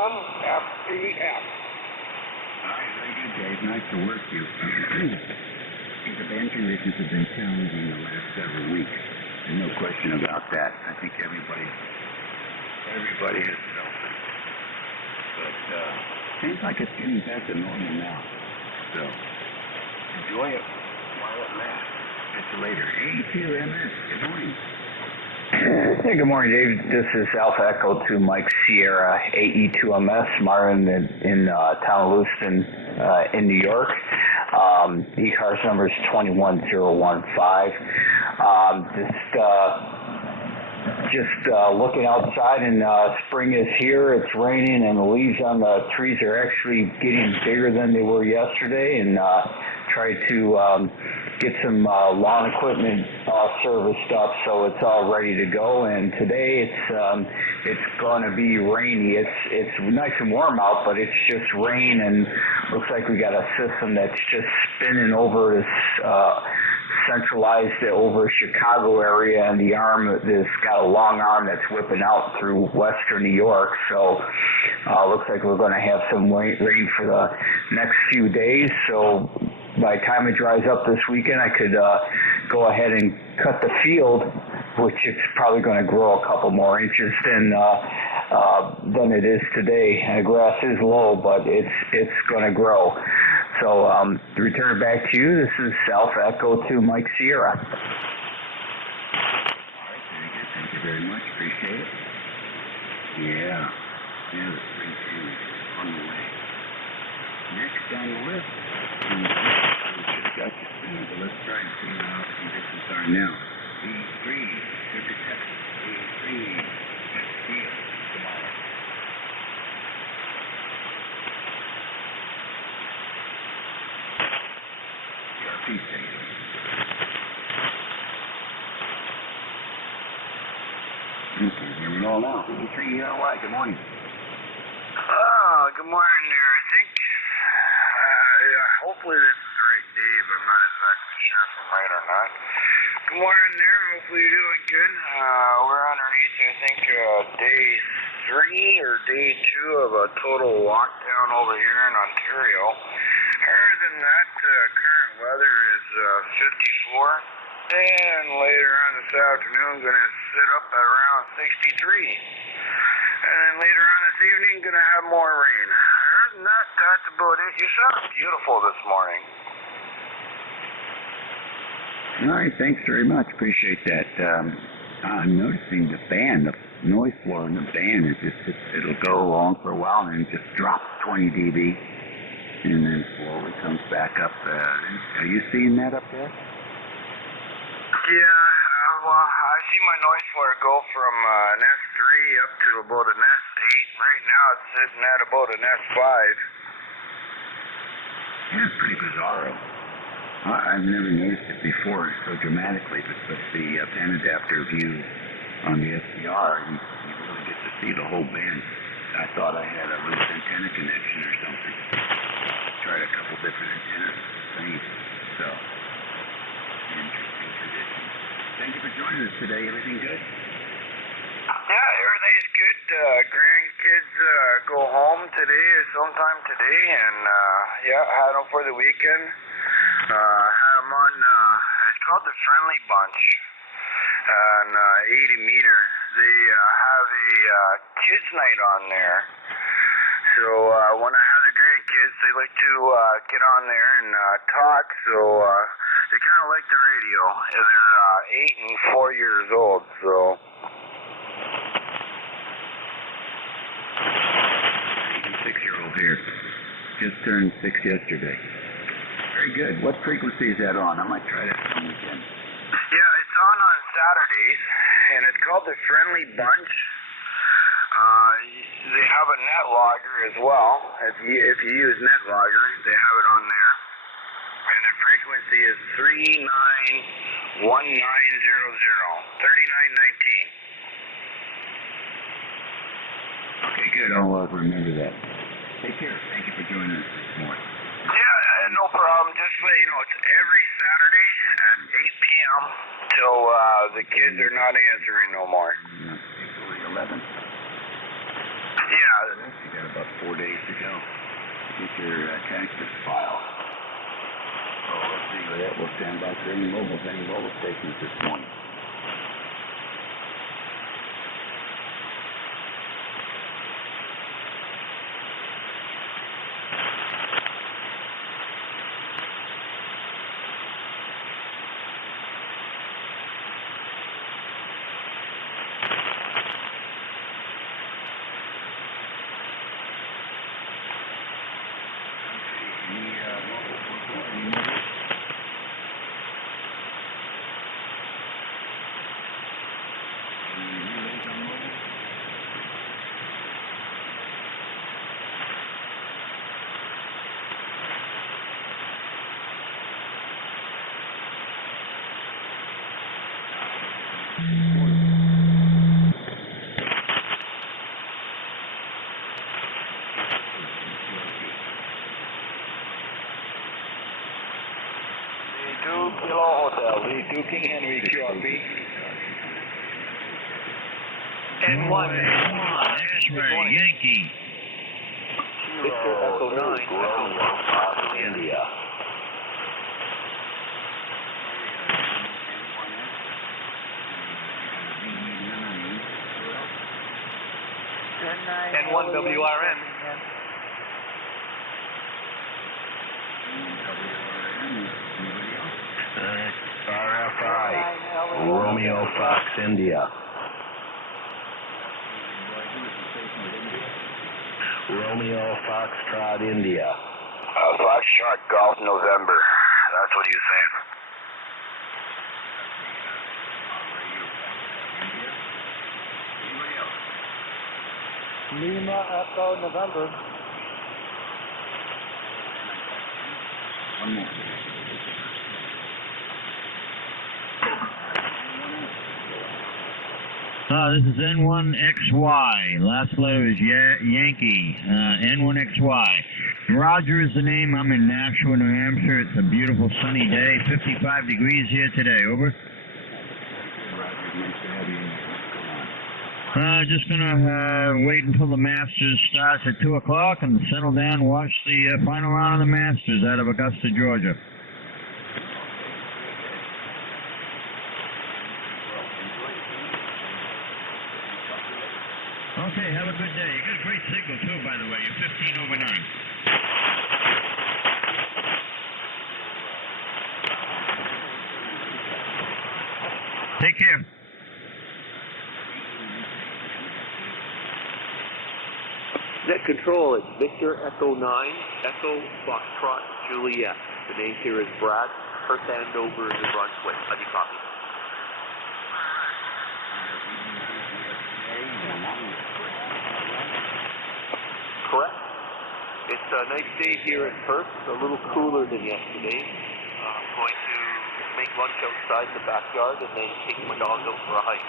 1FEF. All right, very good, Dave. Nice to work you. The band conditions have been challenging the last several weeks. There's no question about that. I think everybody has felt it. But seems like it's getting back to normal now. So enjoy it while it lasts. Catch you later. NJ2US. Good morning. Hey, good morning, Dave. This is Alpha Echo 2 Mike Sierra, AE2MS, Marvin in town of Lewiston, in New York. ECARS number is 21015. Just looking outside, and spring is here. It's raining, and the leaves on the trees are actually getting bigger than they were yesterday. And try to get some lawn equipment serviced up so it's all ready to go. And today it's going to be rainy. It's nice and warm out, but it's just rain, and looks like we got a system that's just spinning over this centralized over Chicago area, and the arm has got a long arm that's whipping out through western New York. So looks like we're going to have some rain for the next few days. So by the time it dries up this weekend, I could go ahead and cut the field, which it's probably going to grow a couple more inches than it is today. And the grass is low, but it's going to grow. So to return it back to you, this is Alpha Echo 2 Mike Sierra. All right, very good. Thank you very much. Appreciate it. Yeah, the spring is on the way. Next on the list, but let's try and see how the conditions are now. E3, good to test. E3, let's see it tomorrow. ERP station. Here we all now. E3, good morning. Oh, good morning there. I think, hopefully this is right, Dave. I'm not exactly sure if I'm right or not. Good morning there. Hopefully you're doing good. We're underneath, I think, day 3 or day 2 of a total lockdown over here in Ontario. Other than that, current weather is 54. And later on this afternoon, going to sit up at around 63. And then later on this evening, going to have more rain. Other than that, that's about it. You sound beautiful this morning. All right, thanks very much. Appreciate that. I'm noticing the band, the noise floor in the band is it'll go along for a while and then just drops 20 dB and then slowly comes back up. Are you seeing that up there? Yeah, well, I see my noise floor go from an S3 up to about an S8. Right now it's sitting at about an S5. Yeah, it's pretty bizarre. I've never noticed it before so dramatically, but the band adapter view on the SDR, you really get to see the whole band. I thought I had a loose antenna connection or something. Tried a couple different antennas, same. So, interesting conditions. Thank you for joining us today. Everything good? Yeah, everything's good. Grandkids go home today, sometime today, and yeah, had them for the weekend. Had them on, it's called the Friendly Bunch, on 80 meter. They have a kids night on there. So when I have the grandkids, they like to get on there and talk. So they kind of like the radio. They're 8 and 4 years old. So. 6-year-old here. Just turned 6 yesterday. Very good. What frequency is that on? I might try that some weekend. Yeah, it's on Saturdays, and it's called the Friendly Bunch. They have a net logger as well. If you use net logger, they have it on there. And the frequency is 391900, 3919. Okay, good. I'll remember that. Take care. Thank you for joining us this morning. Yeah, no problem. Just so you know, it's every Saturday at 8 p.m. till the kids are not answering no more. April 11th. Yeah. You got about 4 days to go. Get your taxes filed. So let's see with that. We'll stand by for any mobile stations this morning. Kilo Hotel, V2 King Henry QRP. N1, X-ray, Yankee. Victor Echo 9, Echo 1, India. N1 WRN. RFI, Romeo Fox India. Romeo Foxtrot India. Foxtrot Golf November. That's what he was saying. Lima Echo November. One more. This is N1XY. Last letter is Yankee. N1XY. Roger is the name. I'm in Nashua, New Hampshire. It's a beautiful sunny day. 55 degrees here today. Over. Just gonna wait until the Masters starts at 2 o'clock and settle down and watch the final round of the Masters out of Augusta, Georgia. Okay, have a good day. You got a great signal too, by the way. You're 15/9. Take care. Net Control, it's Victor Echo 9, Echo Foxtrot Juliet. The name here is Brad, Perth Andover, New Brunswick. How do you copy? Correct. It's a nice day here in Perth, a little cooler than yesterday. I'm going to make lunch outside in the backyard and then take my dogs out for a hike.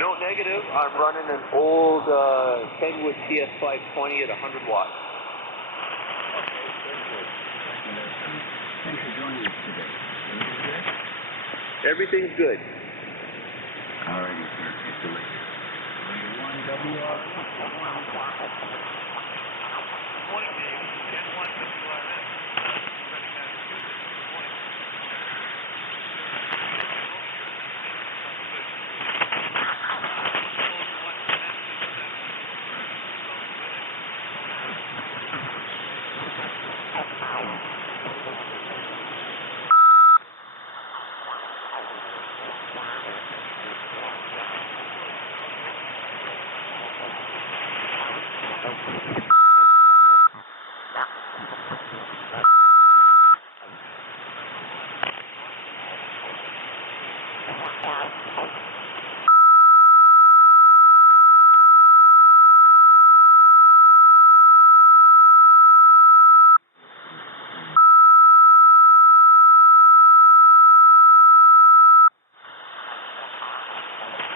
No, negative. I'm running an old Kenwood TS520 at 100 watts. Thanks for joining us today. Everything's good. All righty, sir. It's the later. Morning, Dave. N1 WRN.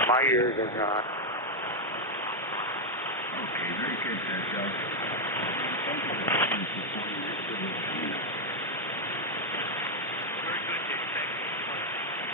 My ears are not. Okay, very good, Joe. Thank you for joining us this morning. That's good. Very good, Dave. Thank you.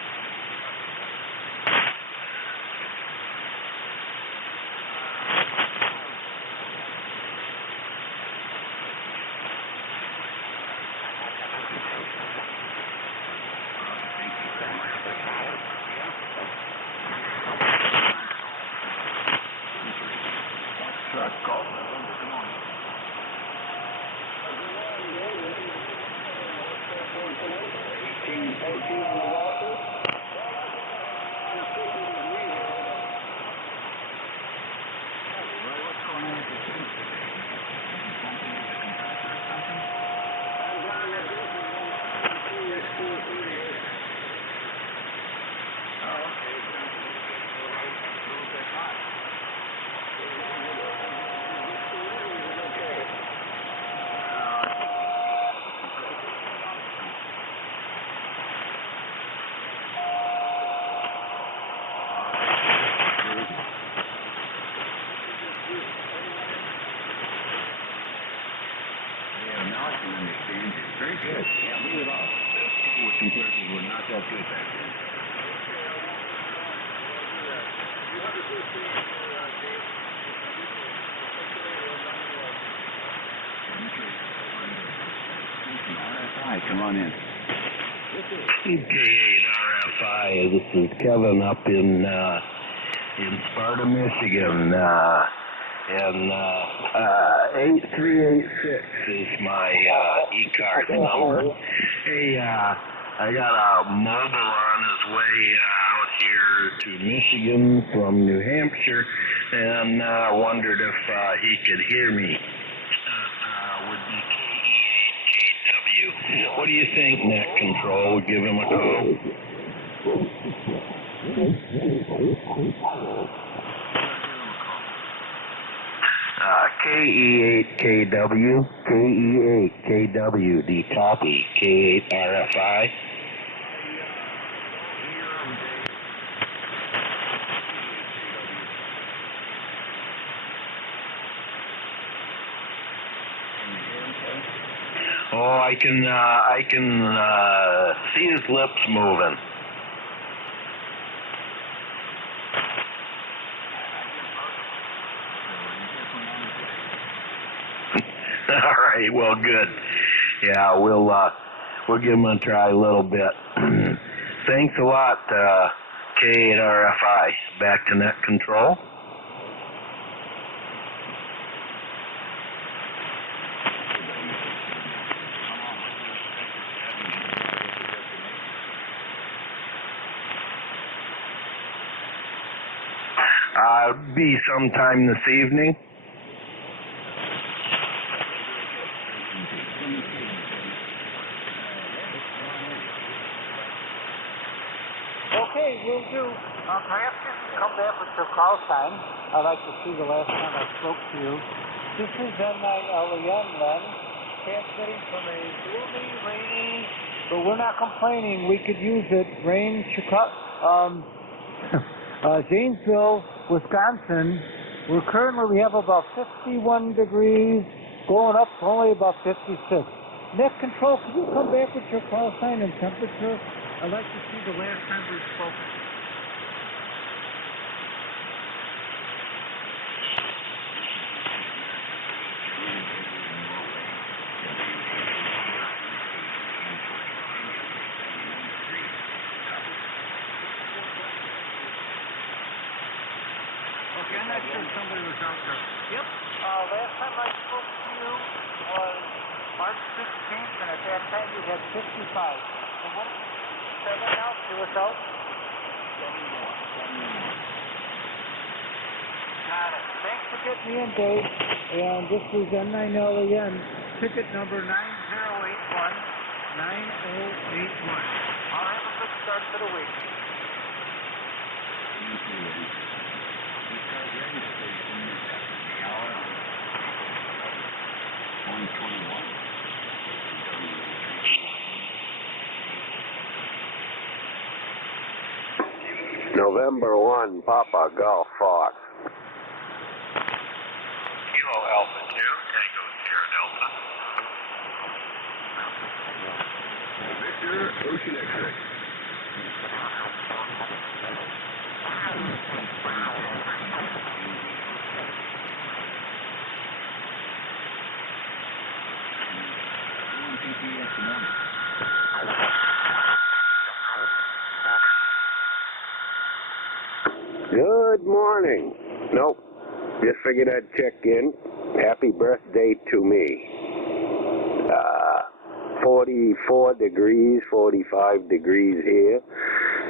Very good. Yeah, leave it off. People with compressors were not that good back then. RFI, come on in. RFI, this is Kevin up in Sparta, Michigan. And 8386 is my ECARS number. Hey, I got a mobile on his way out here to Michigan from New Hampshire, and wondered if he could hear me. Would be KE8KW. What do you think, Net Control? Give him a call. KE8KW, KE8KW, D copy, K8RFI. Oh, I can see his lips moving. All right, well, good. Yeah, we'll give him a try a little bit. Thanks a lot, K8RFI. Back to Net Control. Be sometime this evening. Okay, will do. Perhaps you can come back with your call sign. I'd like to see the last time I spoke to you. This is N9LEN, Len, transmitting from a gloomy, rainy, but we're not complaining. We could use it. Rain, Chicago, Janesville, Wisconsin. We have about 51 degrees, going up to only about 56. Net Control, could you come back with your call sign and temperature? I'd like to see the last time we spoke. Okay, I'm not sure somebody was out there. Yep. Last time I spoke to you was March 16th, and at that time you had 55. And what? 7 now? See what's out? 71. Got it. Thanks for getting me in, Dave. And this is N9LEN, ticket number 9081-9081. I'll have a good start to the week. November 1, Papa Golf Fox. Kilo Alpha 2, Tango Sierra Delta. Victor, Ocean X-ray. Good morning. Nope. Just figured I'd check in. Happy birthday to me. 44 degrees, 45 degrees here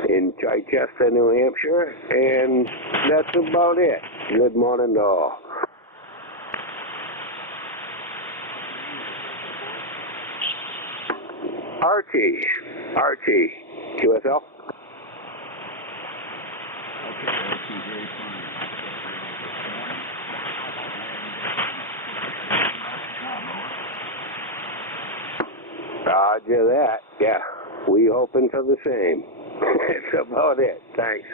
in Chichester, New Hampshire, and that's about it. Good morning to all. Archie, QSL. Roger that. Yeah, we hoping for the same. That's about it. Thanks.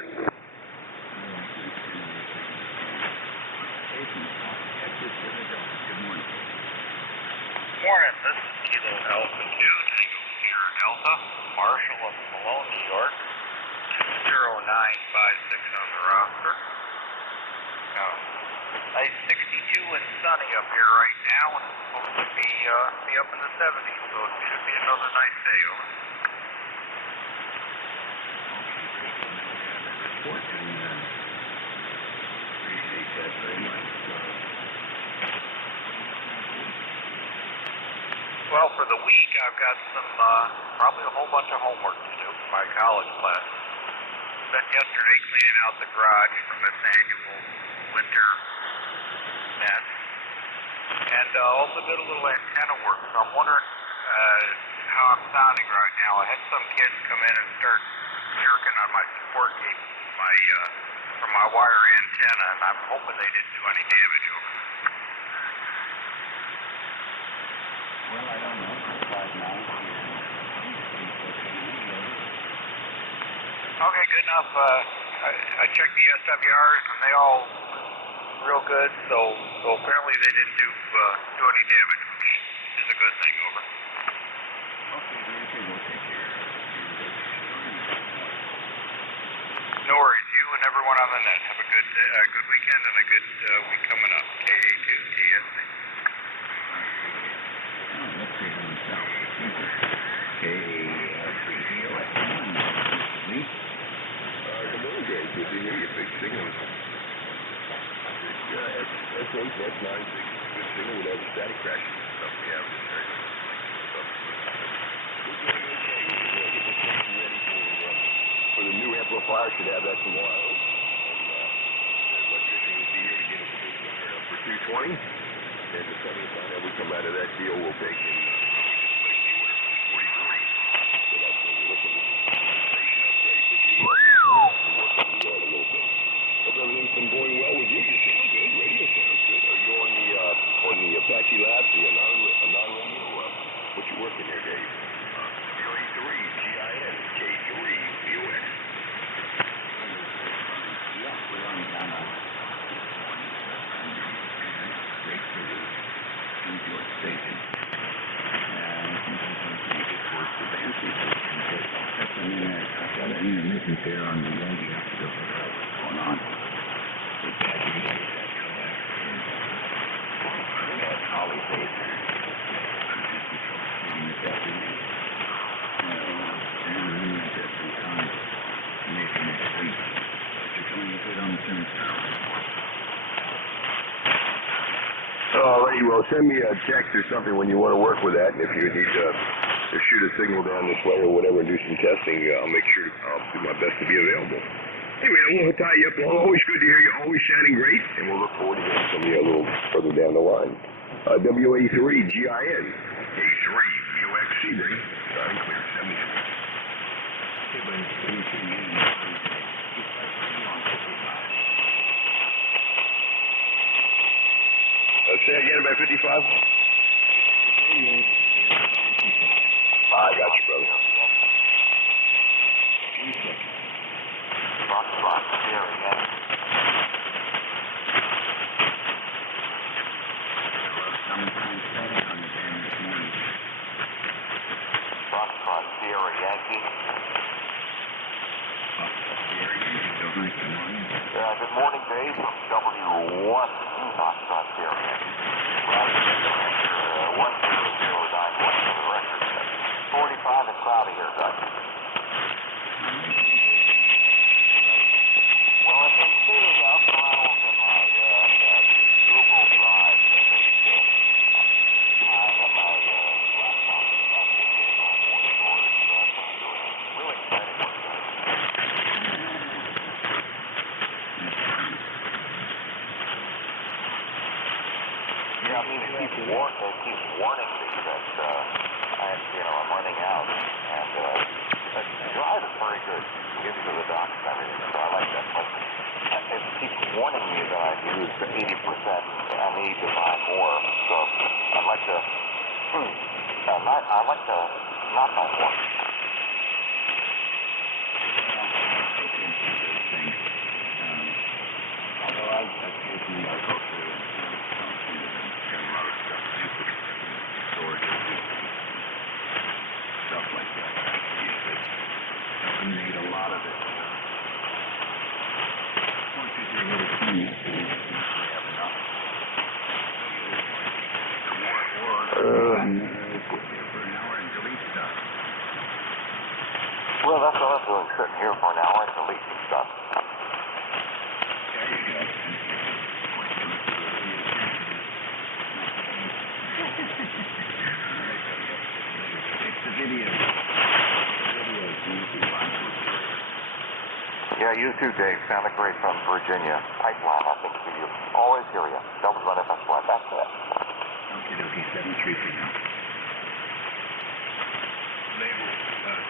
Morning, this is Kilo Alpha 2, Tango Sierra Delta, Marshall of Malone, New York, 0956 on the roster. Nice 62 and sunny up here right now, and it's supposed to be up in the 70s, so it should be another nice day, over. Appreciate that very much. Well, for the week, I've got some, probably a whole bunch of homework to do for my college class. Spent yesterday cleaning out the garage from its annual winter mess. And also did a little antenna work, so I'm wondering how I'm sounding right now. I had some kids come in and start jerking on my support cable from my wire antenna, and I'm hoping they didn't do any damage over there. Well, I don't know. 5'9". Okay, good enough. I checked the SWRs, and they all real good, so apparently they didn't do any damage, which is a good thing, over. Okay, very good. We'll take care. No worries. You and everyone on the net have a good weekend and a good week coming up. KA2TSC. Let's see how it's out. KA2TSC. Good morning, guys. Good to hear you. Big signal. S8, that's 9, 6. Good signal with all the static crashes and stuff we have in this area. We're doing okay. We're going to get this station ready for the new amplifier. Should have that tomorrow. And the electrician will be here to get us a big one up for 220. And the second time that we come out of that deal, we'll take in place the order for the 43. So that's what we're looking at. Station upgrade, if you will. We'll work on the yard a little bit. Hope everything's been going well with you. You sound good. Radio sounds good. Are you on the Apache Labs, the non-radio? What you working there, Dave? WA3, GIN, K3, BOX. Yeah, we're on great for the New York station. It works the band people. I've got an intermittent there on the Yankee. I have to go figure out what's going on. With that, we got that collect. That's Holly Baker. I'm just troubleshooting this afternoon. And then I got some time maybe next week. You're doing good on the same tower. Alrighty, well, send me a text or something when you want to work with that, and if you need to shoot a signal down this way or whatever and do some testing, I'll make sure I'll do my best to be available. Anyway, I won't tie you up long. Always good to hear you. Always sounding great, and we'll look forward to hearing from you a little further down the line. WA3, GIN, K3, UXC, ready? Sounding clear, 73. Okay, but Say again about 55? I got you, brother. Good morning, Dave, from W1 Foxtrot Sierra Yankee. 1009 for the record. 45 and cloudy here, guys. Well, I've been seeing files in my Google Drive. I have my laptop. it keeps warning me that I'm running out. And the drive is very good. It gives you the docks and everything, so I like that. But it keeps warning me that I've used 80% and I need to buy more. So I'd like to not buy more. Although I occasionally I'll go through and get a lot of stuff, storage, stuff like that. Eliminate a lot of it. Once you do a little cleanup, you usually have enough. Sit there for an hour and delete stuff. Well, that's what I'm doing, sitting here for an hour and deleting stuff. There you go. It's the video. Yeah, you too, Dave. Sounded great from Virginia. Pipeline, I think, to you. Always hear you. Double run FXY. Back to that. Okie dokie, 7-3 for now. Label, sorry,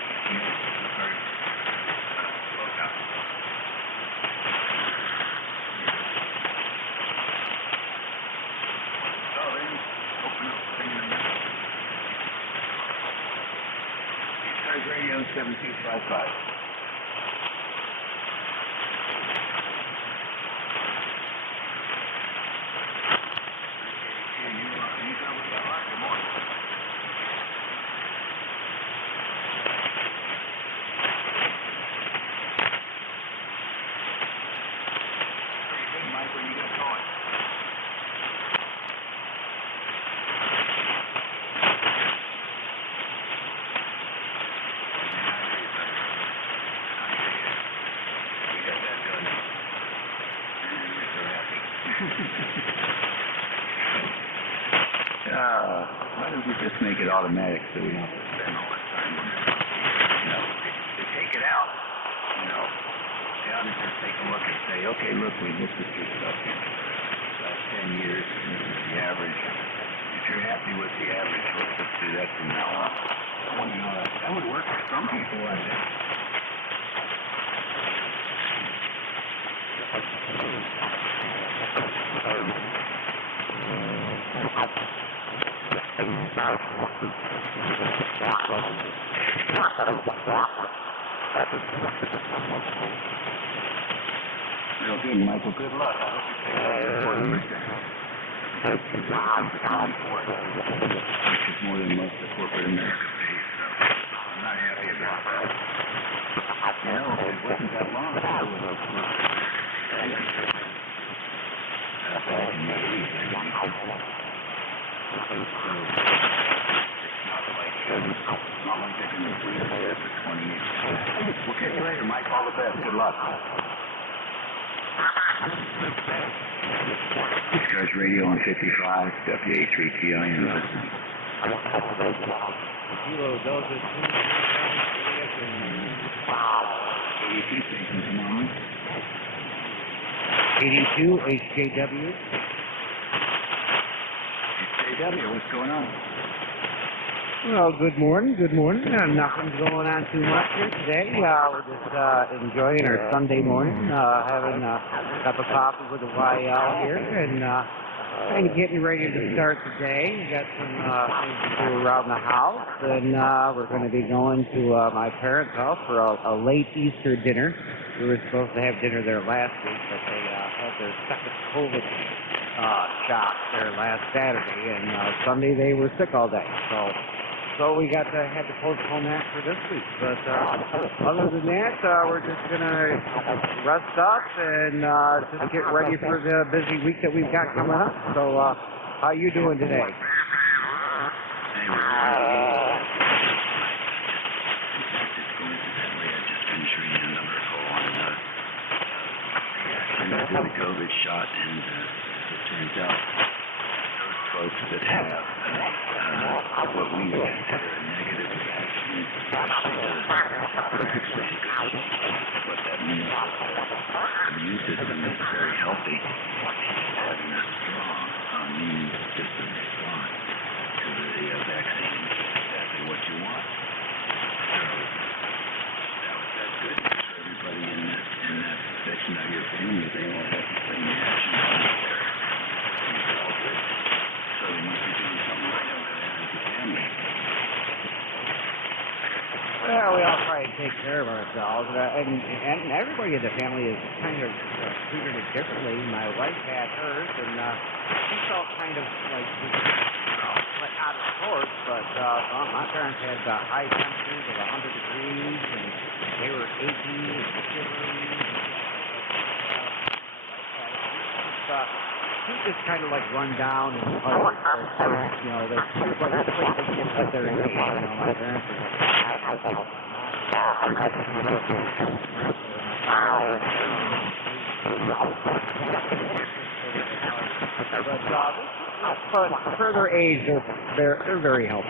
lockout. Oh, then open up thing in the middle. ECARS radio 7255. Why don't we just make it automatic so we don't have to spend all that time on it? To take it out, they ought to just take a look and say, okay, look, we looked at your stuff here for the last 10 years, and this is the average. If you're happy with the average, let's just do that from now on. That would work for some people, I think. Real good, Michael. Good luck. I hope you take all your important return. Which is more than most of corporate America pays, so I'm not happy about that. It wasn't that long ago when those corporate back in the 80s, I think. So it's not like they're going to do this for 20 years. We'll catch you later, Mike. All the best. Good luck. ECARS radio on 55, WA3TI and listening. Kilo Delta 82 station, come on. 82 HJW. HJW, what's going on? Well, good morning. Nothing's going on too much here today. We're just enjoying our Sunday morning, having a cup of coffee with a YL here, and kind of getting ready to start the day. We got some things to do around the house, and we're going to be going to my parents' house for a late Easter dinner. We were supposed to have dinner there last week, but they had their second COVID shot there last Saturday, and Sunday they were sick all day. So we had to postpone that for this week. But other than that, we're just gonna rest up and just get ready for the busy week that we've got coming up. So how you doing today? The COVID shot, and it turns out those folks that have what we would consider a negative reaction actually what that means. The immune system is very healthy and strong, immune system response. assume that they all have the same reaction there. So they must be doing something right over there as a family. Well, we all try to take care of ourselves, and everybody in the family is kind of treated it differently. My wife had hers, and she felt kind of like out of sorts, but my parents had high temperatures of 100 degrees, and they were achy and shivering. She just kind of like run down and hard. You know, everybody gets at their age. You know, my parents are but for their age, they're very healthy.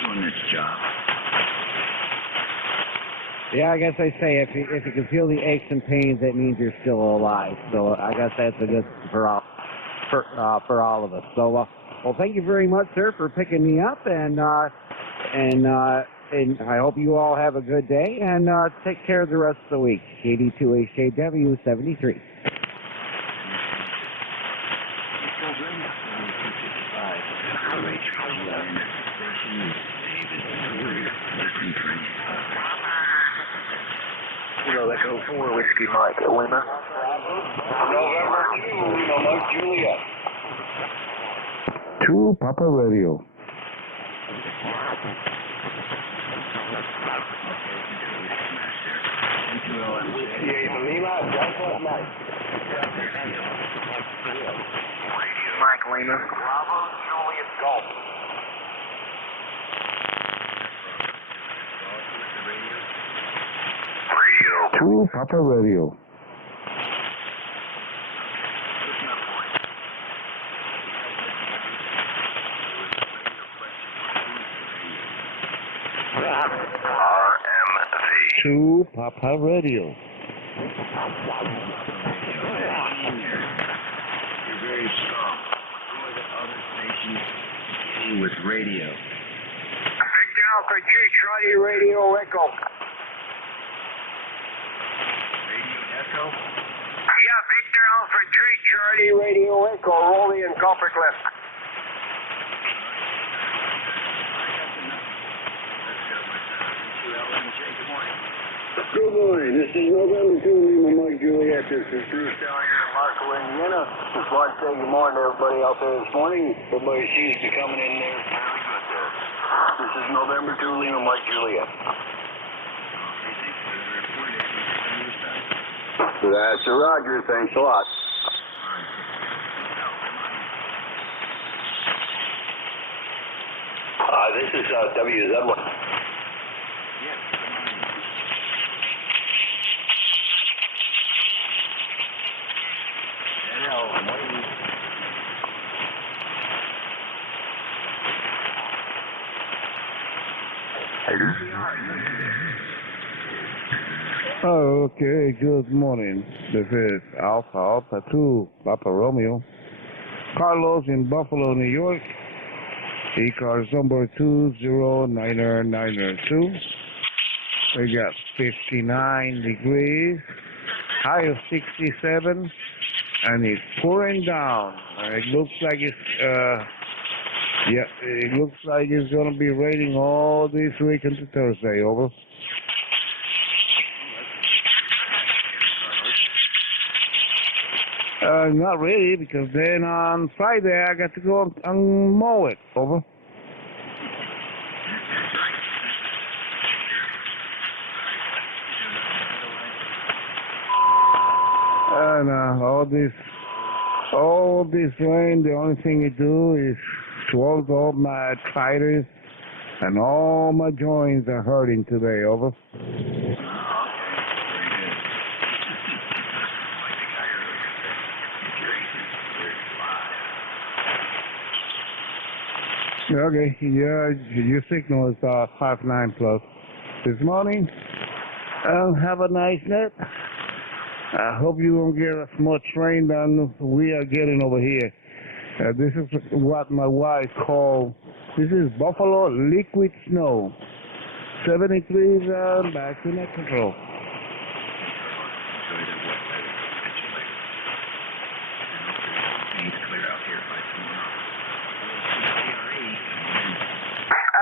Doing this job. Yeah, I guess they say if you can feel the aches and pains, that means you're still alive. So I guess that's a good for all of us. So well, thank you very much, sir, for picking me up, and I hope you all have a good day, and take care of the rest of the week. NJ2US 73. Kilo Echo 4 Whiskey Mike at Lima. November 2, Lima Mike Julia. 2 Papa Radio. Lima, Delta Mike. Mike Lima. Bravo Juliet Golf. 2 Papa Radio. RMV. 2 Papa Radio. You're very strong. Who are the other stations dealing with radio? Victor Alpha G, Charlie Radio Echo. Echo? Yeah, Victor Alpha Tree, Charlie Radio Echo, Rolly and Coppercliff. Good morning. This is November 2, Lima Mike Juliet. This is Bruce down here in Marshall, Indiana. Just want to say good morning to everybody out there this morning. Everybody seems to be coming in there fairly good there. This is November 2, Lima Mike Juliet. That's a Roger. Thanks a lot. This is WZ1. Okay, good morning. This is Alpha 2, Papa Romeo. Carlos in Buffalo, New York. ECARS number 209992. We got 59 degrees, high of 67, and it's pouring down. It looks like it looks like it's going to be raining all this week until Thursday. Over. Not really, because then on Friday I got to go and mow it. Over. And all this rain, the only thing it do is swallow all my arthritis, and all my joints are hurting today. Over. Okay, yeah, your signal is 59 plus. This morning, Have a nice night. I hope you don't get as much rain than we are getting over here. This is what my wife called, this is Buffalo liquid snow. 73 back to net control.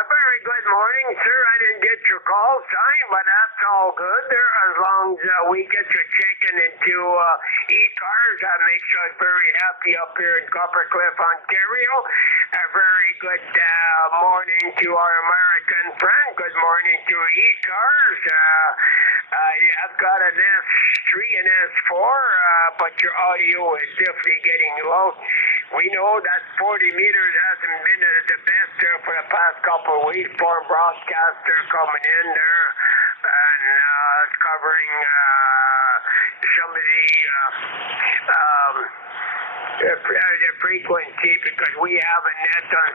Very good morning, sir. I didn't get your call sign, but that's all good there. As long as we get you checking into ECARS, that makes us very happy up here in Copper Cliff, Ontario. A very good morning to our American friend. Good morning to ECARS. I've got an S3 and S4, but your audio is definitely getting low. We know that 40 meters hasn't been the best for the past couple of weeks. Foreign broadcaster coming in there and covering some of the frequency, because we have a net on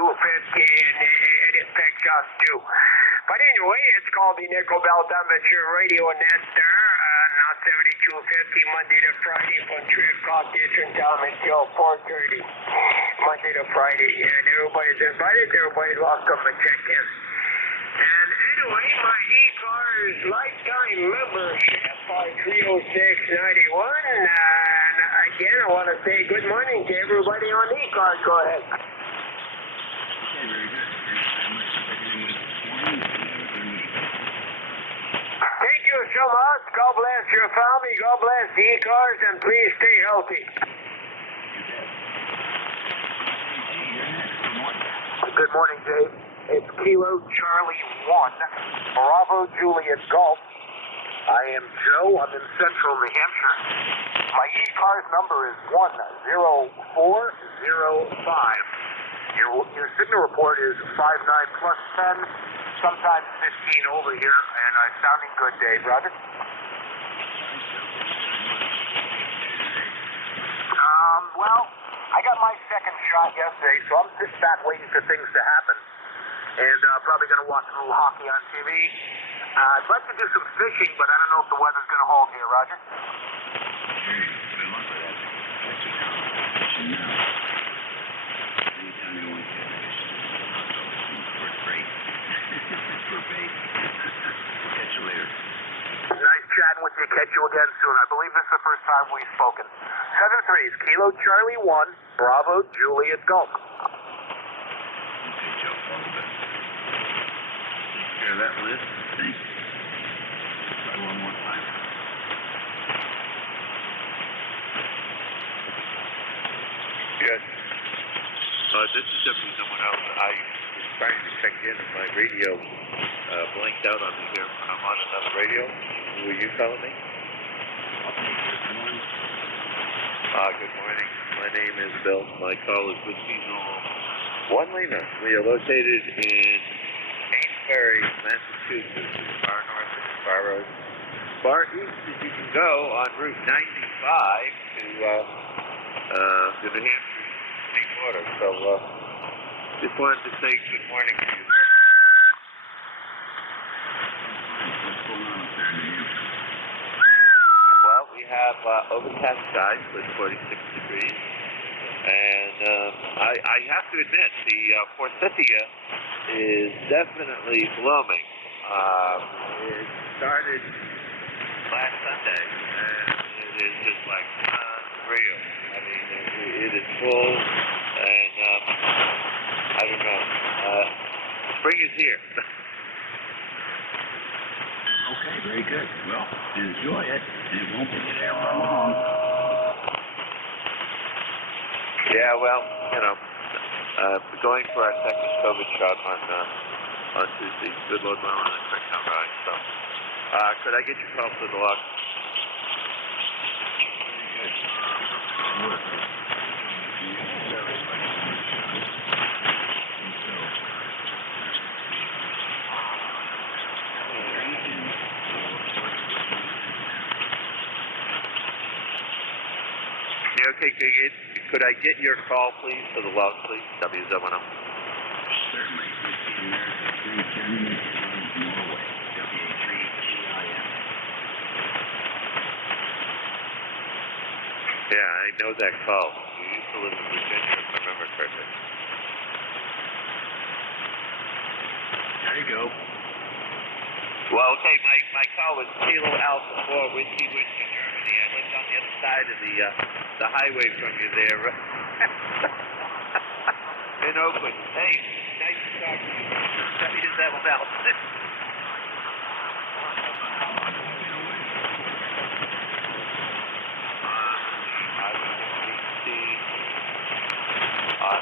7250 and it affects us too. But anyway, it's called the Nickel Belt Amateur Radio Net there. Now 7250 Monday to Friday from 3 o'clock Eastern Time until 4:30 Monday to Friday. And everybody's invited, everybody's welcome to check in. And anyway, my ECARS lifetime membership by 30691. And again, I want to say good morning to everybody on ECARS. Go ahead. Thank you so much. God bless your family. God bless the ECARS, and please stay healthy. Good morning, Dave. It's Kilo Charlie 1, Bravo Juliet Golf. I am Joe. I'm in central New Hampshire. My ECARS number is 10405. Your signal report is 59 plus 10, sometimes 15 over here, and I'm sounding good, Dave. Roger? Well, I got my second shot yesterday, so I'm just back waiting for things to happen. And probably going to watch a little hockey on TV. I'd like to do some fishing, but I don't know if the weather's going to hold here, Roger. Nice chatting with you. Catch you again soon. I believe this is the first time we've spoken. 7-3 is Kilo Charlie 1, Bravo Juliet Golf. Okay, Joe, all the best. Take care of that list. Thanks. Try one more time. Yes. This is definitely someone else. I was trying to check in and my radio blanked out on me here. I'm on another radio. Were you calling me? Good morning. My name is Bill. My call is with Seasonal 1 Lena. We are located in Amesbury, Massachusetts, far north of Sparrow. Far east as you can go on Route 95 to the New Hampshire state border. So just wanted to say good morning to you, sir. Well, we have overcast skies with 46 degrees. And I have to admit, the forsythia is definitely blooming. It started last Sunday, and it is just like unreal. I mean, it is full, and I don't know. Spring is here. Okay, very good. Well, enjoy it. It won't be there for long. Yeah, well, you know, going for our second COVID shot on Tuesday. Good Lord willing, and quick come by. So, could I get your call to the log? Okay, could I get your call, please, to the log, please? W710. Certainly. Whiskey America 310, Norway. WA3TIA. Yeah, I know that call. You used to live in Virginia, if I remember correctly. There you go. Well, okay, my call was Kilo Alpha 4, Whiskey, Germany. I lived on the other side of the highway from you there. In Oakland. Hey, nice to talk to you. Let me just that one out.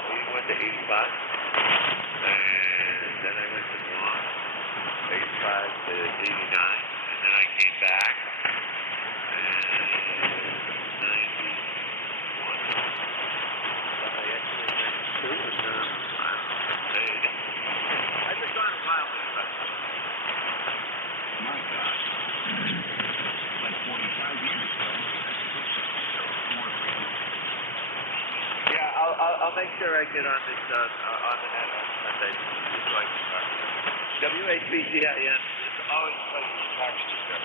We went to 85, and then I went to Milan, 85 to 89, and then I came back, and 91. But I actually went to, and I've been gone a while, but My God. Like 45 years ago. yeah, I'll make sure I get on this on the net on Sunday. So I can talk to you. WHBGIN. It's always a pleasure to talk to you, sir.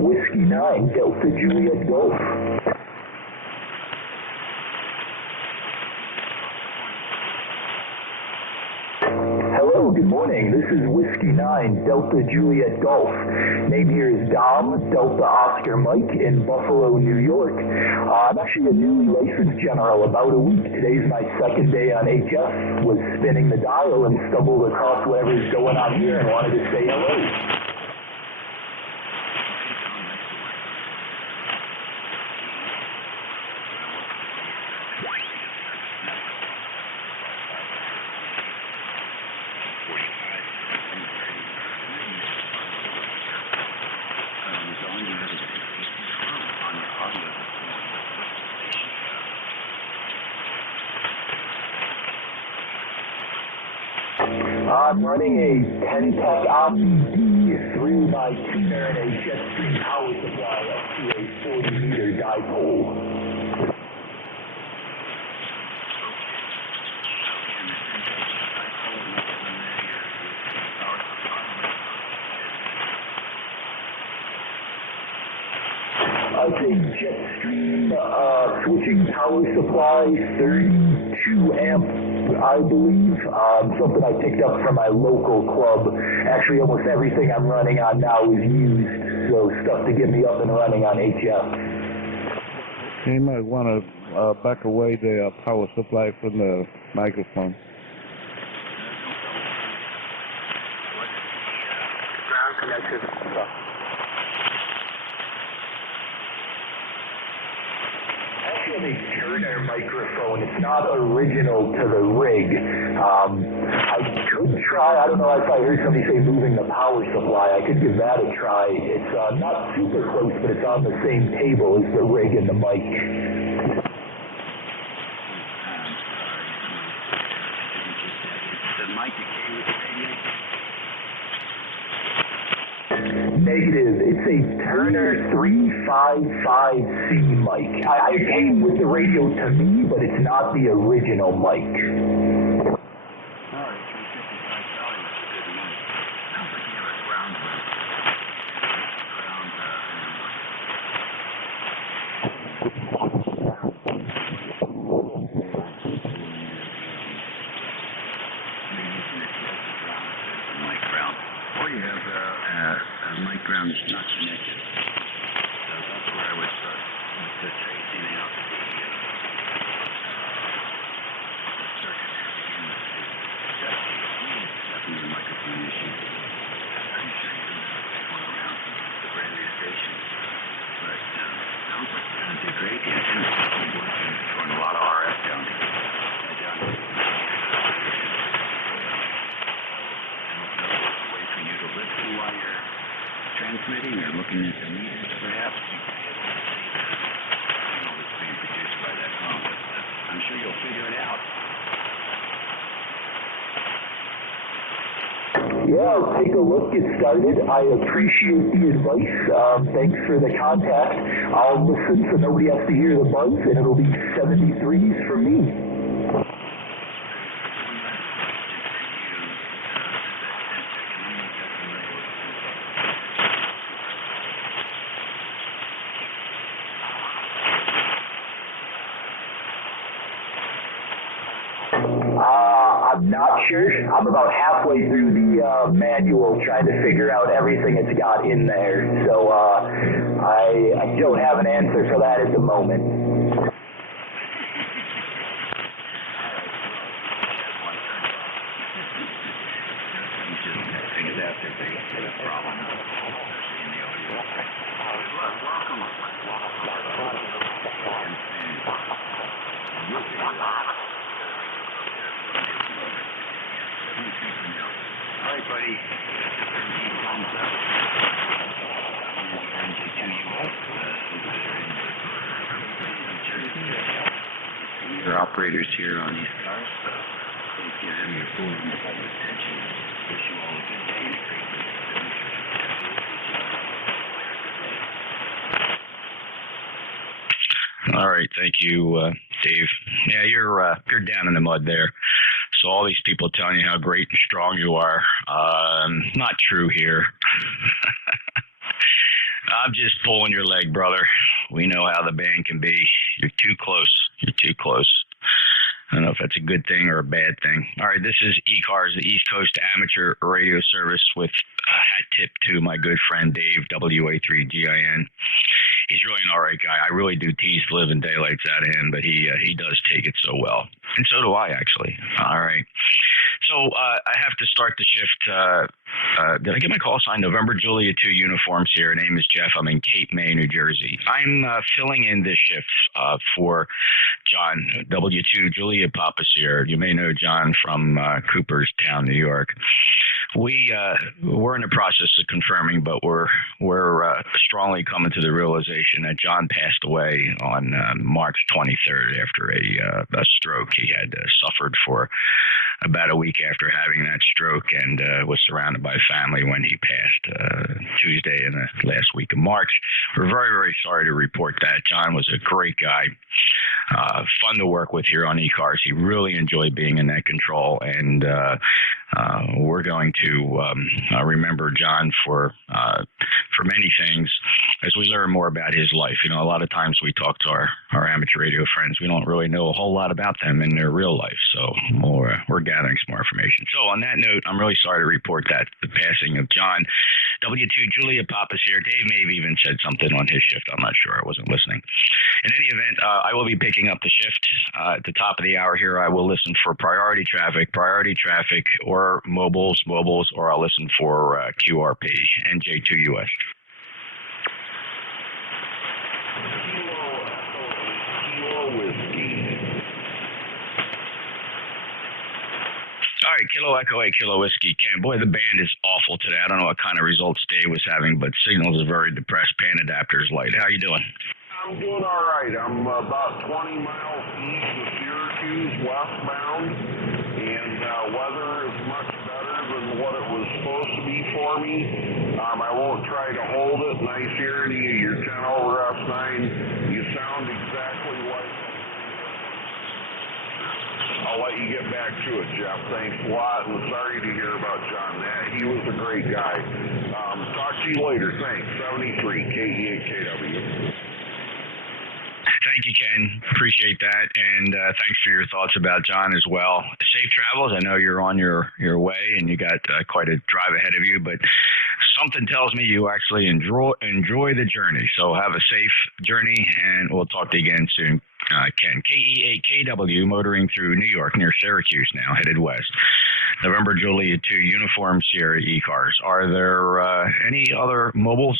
Whiskey 9, Delta Juliet Golf. Hello, good morning. This is Whiskey 9, Delta Juliet Golf. Name here is Dom, Delta Oscar Mike in Buffalo, New York. I'm actually a newly licensed general, about a week. Today's my second day on HS. Was spinning the dial and stumbled across whatever's going on here and wanted to say hello. I'm running a 10-tech Omni D through my tuner and a jet stream power supply up to a 40-meter dipole. I'll take jet stream switching power supply, 32 amp, I believe. Something I picked up from my local club. Actually, almost everything I'm running on now is used, so stuff to get me up and running on HF. You might want to back away the power supply from the microphone. Ground connection. A Turner microphone. It's not original to the rig. I could try, I don't know if I heard somebody say moving the power supply. I could give that a try. It's not super close, but it's on the same table as the rig and the mic. Negative. It's a Turner 355C mic. I came with the radio to me, but it's not the original mic. Or you have a mic ground that's not connected. So that's where I would start with the tracing out the circuit. great engine. Throwing a lot of RF down there. Way for you to listen while you're transmitting or looking at the meters, perhaps. It's being produced by that phone. I'm sure you'll figure it out. Yeah, I'll take a look, get started. I appreciate the advice. Thanks for the contact. I'll listen so nobody has to hear the buzz, and it'll be 73s for me. I'm not sure. I'm about halfway through the manual trying to figure out everything it's got in there. So I don't have an answer for that at the moment. All right, buddy. Thumbs up. NJ2US. Your operators here on ECARS, so please give them your full and attention. Wish you all a good day and a great week. All right, thank you, Dave. Yeah, you're down in the mud there. So all these people telling you how great and strong you are, not true here. I'm just pulling your leg, brother. We know how the band can be. You're too close. You're too close. I don't know if that's a good thing or a bad thing. All right, this is ECARS, the East Coast Amateur Radio Service, with a hat tip to my good friend Dave, WA3GIN. He's really an all right guy. I really do tease the living daylights out of him, but he does take it so well. And so do I, actually. All right. So I have to start the shift. Did I get my call sign? November Julia 2 uniforms here. Name is Jeff. I'm in Cape May, New Jersey. I'm filling in this shift for John, W2 Julia Pappas here. You may know John from Cooperstown, New York. We're in the process of confirming, but we're strongly coming to the realization that John passed away on March 23rd after a stroke. He had suffered for about a week after having that stroke and was surrounded by family when he passed Tuesday in the last week of March. We're very, very sorry to report that. John was a great guy, fun to work with here on ECARS. He really enjoyed being in that control, and we're going to remember John for many things as we learn more about his life. You know, a lot of times we talk to our amateur radio friends. We don't really know a whole lot about them in their real life, so we're gathering some more information. So on that note, I'm really sorry to report that the passing of John. W2 Julia Pappas here. Dave may have even said something on his shift. I'm not sure. I wasn't listening. In any event, I will be picking up the shift at the top of the hour here. I will listen for priority traffic, or mobiles, or I'll listen for QRP, NJ2US. All right, Kilo Echo 8, Kilo Whiskey. Ken, boy, the band is awful today. I don't know what kind of results Dave was having, but signals are very depressed. Pan adapters light. How you doing? I'm doing all right. I'm about 20 miles east of Syracuse, westbound, and weather is much better than what it was supposed to be for me. I won't try to hold it. Nice hearing you. You're 10 over S9. You sound exactly like... I'll let you get back to it, Jeff. Thanks a lot, and sorry to hear about John. He was a great guy. Talk to you later. Thanks. 73 KE8KW. Thank you, Ken. Appreciate that, and thanks for your thoughts about John as well. Safe travels. I know you're on your way, and you got quite a drive ahead of you, but something tells me you actually enjoy the journey. So have a safe journey, and we'll talk to you again soon. Ken, KE8KW, motoring through New York near Syracuse now, headed west. November Julia 2 uniforms here at ECARS. Are there any other mobiles?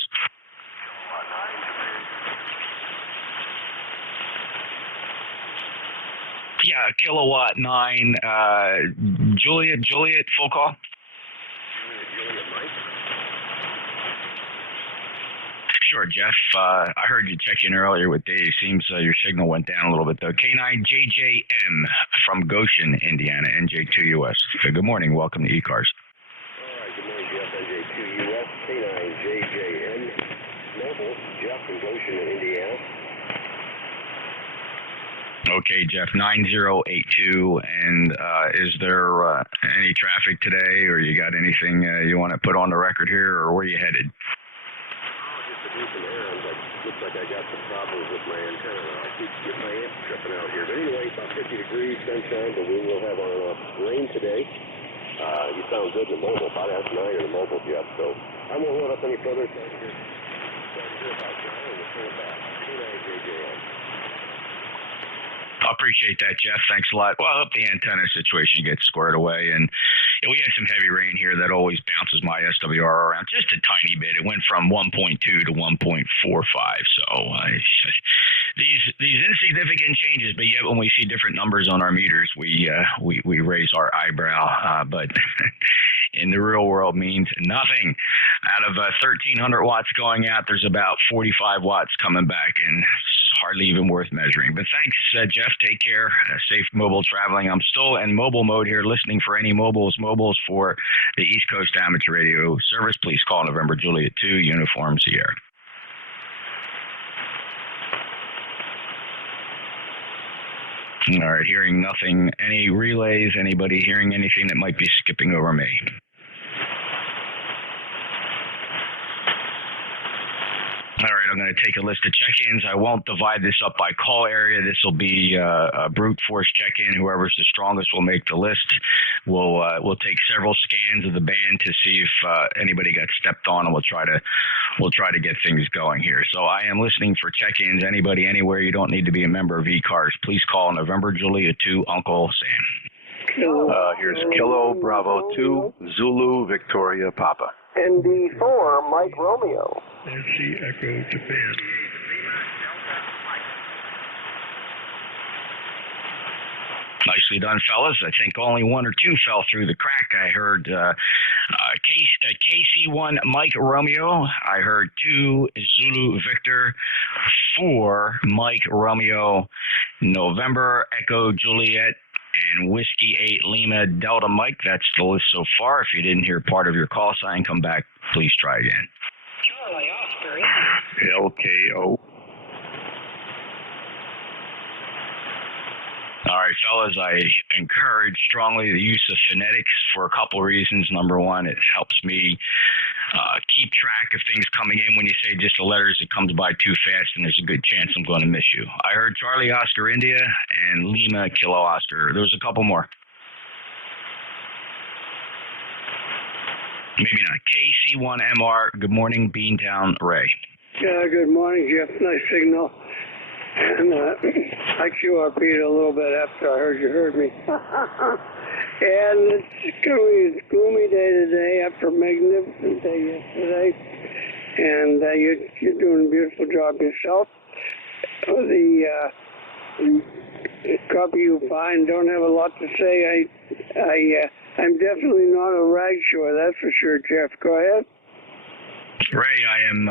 Yeah, kilowatt 9. Juliet, full call. Juliet Mike. Sure, Jeff. I heard you check in earlier with Dave. Seems your signal went down a little bit, though. K9JJM from Goshen, Indiana, NJ2US. Good morning. Welcome to ECARS. All right, good morning, Jeff. NJ2US, K9JJM, Mobile, Jeff from Goshen, Indiana. Okay, Jeff, 9082. And is there any traffic today, or you got anything you want to put on the record here, or where you headed? Decent errand, but looks like I got some problems with my antenna. I keep getting my amp tripping out here. But anyway, about 50 degrees, sunshine, but we will have on and off rain today. You sound good in the mobile, about half 9 in the mobile, Jeff, so I won't hold up any further. Sorry to hear about John, and we'll turn it back. K9JJM. I appreciate that, Jeff. Thanks a lot. Well, I hope the antenna situation gets squared away. And we had some heavy rain here that always bounces my SWR around just a tiny bit. It went from 1.2 to 1.45. So these insignificant changes, but yet when we see different numbers on our meters, we raise our eyebrow. But in the real world means nothing. Out of 1,300 watts going out, there's about 45 watts coming back, and it's hardly even worth measuring. But thanks, Jeff. Take care. Safe mobile traveling. I'm still in mobile mode here, listening for any mobiles for the East Coast Amateur Radio Service. Please call November Juliet 2, Uniform Sierra. All right, hearing nothing. Any relays? Anybody hearing anything that might be skipping over me? All right, I'm going to take a list of check-ins. I won't divide this up by call area. This will be a brute force check-in. Whoever's the strongest will make the list. We'll take several scans of the band to see if anybody got stepped on, and we'll try to get things going here. So I am listening for check-ins. Anybody, anywhere. You don't need to be a member of ECARS. Please call November Julia 2, Uncle Sam. Here's Kilo Bravo 2, Zulu Victoria Papa. ND4, Mike Romeo. Nancy Echo Japan. Nicely done, fellas. I think only one or two fell through the crack. I heard KC1 Mike Romeo. I heard 2 Zulu Victor, 4 Mike Romeo, November Echo Juliet, and Whiskey 8 Lima Delta Mike. That's the list so far. If you didn't hear part of your call sign, come back. Please try again. Charlie Oscar. LKO. All right, fellas, I encourage strongly the use of phonetics for a couple of reasons. Number one, it helps me keep track of things coming in. When you say just the letters, it comes by too fast, and there's a good chance I'm going to miss you. I heard Charlie Oscar India and Lima Kilo Oscar. There was a couple more. Maybe not. KC1MR, good morning, Beantown Ray. Yeah, good morning, Jeff. Nice signal. And I QRP'd a little bit after I heard you heard me. And it's going to be a gloomy day today after a magnificent day yesterday. And you're doing a beautiful job yourself. The copy you find, don't have a lot to say. I'm definitely not a rag shower, that's for sure, Jeff. Go ahead. Ray, I am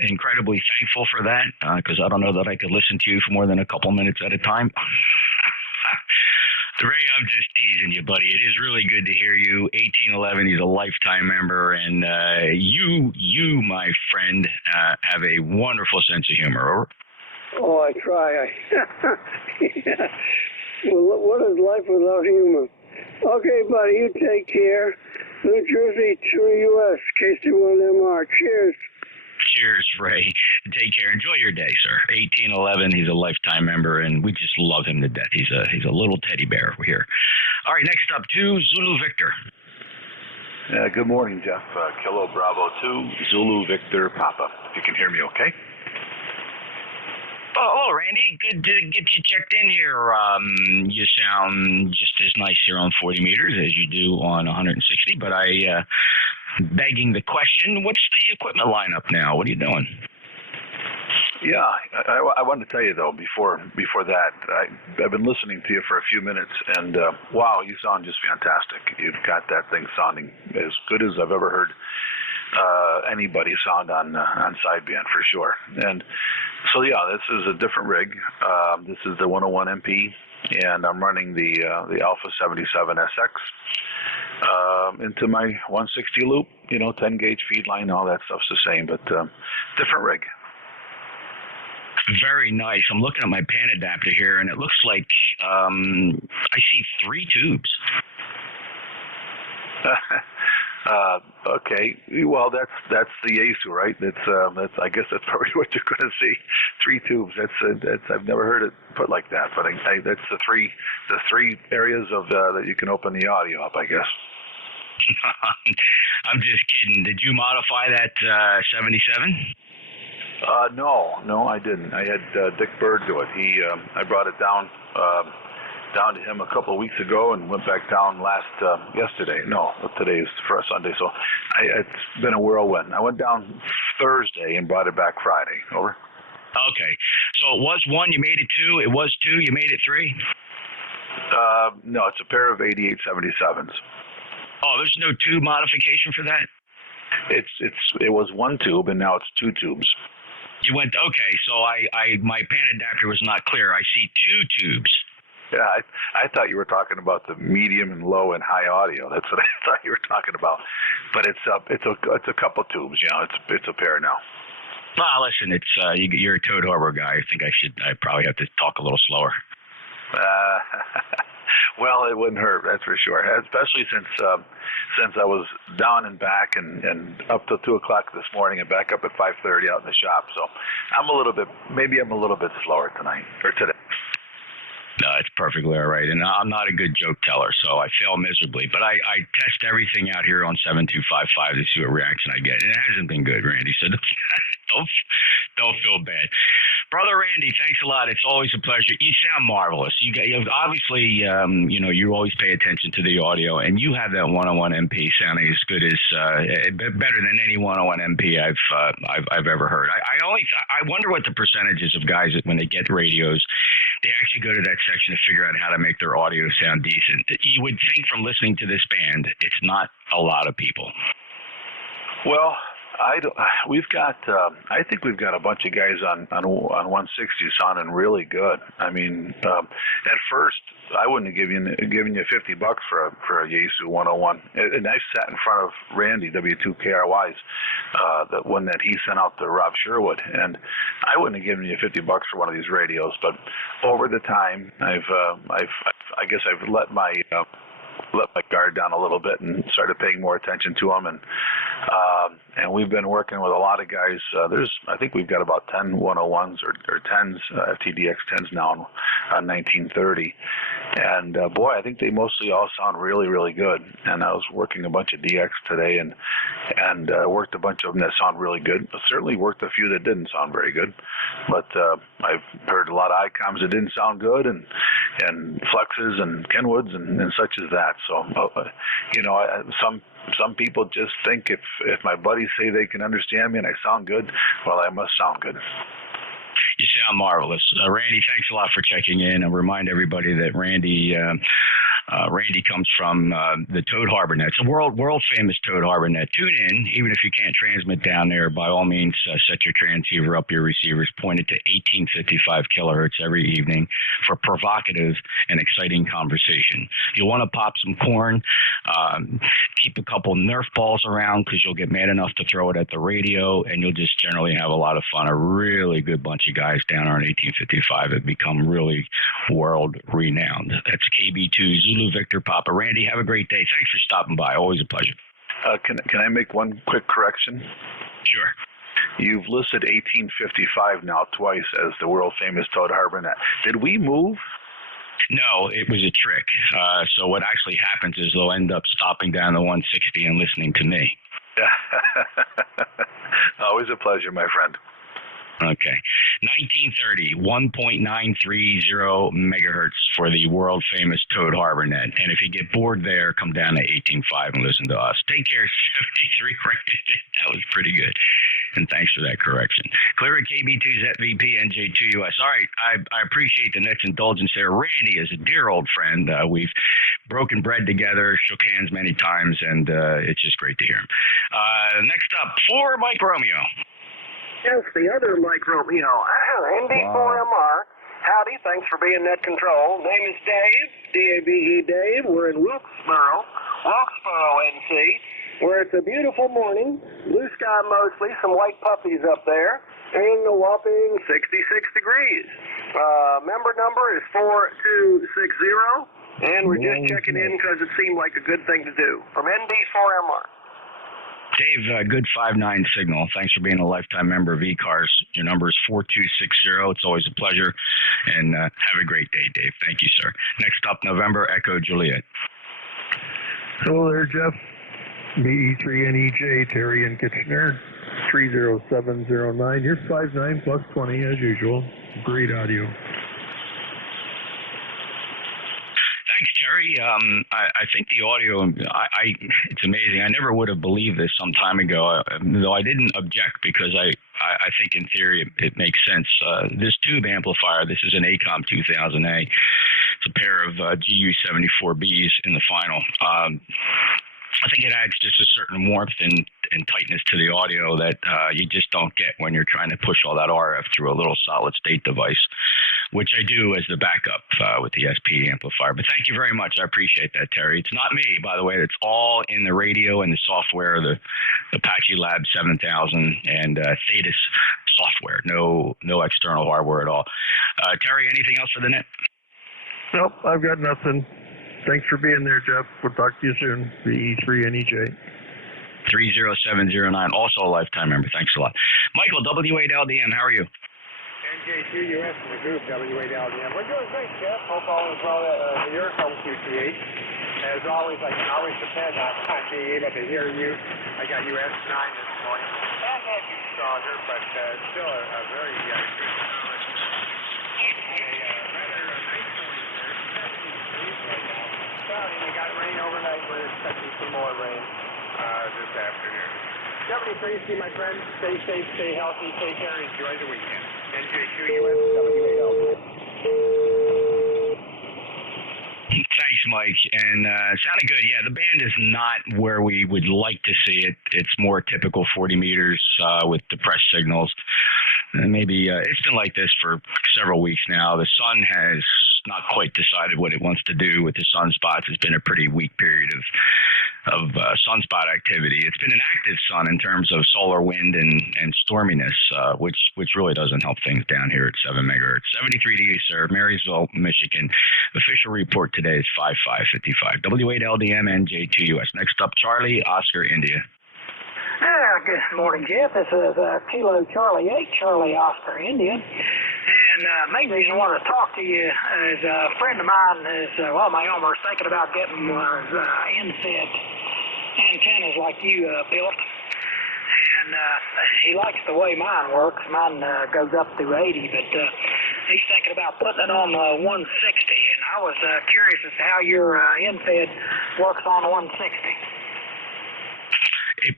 incredibly thankful for that, because I don't know that I could listen to you for more than a couple minutes at a time. Ray, I'm just teasing you, buddy. It is really good to hear you. 1811, he's a lifetime member, and you, my friend, have a wonderful sense of humor. Over. Oh, I try. Yeah. Well, what is life without humor? Okay, buddy, you take care. New Jersey, 2US, KC1MR. Cheers. Cheers, Ray. Take care. Enjoy your day, sir. 1811, he's a lifetime member, and we just love him to death. He's a little teddy bear here. All right, next up, 2, Zulu Victor. Good morning, Jeff. Kilo Bravo 2, Zulu Victor Papa. If you can hear me okay? Oh, hello, Randy. Good to get you checked in here. You sound just as nice here on 40 meters as you do on 160, but begging the question, what's the equipment lineup now? What are you doing? Yeah, I wanted to tell you though before that, I've been listening to you for a few minutes, and wow, you sound just fantastic. You've got that thing sounding as good as I've ever heard anybody sound on sideband for sure. And so yeah, this is a different rig. This is the 101 MP, and I'm running the Alpha 77 SX into my 160 loop. 10 gauge feed line, all that stuff's the same, but different rig. Very nice. I'm looking at my pan adapter here, and it looks like I see 3 tubes. Okay. Well, that's the Yaesu, right? That's I guess that's probably what you're going to see. 3 tubes. That's I've never heard it put like that, but that's the three areas of that you can open the audio up, I guess. I'm just kidding. Did you modify that 77? No, I didn't. I had Dick Bird do it. I brought it down to him a couple of weeks ago and went back down yesterday. No, today's for a Sunday, so it's been a whirlwind. I went down Thursday and brought it back Friday. Over. Okay, so it was 1, you made it 2. It was 2, you made it 3. No, it's a pair of 8877s. Oh, there's no tube modification for that? It was 1 tube and now it's 2 tubes. You went, okay, so my pan adapter was not clear. I see 2 tubes. Yeah, I thought you were talking about the medium and low and high audio. That's what I thought you were talking about. But it's a couple tubes, it's a pair now. Well, listen, you're a Toad Harbor guy. I think I probably have to talk a little slower. Well, it wouldn't hurt, that's for sure. Especially since I was down and back and up till 2 o'clock this morning and back up at 5:30 out in the shop. So I'm a little bit slower tonight or today. No, it's perfectly all right. And I'm not a good joke teller, so I fail miserably. But I test everything out here on 7255 to see what reaction I get. And it hasn't been good, Randy, so don't feel bad. Brother Randy, thanks a lot. It's always a pleasure. You sound marvelous. You obviously, you always pay attention to the audio, and you have that 101 MP sounding as good as better than any 101 MP I've ever heard. I wonder what the percentages of guys that when they get radios, they actually go to that section to figure out how to make their audio sound decent. You would think from listening to this band, it's not a lot of people. Well, I think we've got a bunch of guys on 160 sounding really good. I mean, at first I wouldn't have given you $50 for a Yaesu 101. And I sat in front of Randy W2KRY's the one that he sent out to Rob Sherwood, and I wouldn't have given you $50 for one of these radios. But over the time, I guess I've let my guard down a little bit and started paying more attention to them, and we've been working with a lot of guys. I think we've got about 10 101s or 10s, TDX 10s now on 1930, and boy, I think they mostly all sound really, really good. And I was working a bunch of DX today, and worked a bunch of them that sound really good. I certainly worked a few that didn't sound very good, but I've heard a lot of ICOMs that didn't sound good, and Flexes and Kenwoods and such as that. So, some people just think if my buddies say they can understand me and I sound good, well, I must sound good. You sound marvelous. Randy, thanks a lot for checking in. I'll remind everybody that Randy comes from the Toad Harbor Net. It's a world famous Toad Harbor Net. Tune in, even if you can't transmit down there. By all means, set your transceiver up, your receivers pointed to 1855 kilohertz every evening for provocative and exciting conversation. You'll want to pop some corn, keep a couple Nerf balls around because you'll get mad enough to throw it at the radio, and you'll just generally have a lot of fun. A really good bunch of guys down there in 1855 have become really world renowned. That's KB2 Zulu Victor Papa. Randy, have a great day. Thanks for stopping by. Always a pleasure. Can I make one quick correction? Sure. You've listed 1855 now twice as the world famous Toad Harbor Net. Did we move? No, it was a trick. So what actually happens is they'll end up stopping down the 160 and listening to me. Always a pleasure, my friend. Okay. 1930, 1.930 megahertz for the world famous Toad Harbor Net. And if you get bored there, come down to 18.5 and listen to us. Take care, 73 Randy. That was pretty good. And thanks for that correction. Clear at KB2ZVP NJ2US. All right, I appreciate the next indulgence there. Randy is a dear old friend. We've broken bread together, shook hands many times, and it's just great to hear him. Next up, for Mike Romeo. Yes, the other Mike Romeo, ND4MR. Howdy, thanks for being net control. Name is Dave, D-A-V-E Dave. We're in Wilkesboro, NC, where it's a beautiful morning, blue sky mostly, some white puppies up there, and a whopping 66 degrees. Member number is 4260, and we're just checking in because it seemed like a good thing to do. From ND4MR. Dave, good 5-9 signal. Thanks for being a lifetime member of ECARS. Your number is 4260. It's always a pleasure. And have a great day, Dave. Thank you, sir. Next up, November, Echo Juliet. Hello there, Jeff. BE3NEJ, Terry in Kitchener, 30709. Here's 5-9 plus 20 as usual. Great audio. Thanks, Terry. I think the audio, it's amazing. I never would have believed this some time ago, though I didn't object because I think in theory it makes sense. This tube amplifier, this is an ACOM 2000A. It's a pair of GU74Bs in the final. I think it adds just a certain warmth and tightness to the audio that you just don't get when you're trying to push all that RF through a little solid state device, which I do as the backup with the SP amplifier. But thank you very much. I appreciate that, Terry. It's not me, by the way. It's all in the radio and the software, the Apache Lab 7000 and Thetis software. No external hardware at all. Terry, anything else for the net? Nope, I've got nothing. Thanks for being there, Jeff. We'll talk to you soon. BE3NEJ. 30709, also a lifetime member. Thanks a lot. Michael, W8LDM, how are you? NJ2US in the group, W8LDM. We're doing great, Jeff. Hope all is well at your home QTH. As always, I can always depend on being able to hear you. I got US 9 this morning. That had you stronger, but still a very good sound. We got rain overnight. We're expecting some more rain this afternoon. 73, see my friends. Stay safe, stay healthy, take care, enjoy the weekend. NJ2US, W8LDM. Thanks, Mike. And sounded good. Yeah, the band is not where we would like to see it. It's more typical 40 meters with depressed signals. And maybe it's been like this for several weeks now. The sun has not quite decided what it wants to do with the sunspots. It's been a pretty weak period of sunspot activity. It's been an active sun in terms of solar wind and storminess, which really doesn't help things down here at 7 megahertz. 73 degrees, sir. Marysville, Michigan. Official report today is 5555. W8LDM NJ2US. Next up, Charlie, Oscar, India. Good morning, Jeff. This is Kilo Charlie 8, Charlie Oscar, India. And main reason I wanted to talk to you is a friend of mine is, my owner is thinking about getting inset antennas like you built. And he likes the way mine works. Mine goes up to 80, but he's thinking about putting it on 160. And I was curious as to how your infed works on 160. It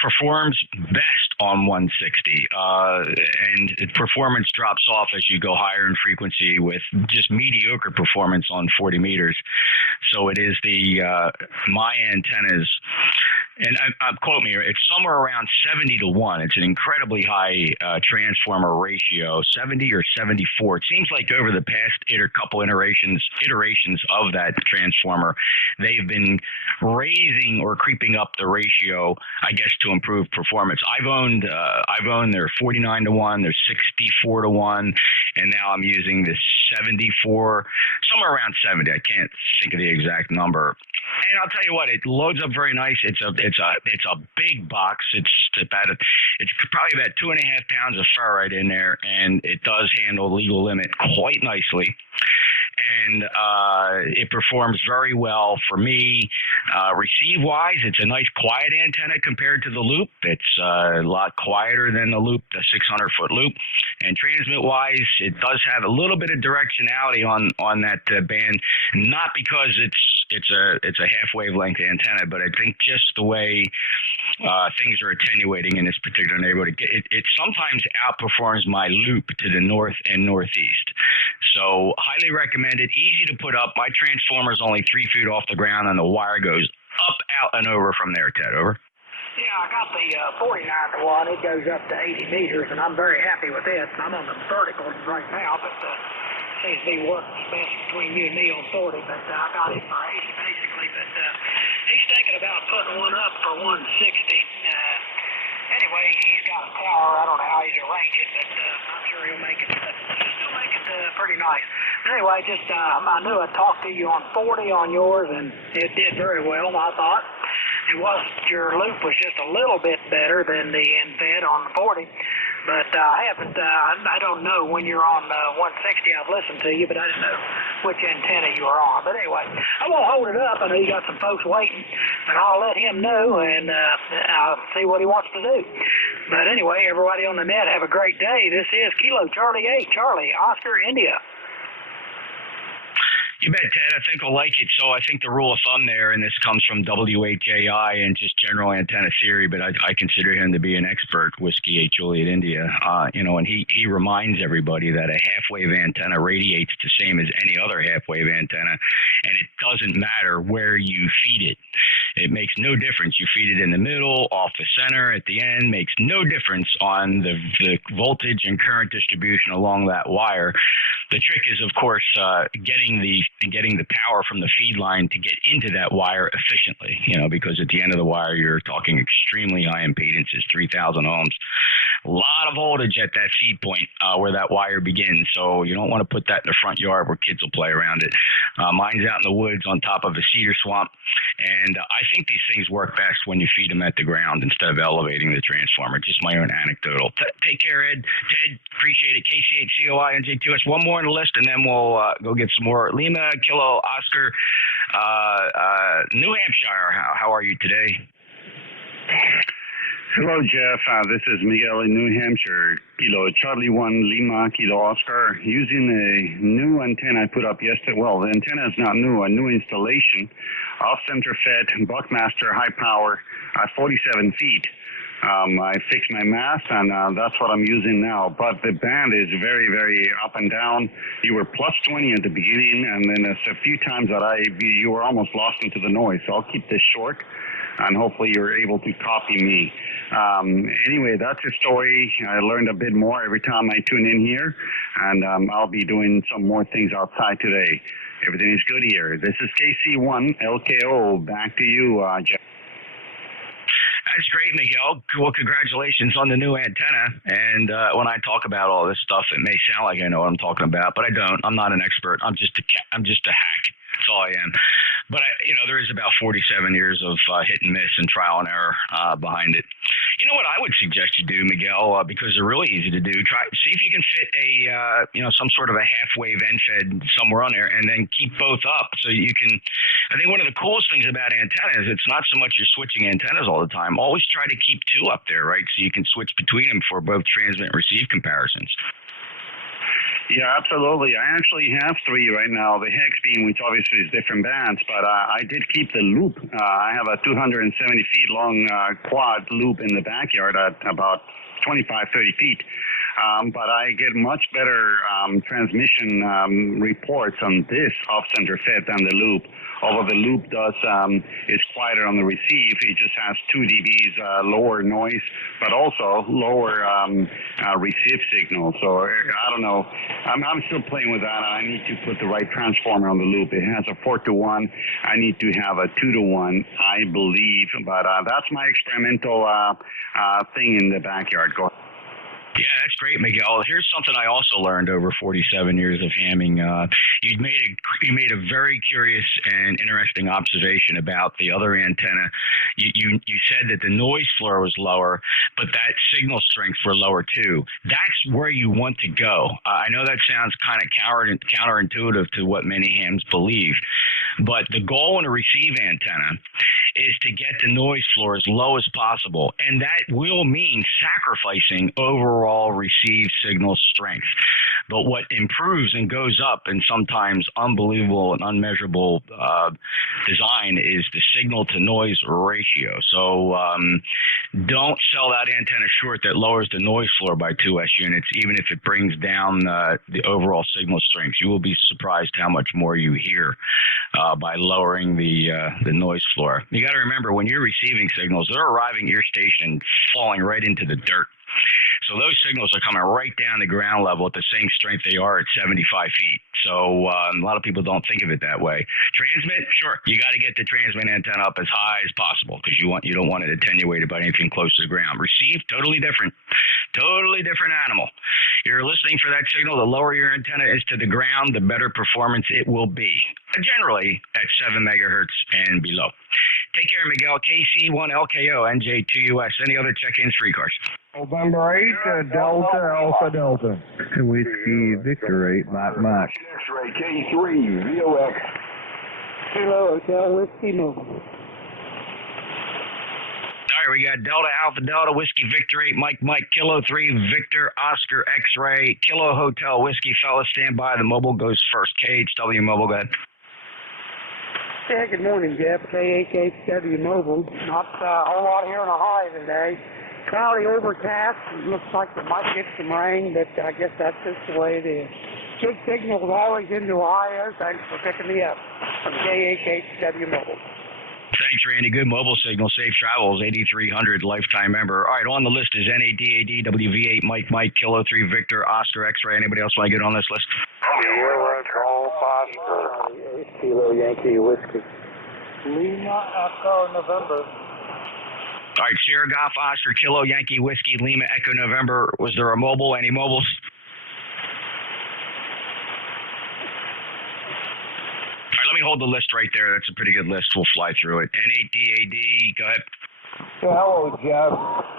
performs best on 160, and performance drops off as you go higher in frequency with just mediocre performance on 40 meters. So it is my antennas, and quote me, it's somewhere around 70 to 1. It's an incredibly high transformer ratio, 70 or 74. It seems like over the past couple iterations of that transformer, they've been raising or creeping up the ratio, I guess, to improve performance. I've owned their 49 to 1, their 64 to 1, and now I'm using this 74, somewhere around 70. I can't think of the exact number. And I'll tell you what, it loads up very nice. It's a big box. It's probably about 2.5 pounds of ferrite in there, and it does handle legal limit quite nicely. And it performs very well for me. Receive-wise, it's a nice quiet antenna compared to the loop. It's a lot quieter than the loop, the 600-foot loop. And transmit-wise, it does have a little bit of directionality on that band, not because it's a half wavelength antenna, but I think just the way things are attenuating in this particular neighborhood. It sometimes outperforms my loop to the north and northeast. So highly recommended, easy to put up. My transformer is only 3 feet off the ground, and the wire goes up, out, and over from there, Ted. Over. Yeah, I got the 49 to 1. It goes up to 80 meters, and I'm very happy with it. I'm on the vertical right now, but seems to be working best between you and me on 40. But I got it for 80 basically. But he's thinking about putting one up for 160. Anyway, he's got a tower. I don't know how he's arranged it, but I'm sure he'll make it. Still make it pretty nice. But anyway, just I knew I talked to you on 40 on yours, and it did very well. I thought. It was, your loop was just a little bit better than the embed on the 40, but I haven't, I don't know when you're on 160. I've listened to you, but I didn't know which antenna you were on. But anyway, I won't hold it up. I know you got some folks waiting, and I'll let him know, and I'll see what he wants to do. But anyway, everybody on the net, have a great day. This is Kilo Charlie 8, Charlie, Oscar, India. You bet, Ted. I think I'll like it. So I think the rule of thumb there, and this comes from WHAI and just general antenna theory, but I consider him to be an expert, Whiskey 8 Juliet India. And he reminds everybody that a half-wave antenna radiates the same as any other half-wave antenna, and it doesn't matter where you feed it. It makes no difference. You feed it in the middle, off the center, at the end, makes no difference on the voltage and current distribution along that wire. The trick is, of course, getting the power from the feed line to get into that wire efficiently, because at the end of the wire, you're talking extremely high impedances, 3,000 ohms. A lot of voltage at that feed point where that wire begins. So you don't want to put that in the front yard where kids will play around it. Mine's out in the woods on top of a cedar swamp. And I think these things work best when you feed them at the ground instead of elevating the transformer. Just my own anecdotal. Take care, Ed. Ted, appreciate it. KC8COI, NJ2US. One more on the list, and then we'll go get some more. Lima, Kilo, Oscar, New Hampshire. How are you today? Hello, Jeff. This is Miguel in New Hampshire. Kilo Charlie 1, Lima, Kilo Oscar. Using a new antenna I put up yesterday. Well, the antenna is not new, a new installation. Off-center fed, Buckmaster, high power, 47 feet. I fixed my mast, and that's what I'm using now. But the band is very, very up and down. You were plus 20 at the beginning, and then there's a few times that you were almost lost into the noise. So I'll keep this short, and hopefully you're able to copy me. Anyway, that's the story. I learned a bit more every time I tune in here, and I'll be doing some more things outside today. Everything is good here. This is KC1 LKO. Back to you, Jeff. That's great, Miguel. Well, congratulations on the new antenna. And when I talk about all this stuff, it may sound like I know what I'm talking about, but I don't. I'm not an expert. I'm just a hack. That's all I am. But there is about 47 years of hit and miss and trial and error behind it. You know what I would suggest you do, Miguel, because they're really easy to do. See if you can fit some sort of a half-wave end-fed somewhere on there, and then keep both up so you can. I think one of the coolest things about antennas, it's not so much you're switching antennas all the time. Always try to keep two up there, right? So you can switch between them for both transmit and receive comparisons. Yeah, absolutely. I actually have 3 right now. The hex beam, which obviously is different bands, but I did keep the loop. I have a 270 feet long quad loop in the backyard at about 25, 30 feet. But I get much better transmission reports on this off-center fed than the loop. Although the loop is quieter on the receive, it just has 2 dBs lower noise, but also lower receive signal. So I don't know. I'm still playing with that. I need to put the right transformer on the loop. It has a 4-to-1. I need to have a 2-to-1, I believe. But that's my experimental thing in the backyard. Go ahead. Yeah, that's great, Miguel. Here's something I also learned over 47 years of hamming. You made a very curious and interesting observation about the other antenna. You said that the noise floor was lower, but that signal strengths were lower too. That's where you want to go. I know that sounds kind of counterintuitive to what many hams believe, but the goal in a receive antenna is to get the noise floor as low as possible, and that will mean sacrificing overall receive signal strength. But what improves and goes up and sometimes unbelievable and unmeasurable design is the signal to noise ratio. So don't sell that antenna short that lowers the noise floor by 2S units, even if it brings down the overall signal strength. You will be surprised how much more you hear by lowering the noise floor. You got to remember, when you're receiving signals, they're arriving at your station, falling right into the dirt. So those signals are coming right down to ground level at the same strength they are at 75 feet. So a lot of people don't think of it that way. Transmit, sure, you got to get the transmit antenna up as high as possible because you don't want it attenuated by anything close to the ground. Receive, totally different animal. You're listening for that signal. The lower your antenna is to the ground, the better performance it will be. Generally at 7 megahertz and below. Take care, Miguel. KC1LKO, NJ2US. Any other check-ins for ECARS? November 8, Delta, Alpha Delta. Whiskey Victor 8, Mike. X-ray K3, VOX. Kilo Hotel Whiskey Mobile. All right, we got Delta, Alpha Delta, Whiskey Victor 8, Mike, Kilo 3, Victor, Oscar, X-ray, Kilo Hotel, Whiskey, fellas, stand by. The mobile goes first. KHW Mobile, go ahead. Yeah, good morning, Jeff. KHW Mobile. Not a whole lot here in Ohio today. Cloudy, overcast. It looks like we might get some rain, but I guess that's just the way it is. Good signals always into Ohio. Thanks for picking me up from KHW Mobile. Thanks, Randy. Good mobile signal. Safe travels. 8300 lifetime member. All right, on the list is NADAD, WV8, Mike, Kilo 3, Victor, Oscar, X-ray. Anybody else want to get on this list? Kilo Yankee Whiskey. Lima Echo November. All right, Sierra Golf, Oscar, Kilo Yankee Whiskey, Lima Echo November. Was there a mobile? Any mobiles? All right, let me hold the list right there. That's a pretty good list. We'll fly through it. N8DAD, go ahead. Hello, Jeff.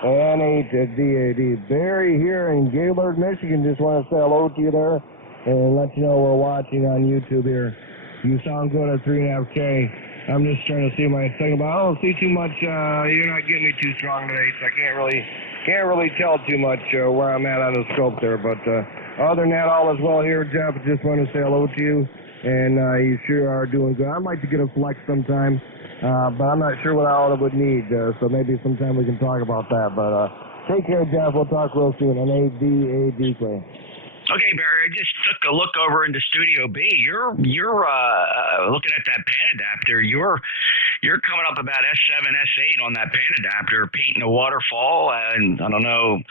N8DAD. Barry here in Gaylord, Michigan. Just want to say hello to you there and let you know we're watching on YouTube here. You sound good at 3.5K. I'm just trying to see my signal, but I don't see too much. You're not getting me too strong today, so I can't really tell too much where I'm at on the scope there. But other than that, all is well here, Jeff. Just want to say hello to you, and you sure are doing good. I'd like to get a flex sometime, but I'm not sure what all it would need. So maybe sometime we can talk about that. But take care, Jeff. We'll talk real soon. NADAD. Okay, Barry, I just took a look over into Studio B. You're looking at that pan adapter. You're coming up about S7, S8 on that pan adapter, painting a waterfall. And I don't know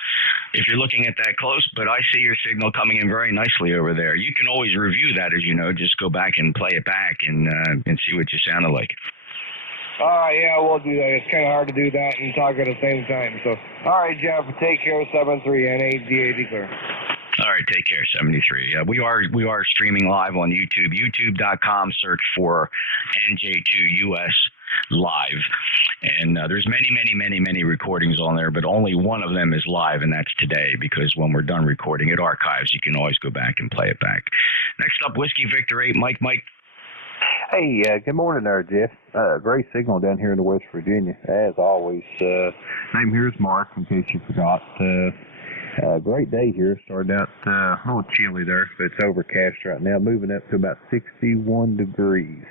if you're looking at that close, but I see your signal coming in very nicely over there. You can always review that, as you know. Just go back and play it back and see what you sounded like. Yeah, we'll do that. It's kind of hard to do that and talk at the same time. So, all right, Jeff, take care. 7-3, NADAD clear. All right, take care, 73. We are streaming live on YouTube, youtube.com. Search for NJ2US Live. And there's many recordings on there, but only one of them is live, and that's today, because when we're done recording, it archives. You can always go back and play it back. Next up, Whiskey Victor 8, Mike. Hey, good morning there, Jeff. Great signal down here in the West Virginia, as always. Name here is Mark, in case you forgot. Great day here. Started out a little chilly there, but it's overcast right now, moving up to about 61 degrees.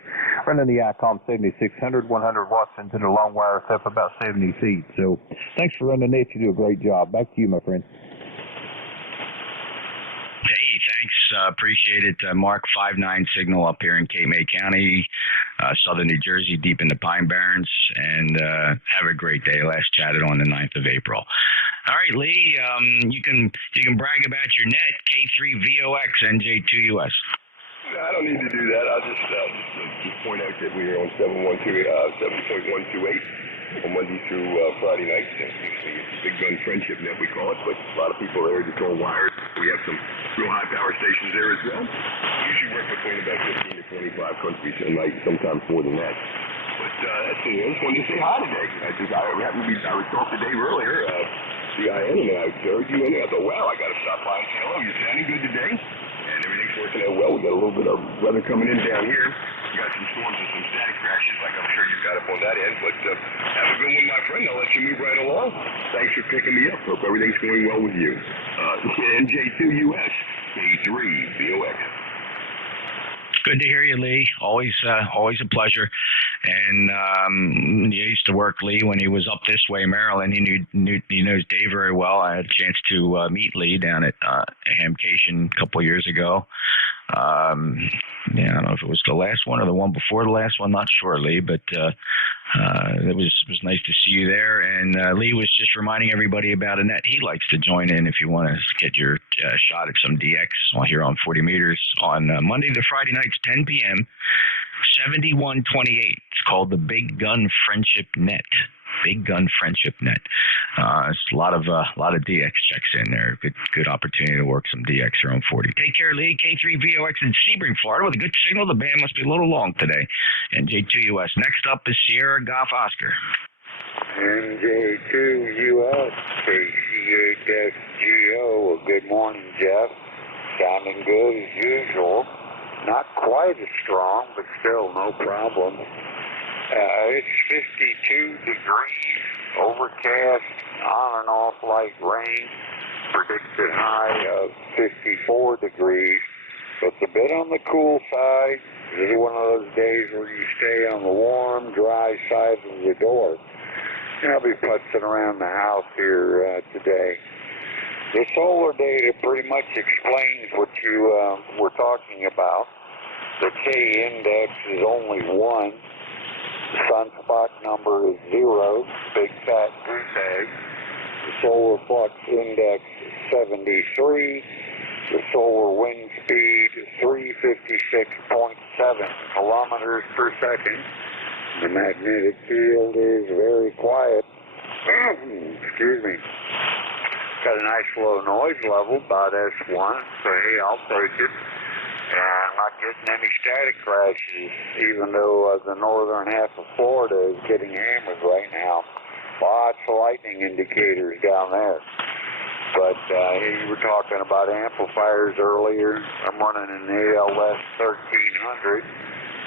Running the ICOM 7600, 100 watts into the long wire, up about 70 feet. So thanks for running it. You do a great job. Back to you, my friend. Hey, thanks. Appreciate it. Mark, 5.9 signal up here in Cape May County, southern New Jersey, deep in the Pine Barrens. And have a great day. Last chatted on the 9th of April. All right, Lee, you can brag about your net, K3VOX, NJ2US. I don't need to do that. I'll just point out that we are on 7.128 on Monday through Friday nights. Usually it's Big Gun Friendship Net, we call it, but a lot of people are there to control wires. We have some real high power stations there as well. We usually work between about 15 to 25 countries a night, sometimes more than that. But that's it. I just wanted to say hi today. I was talking to Dave earlier. CIN, and I heard you in there. I thought, wow, I got to stop by and say hello. You're sounding good today, and everything's working out well. We got a little bit of weather coming in down here. We got some storms and some static crashes, like I'm sure you've got up on that end. But have a good one, my friend. I'll let you move right along. Thanks for picking me up. Hope everything's going well with you. NJ2US, K3. Good to hear you, Lee. Always a pleasure. And I used to work Lee when he was up this way, Maryland. He knows Dave very well. I had a chance to meet Lee down at Hamcation a couple of years ago. I don't know if it was the last one or the one before the last one. Not sure, Lee, but it was nice to see you there. And Lee was just reminding everybody about a net he likes to join in if you want to get your shot at some DX while here on 40 meters on Monday to Friday nights, 10 p.m. 7128. It's called the Big Gun Friendship Net. Big Gun Friendship Net. It's a lot of DX checks in there. Good opportunity to work some DX here on 40. Take care, Lee. K3VOX in Sebring, Florida, with a good signal. The band must be a little long today. NJ2US. Next up is Sierra Golf Oscar. NJ2US KC8SGO. Well, good morning, Jeff. Sounding good as usual. Not quite as strong, but still no problem. It's 52 degrees, overcast, on and off like rain. Predicted high of 54 degrees. So it's a bit on the cool side. This is one of those days where you stay on the warm, dry side of the door. And I'll be putzing around the house here today. The solar data pretty much explains what you were talking about. The K index is only 1. The sunspot number is 0. Big fat goose egg. The solar flux index is 73. The solar wind speed is 356.7 kilometers per second. The magnetic field is very quiet. Excuse me. Got a nice low noise level, about S1, so hey, I'll take it. I'm not getting any static crashes, even though the northern half of Florida is getting hammered right now. Lots of lightning indicators down there. But you were talking about amplifiers earlier. I'm running an ALS 1300,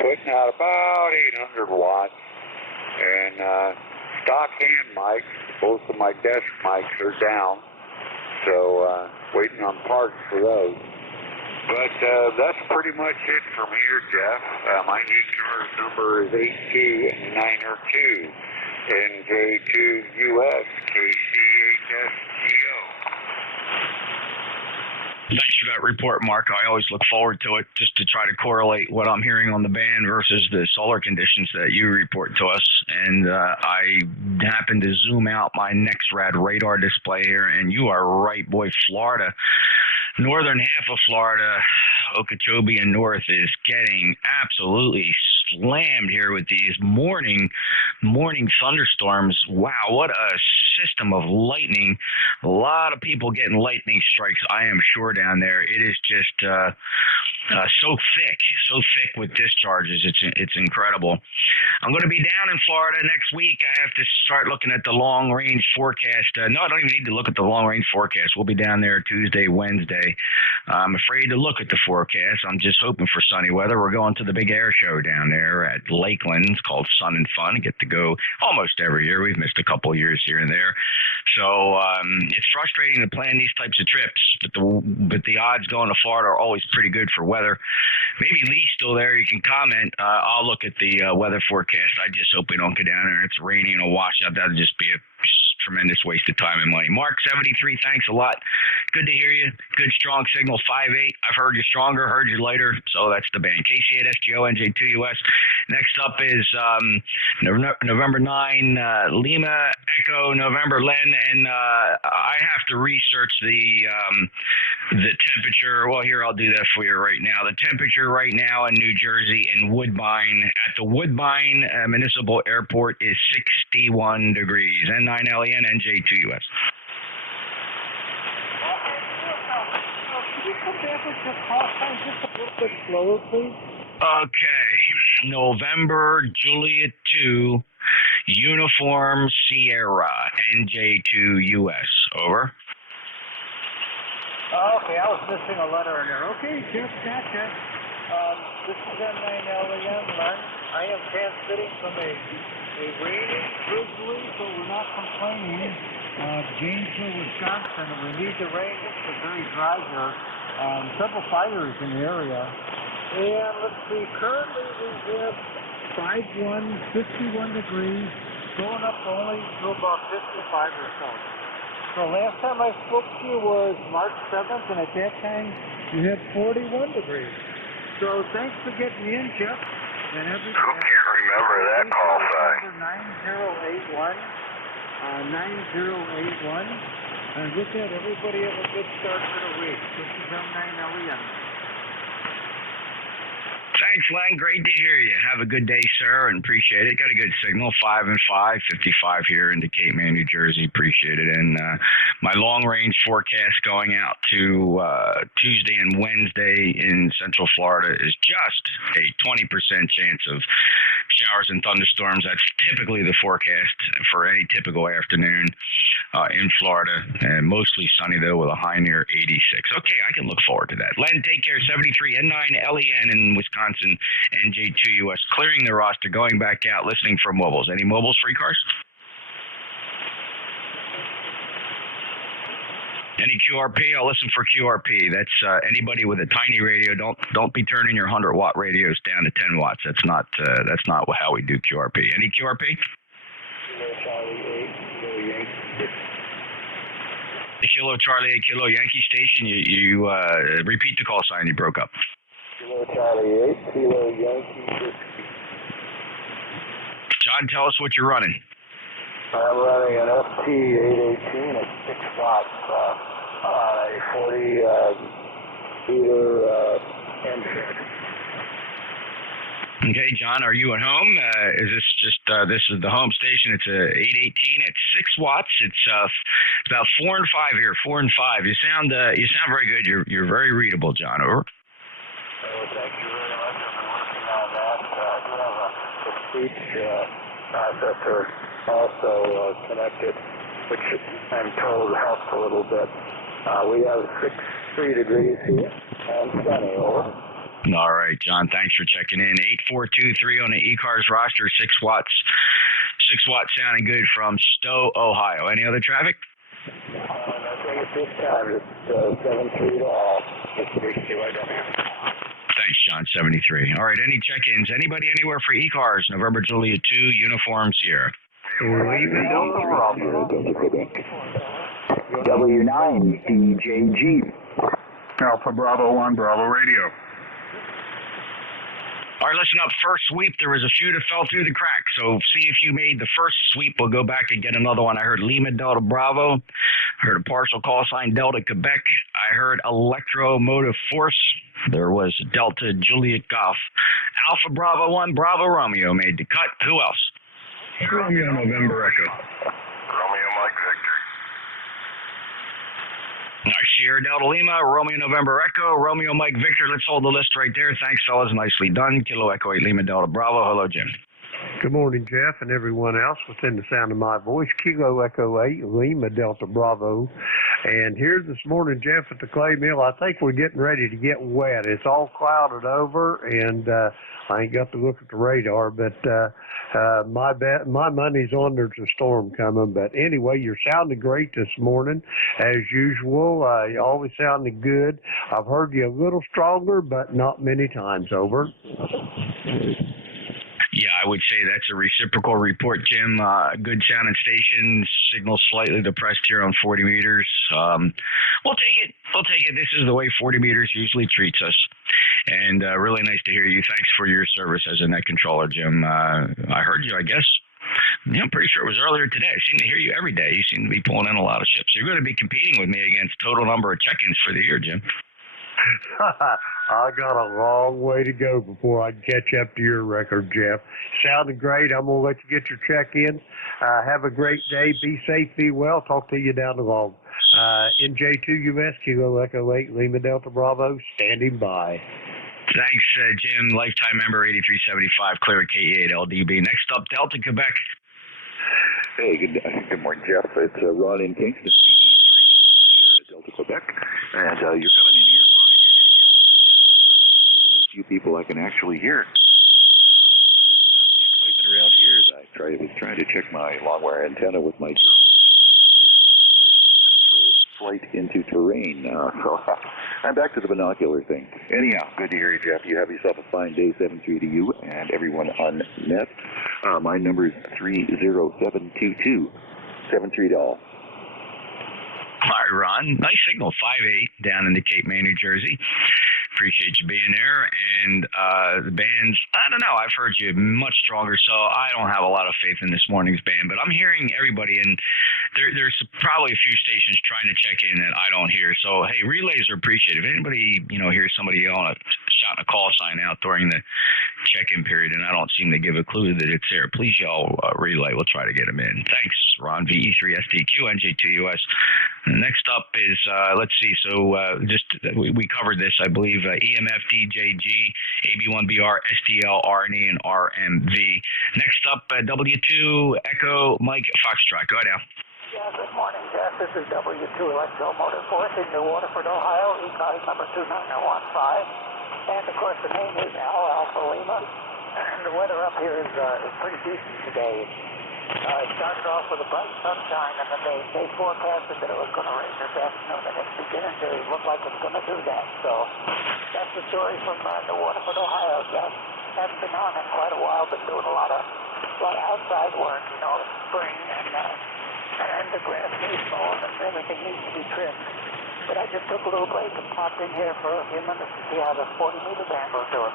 putting out about 800 watts. And stock hand mics, both of my desk mics are down. So waiting on parts for those. But that's pretty much it from here, Jeff. My ECARS number is 8292, NJ2US KC8SGO. Thanks for that report, Mark. I always look forward to it just to try to correlate what I'm hearing on the band versus the solar conditions that you report to us. And I happened to zoom out my NexRad radar display here, and you are right, boy, Florida. Northern half of Florida, Okeechobee and north, is getting absolutely slammed here with these morning thunderstorms. Wow, what a system of lightning. A lot of people getting lightning strikes, I am sure, down there. It is just so thick with discharges. It's incredible. I'm going to be down in Florida next week. I have to start looking at the long-range forecast. No, I don't even need to look at the long-range forecast. We'll be down there Tuesday, Wednesday. I'm afraid to look at the forecast. I'm just hoping for sunny weather. We're going to the big air show down there at Lakeland. It's called Sun and Fun. I get to go almost every year. We've missed a couple of years here and there. So it's frustrating to plan these types of trips, but the odds going to Florida are always pretty good for weather. Maybe Lee's still there. You can comment. I'll look at the weather forecast. I just hope we don't go down there and it's raining and a washout. That would just be a tremendous waste of time and money. Mark 73, thanks a lot. Good to hear you. Good strong signal. 5.8. I've heard you stronger, heard you later. So that's the band. KC8SGO, NJ2US. Next up is November 9, Lima Echo, November Len, and I have to research the temperature. Well, here, I'll do that for you right now. The temperature right now in New Jersey in Woodbine at the Woodbine Municipal Airport is 61 degrees. N9LEN, NJ2US. Can you come back with your call time just a little bit slower, please? Okay. November Juliet 2, Uniform Sierra, NJ2US. Over. Okay, I was missing a letter in there. Okay, Jeff, gotcha. This is N9LEN, Len. I am transmitting from a rainy, drizzly, but we're not complaining. Janesville, Wisconsin. We need the rain. It's very dry here. Several fires in the area. And let's see, currently we have 51 degrees, going up only to about 55 or so. So last time I spoke to you was March 7th, and at that time you had 41 degrees. So thanks for getting me in, Jeff. And Who can't remember that call sign? 9081. And with that, everybody have a good start to the week. This is M9LEN. Thanks, Len. Great to hear you. Have a good day, sir, and appreciate it. Got a good signal, 5 and 5, 55 here in Cape May, New Jersey. Appreciate it. And my long-range forecast going out to Tuesday and Wednesday in Central Florida is just a 20% chance of showers and thunderstorms. That's typically the forecast for any typical afternoon in Florida. And mostly sunny, though, with a high near 86. Okay, I can look forward to that. Len, take care. 73 N9LEN in Wisconsin. NJ2US clearing the roster, going back out, listening for mobiles. Any mobiles for ECARS? Any QRP? I'll listen for QRP. That's anybody with a tiny radio. Don't be turning your 100-watt radios down to 10 watts. That's not how we do QRP. Any QRP? Kilo Charlie 8, Kilo Yankee Station. You repeat the call sign. You broke up. Kilo Charlie 8, Kilo Yankee. John, tell us what you're running. I'm running an FT818 at 6 watts on a 40-liter engine. Okay, John, are you at home? Is this just, this is the home station. It's a 818 at 6 watts. It's about 4 and 5 here, 4 and 5. You sound very good. You're very readable, John. Over. Thank you very much. I've been working on that. I do have a speech processor also connected, which I'm told helps a little bit. We have 63 degrees here and sunny. Over. All right, John, thanks for checking in. 8423 on the ECARS roster, 6 watts. 6 watts sounding good from Stowe, Ohio. Any other traffic? Nothing at this time. It's 73 to all. Just to be Thanks, John, 73. All right, any check-ins? Anybody anywhere for ECARS? November Juliet 2, Uniform Sierra. W9 DJG. Alpha Bravo 1, Bravo Radio. All right, listen up. First sweep, there was a few that fell through the cracks. So see if you made the first sweep. We'll go back and get another one. I heard Lima Delta Bravo. I heard a partial call sign Delta Quebec. I heard Electromotive Force. There was Delta Juliet Golf. Alpha Bravo 1, Bravo Romeo made the cut. Who else? Romeo November Echo. Romeo Mike Victor. All right, Sierra Delta Lima, Romeo November Echo, Romeo Mike Victor. Let's hold the list right there. Thanks, fellas. Nicely done. Kilo Echo 8 Lima Delta Bravo. Hello, Jim. Good morning, Jeff, and everyone else within the sound of my voice. Kilo Echo 8 Lima Delta Bravo. And here this morning, Jeff, at the clay mill, I think we're getting ready to get wet. It's all clouded over, and I ain't got to look at the radar, but my money's on there's a storm coming. But anyway, you're sounding great this morning, as usual. You always sounding good. I've heard you a little stronger, but not many times. Over. Yeah, I would say that's a reciprocal report, Jim. Good sounding station, signal slightly depressed here on 40 meters. We'll take it. We'll take it. This is the way 40 meters usually treats us. And really nice to hear you. Thanks for your service as a net controller, Jim. I heard you, I guess. Yeah, I'm pretty sure it was earlier today. I seem to hear you every day. You seem to be pulling in a lot of ships. You're going to be competing with me against total number of check-ins for the year, Jim. I got a long way to go before I can catch up to your record, Jeff. Sounding great. I'm going to let you get your check-in. Have a great day. Be safe. Be well. Talk to you down the road. NJ2US Kilo Echo 8 Lima Delta Bravo standing by. Thanks, Jim. Lifetime member 8375, clear at KE8 LDB. Next up, Delta Quebec. Hey, good morning, Jeff. It's Ron in Kingston, DE3, Sierra Delta Quebec. And you're coming in here fine. You're hitting me almost a 10 over, and you're one of the few people I can actually hear. Other than that, the excitement around here is I was trying to check my long-wire antenna with my drone, and I experienced my first controlled flight into terrain. So I'm back to the binocular thing. Anyhow, good to hear you, Jeff. You have yourself a fine day, 7-3 to you and everyone on net. My number is 30722. 7-3 to all. All right, Ron. Nice signal, 5-8 down in the Cape May, New Jersey. Appreciate you being there. And the band's, I don't know, I've heard you much stronger, so I don't have a lot of faith in this morning's band. But I'm hearing everybody, and there's probably a few stations trying to check in that I don't hear. So, hey, relays are appreciated. If anybody, hears somebody yelling, shouting a call sign out during the check-in period, and I don't seem to give a clue that it's there, please yell relay. We'll try to get them in. Thanks, Ron. VE3STQ, NJ2US. Next up is, let's see, so we covered this, I believe, EMF, DJG, AB1BR, STL, RNE, and RMV. Next up, W2 Echo Mike Foxtrot. Go ahead, Al. Yeah, good morning, Jeff. This is W2 Electro Motorsports in New Waterford, Ohio, ECARS number 29015. And, of course, the name is Al Alpha Lima. And the weather up here is pretty decent today. It started off with a bright sunshine, and then they forecasted that it was going to rain this afternoon, and it's beginning to look like it's going to do that. So that's the story from New Waterford, Ohio. Jeff, haven't been on in quite a while, been doing a lot of outside work, spring, and the grass needs mowing, and everything needs to be trimmed. But I just took a little break and popped in here for a few minutes to see how the 40-meter band was doing.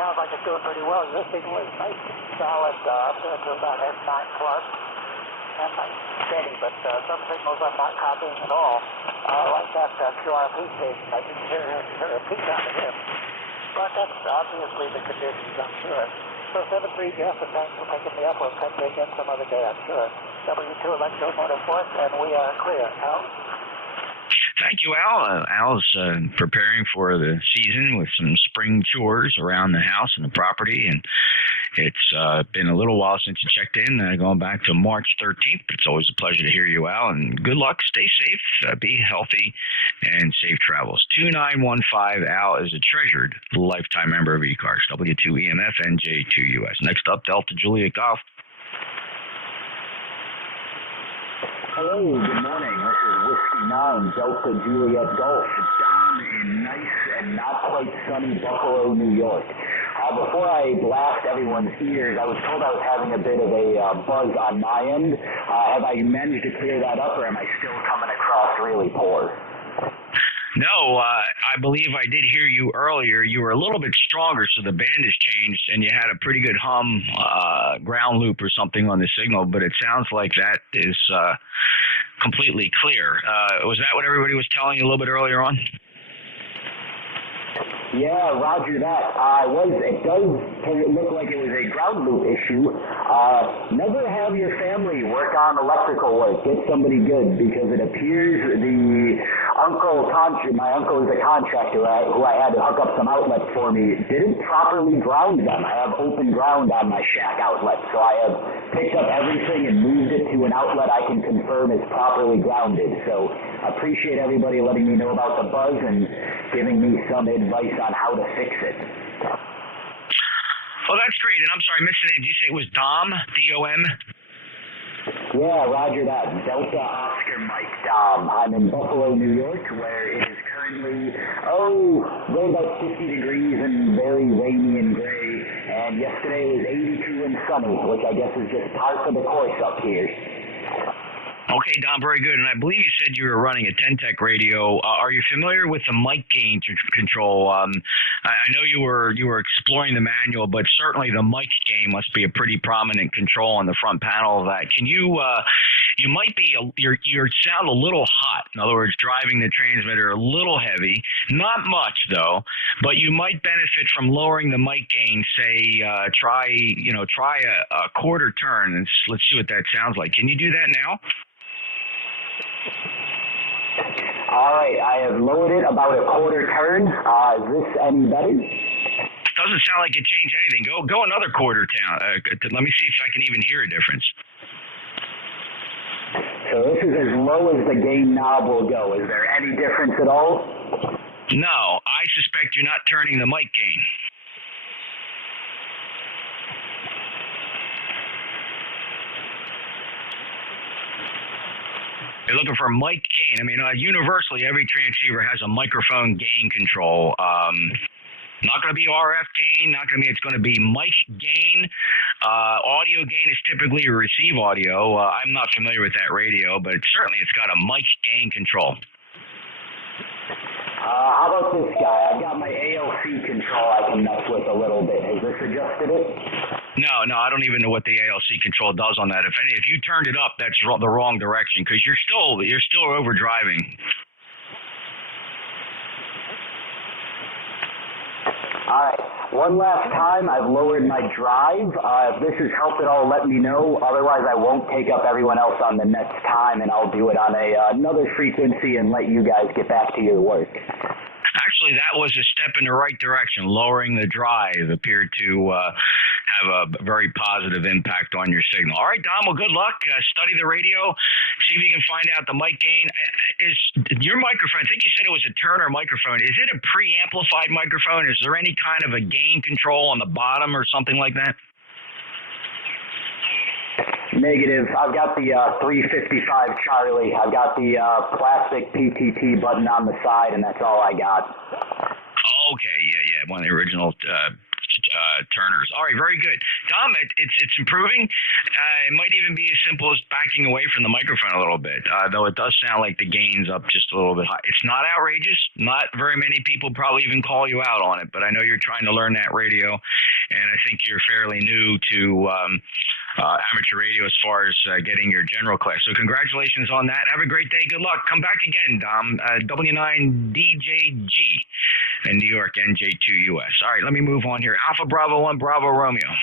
Sounds like it's doing pretty well. This signal is nice and solid up there to about S9 plus. And nice and steady, but some signals I'm not copying at all. Like that QRP station, I didn't hear a peak out of him. But that's obviously the conditions, I'm sure. So 7-3 Jeff, and thanks for picking me up. We'll catch you again some other day, I'm sure. W2 Electro Motorsports, and we are clear. Al? Thank you, Al. Al's preparing for the season with some spring chores around the house and the property, and it's been a little while since you checked in, going back to March 13th. But it's always a pleasure to hear you, Al, and good luck. Stay safe, be healthy, and safe travels. 2915, Al is a treasured lifetime member of ECARS, W2 EMF, NJ2US. Next up, Delta Juliet Golf. Hello, good morning. This is Whiskey 9, Delta Juliet Golf. Down in nice and not quite sunny Buffalo, New York. Before I blast everyone's ears, I was told I was having a bit of a buzz on my end. Have I managed to clear that up, or am I still coming across really poor? No, I believe I did hear you earlier. You were a little bit stronger, so the band has changed, and you had a pretty good hum, ground loop or something on the signal, but it sounds like that is completely clear. Was that what everybody was telling you a little bit earlier on? Yeah, roger that. It does look like it was a ground loop issue. Never have your family work on electrical work. Get somebody good, because it appears my uncle is a contractor who I had to hook up some outlets for me, didn't properly ground them. I have open ground on my shack outlet, so I have picked up everything and moved it to an outlet I can confirm is properly grounded. So appreciate everybody letting me know about the buzz and giving me some advice on how to fix it. Well, that's great. And I'm sorry, I missed the name. Did you say it was Dom? D-O-M? Yeah, roger that. Delta Oscar Mike, Dom. I'm in Buffalo, New York, where it is currently, right about 50 degrees and very rainy and gray. And yesterday was 82 and sunny, which I guess is just part of the course up here. Okay, Don, very good. And I believe you said you were running a 10-tech radio. Are you familiar with the mic gain control? I know you were exploring the manual, but certainly the mic gain must be a pretty prominent control on the front panel of that. Can you? You might be you sound a little hot. In other words, driving the transmitter a little heavy. Not much though, but you might benefit from lowering the mic gain. Say, try a quarter turn, and let's see what that sounds like. Can you do that now? All right, I have lowered it about a quarter turn. Is this any better? Doesn't sound like it changed anything. Go another quarter down. Let me see if I can even hear a difference. So this is as low as the gain knob will go. Is there any difference at all? No, I suspect you're not turning the mic gain. They're looking for mic gain. I mean, universally, every transceiver has a microphone gain control. Not going to be RF gain. Not going to be. It's going to be mic gain. Audio gain is typically receive audio. I'm not familiar with that radio, but certainly it's got a mic gain control. How about this guy? I've got my ALC control I can mess with a little bit. Has this adjusted it? No, I don't even know what the ALC control does on that. If you turned it up, that's the wrong direction because you're still overdriving. All right. One last time, I've lowered my drive. If this has helped at all, let me know. Otherwise, I won't take up everyone else on the next time, and I'll do it on another frequency and let you guys get back to your work. Actually, that was a step in the right direction. Lowering the drive appeared to have a very positive impact on your signal. All right, Dom, well, good luck. Study the radio. See if you can find out the mic gain. Is your microphone, I think you said it was a Turner microphone. Is it a pre-amplified microphone? Is there any kind of a gain control on the bottom or something like that? Negative. I've got the 355 Charlie. I've got the plastic PTT button on the side, and that's all I got. Okay, yeah, one of the original Turners. All right, very good. Dom, it's improving. It might even be as simple as backing away from the microphone a little bit, though it does sound like the gain's up just a little bit high. It's not outrageous. Not very many people probably even call you out on it, but I know you're trying to learn that radio, and I think you're fairly new to amateur radio as far as getting your general class. So congratulations on that. Have a great day. Good luck. Come back again, Dom. W9DJG in New York, NJ2US. All right, let me move on here. Alpha Bravo 1 Bravo Romeo.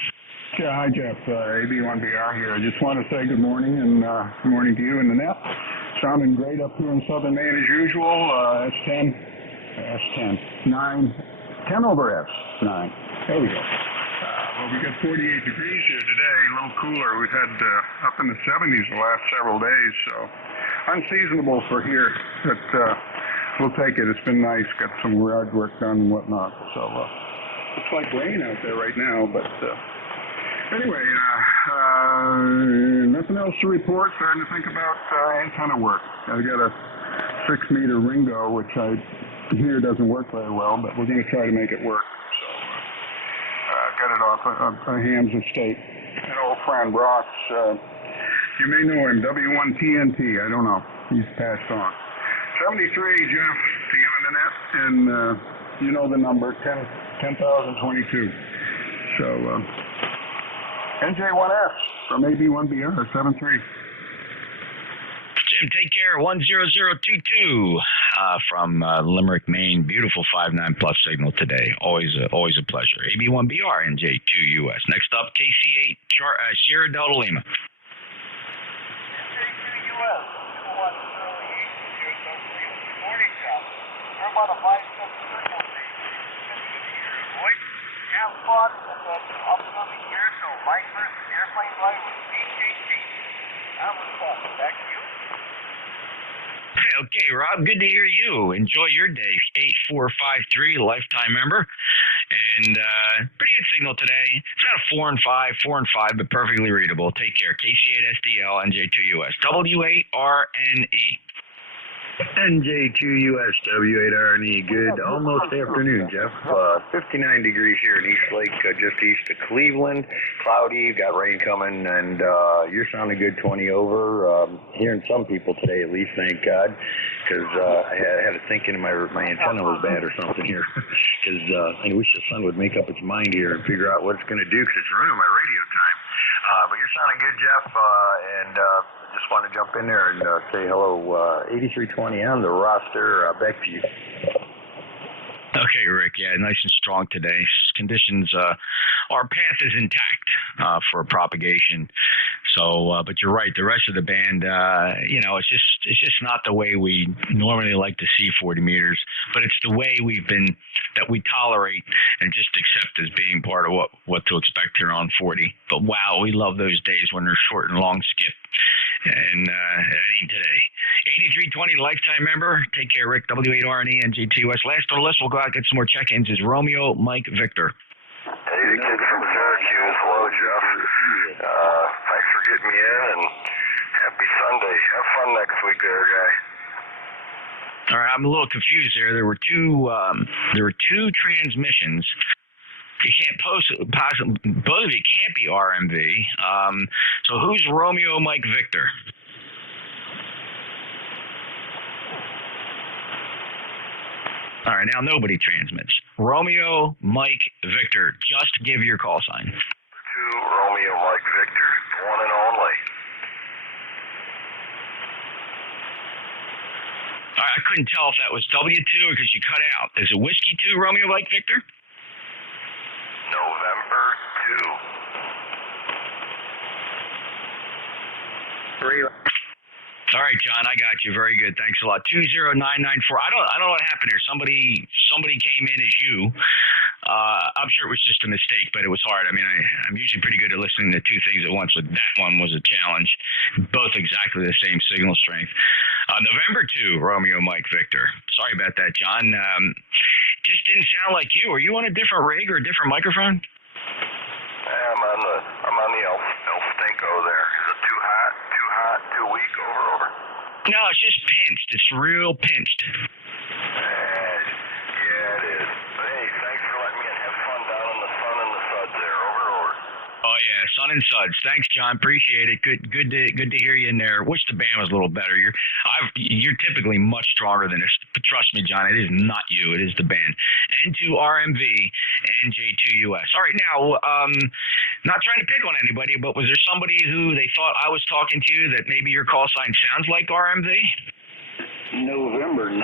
Yeah, hi Jeff, AB1BR here. I just want to say good morning and good morning to you and the net. Sounding great up here in southern Maine as usual. S10, 10 over S9. There we go. Well, we got 48 degrees here today, a little cooler. We've had up in the 70s the last several days, so unseasonable for here, but we'll take it. It's been nice. Got some yard work done and whatnot. So looks like rain out there right now, but anyway, nothing else to report. Starting to think about antenna work. I've got a 6-meter Ringo, which I hear doesn't work very well, but we're going to try to make it work. Got it off a Ham's estate. An old friend, Ross, you may know him, W1TNT, I don't know. He's passed on. 73, Jeff, to you in the net, and you know the number, 10,022. So, NJ1S from AB1BR, 73. Jim, take care. 10022 from Limerick, Maine. Beautiful 5.9 plus signal today. Always a pleasure. AB1BR NJ2US. Next up, KC8 Sierra Delta Lima. NJ2US. Morning, Jeff. We're about a 5-6 frequency. Have fun with the upcoming year. So my first airplane flight was DJT. That was fun. Back to you. Okay, Rob, good to hear you. Enjoy your day. 8453, lifetime member. And pretty good signal today. It's got a 4 and 5, but perfectly readable. Take care. KC8SDL, NJ2US. W8RNE. NJ2US W8RNE. Good almost afternoon, Jeff. 59 degrees here in East Lake, just east of Cleveland. Cloudy, got rain coming, and you're sounding good 20 over. Hearing some people today, at least, thank God, because I had a thinking my antenna was bad or something here. Because I wish the sun would make up its mind here and figure out what it's going to do, because it's ruining my radio time. But you're sounding good, Jeff, and just want to jump in there and say hello. 8320 on the roster. Back to you. Okay, Rick. Yeah, nice and strong today. Conditions, our path is intact for propagation. So, but you're right. The rest of the band, it's just not the way we normally like to see 40 meters. But it's the way that we tolerate and just accept as being part of what to expect here on 40. But wow, we love those days when they're short and long skip. And that ain't today. 8320, lifetime member. Take care, Rick. W8RNE, NJ2US. Last on the list, we'll go out and get some more check-ins. Is Romeo Mike Victor. Hey, the kid from Syracuse. Hello, Jeff. Thanks for getting me in, and Happy Sunday. Have fun next week there, guy. All right, I'm a little confused there. There were two transmissions. You can't both of you can't be RMV. So who's Romeo Mike Victor? All right, now nobody transmits. Romeo Mike Victor. Just give your call sign. To Romeo Mike Victor, the one and only. All right, I couldn't tell if that was W2 or because you cut out. Is it Whiskey 2, Romeo Mike Victor? November 2. 3. All right, John, I got you. Very good. Thanks a lot. 20994. I don't know what happened here. Somebody came in as you. I'm sure it was just a mistake, but it was hard. I mean, I'm usually pretty good at listening to two things at once, but that one was a challenge. Both exactly the same signal strength. November 2, Romeo Mike Victor. Sorry about that, John. Just didn't sound like you. Are you on a different rig or a different microphone? I'm on the El Stinko there. Is it too hot, too weak, over? No, it's just pinched. It's real pinched. Yeah, it is. But hey, thanks for letting me in. Have fun down in the sun and the suds there. Over. Oh yeah, sun and suds. Thanks, John. Appreciate it. Good to hear you in there. Wish the band was a little better. You're typically much stronger than this. But trust me, John, it is not you. It is the band. N2 RMV, NJ2US. All right, now, not trying to pick on anybody, but was there somebody who they thought I was talking to that maybe your call sign sounds like RMV? November 9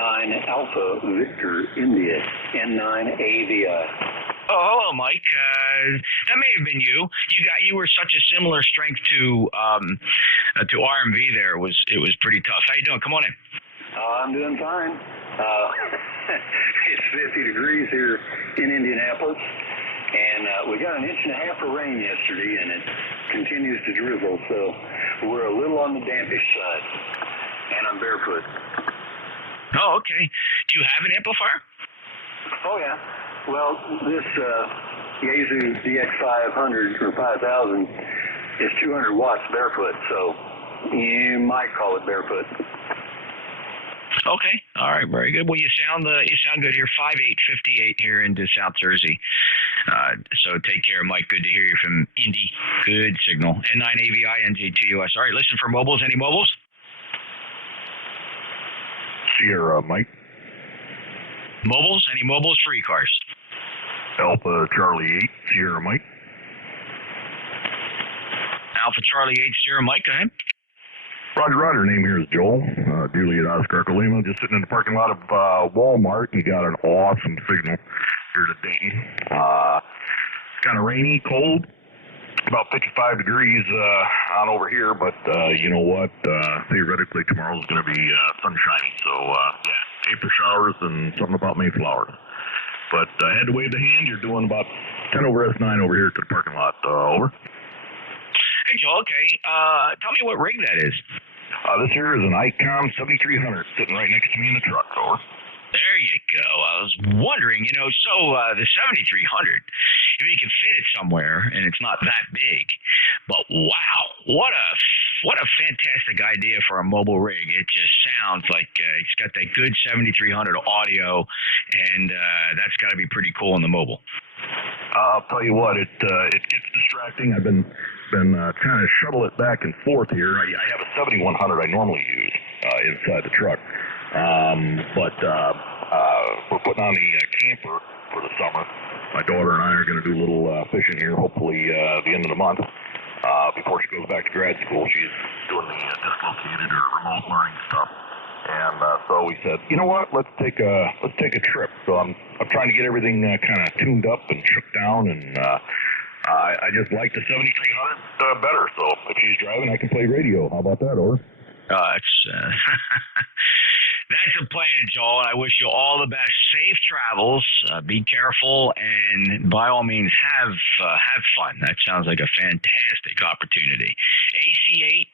Alpha Victor India N9 AVI. Oh, hello, Mike. That may have been you. You were such a similar strength to RMV there. It was pretty tough. How you doing? Come on in. I'm doing fine. It's 50 degrees here in Indianapolis, and we got 1.5 inches of rain yesterday, and it continues to drizzle, so we're a little on the dampish side, and I'm barefoot. Oh, okay. Do you have an amplifier? Oh, yeah. Well, this Yaesu DX500 or 5000 is 200 watts barefoot, so you might call it barefoot. Okay. All right. Very good. Well, you sound good here. 5858 here into South Jersey. So take care, Mike. Good to hear you from Indy. Good signal. N9 AVI, NJ2US. All right. Listen for mobiles. Any mobiles? Sierra, Mike. Mobiles? Any mobiles for ECARS? Alpha Charlie 8, Sierra, Mike. Alpha Charlie 8, Sierra, Mike. Go ahead. Roger. Name here is Joel. Juliet Oscar Colima. Just sitting in the parking lot of Walmart. You got an awesome signal here to Dayton. It's kind of rainy, cold. About 55 degrees on over here, but you know what? Theoretically, tomorrow's going to be sunshiny. So, yeah, April showers and something about Mayflower. But I had to wave the hand. You're doing about 10 over S9 over here to the parking lot. Over. Hey, Joel. Okay. Tell me what rig that is. This here is an ICOM 7300 sitting right next to me in the truck. Over. There you go. I was wondering, the 7300, if you can fit it somewhere and it's not that big, but wow, what a fantastic idea for a mobile rig. It just sounds like it's got that good 7300 audio, and that's got to be pretty cool in the mobile. I'll tell you what, it gets distracting. I've been trying to shuttle it back and forth here. I have a 7100 I normally use inside the truck. But we're putting on the camper for the summer. My daughter and I are going to do a little fishing here, hopefully the end of the month, before she goes back to grad school. She's doing the dislocated or remote learning stuff. And so we said, you know what, let's take a trip. So I'm trying to get everything kind of tuned up and shook down, and I just like the 7300 better. So if she's driving, I can play radio. How about that, or? That's a plan, Joel, and I wish you all the best. Safe travels. Be careful, and by all means, have fun. That sounds like a fantastic opportunity. AC8,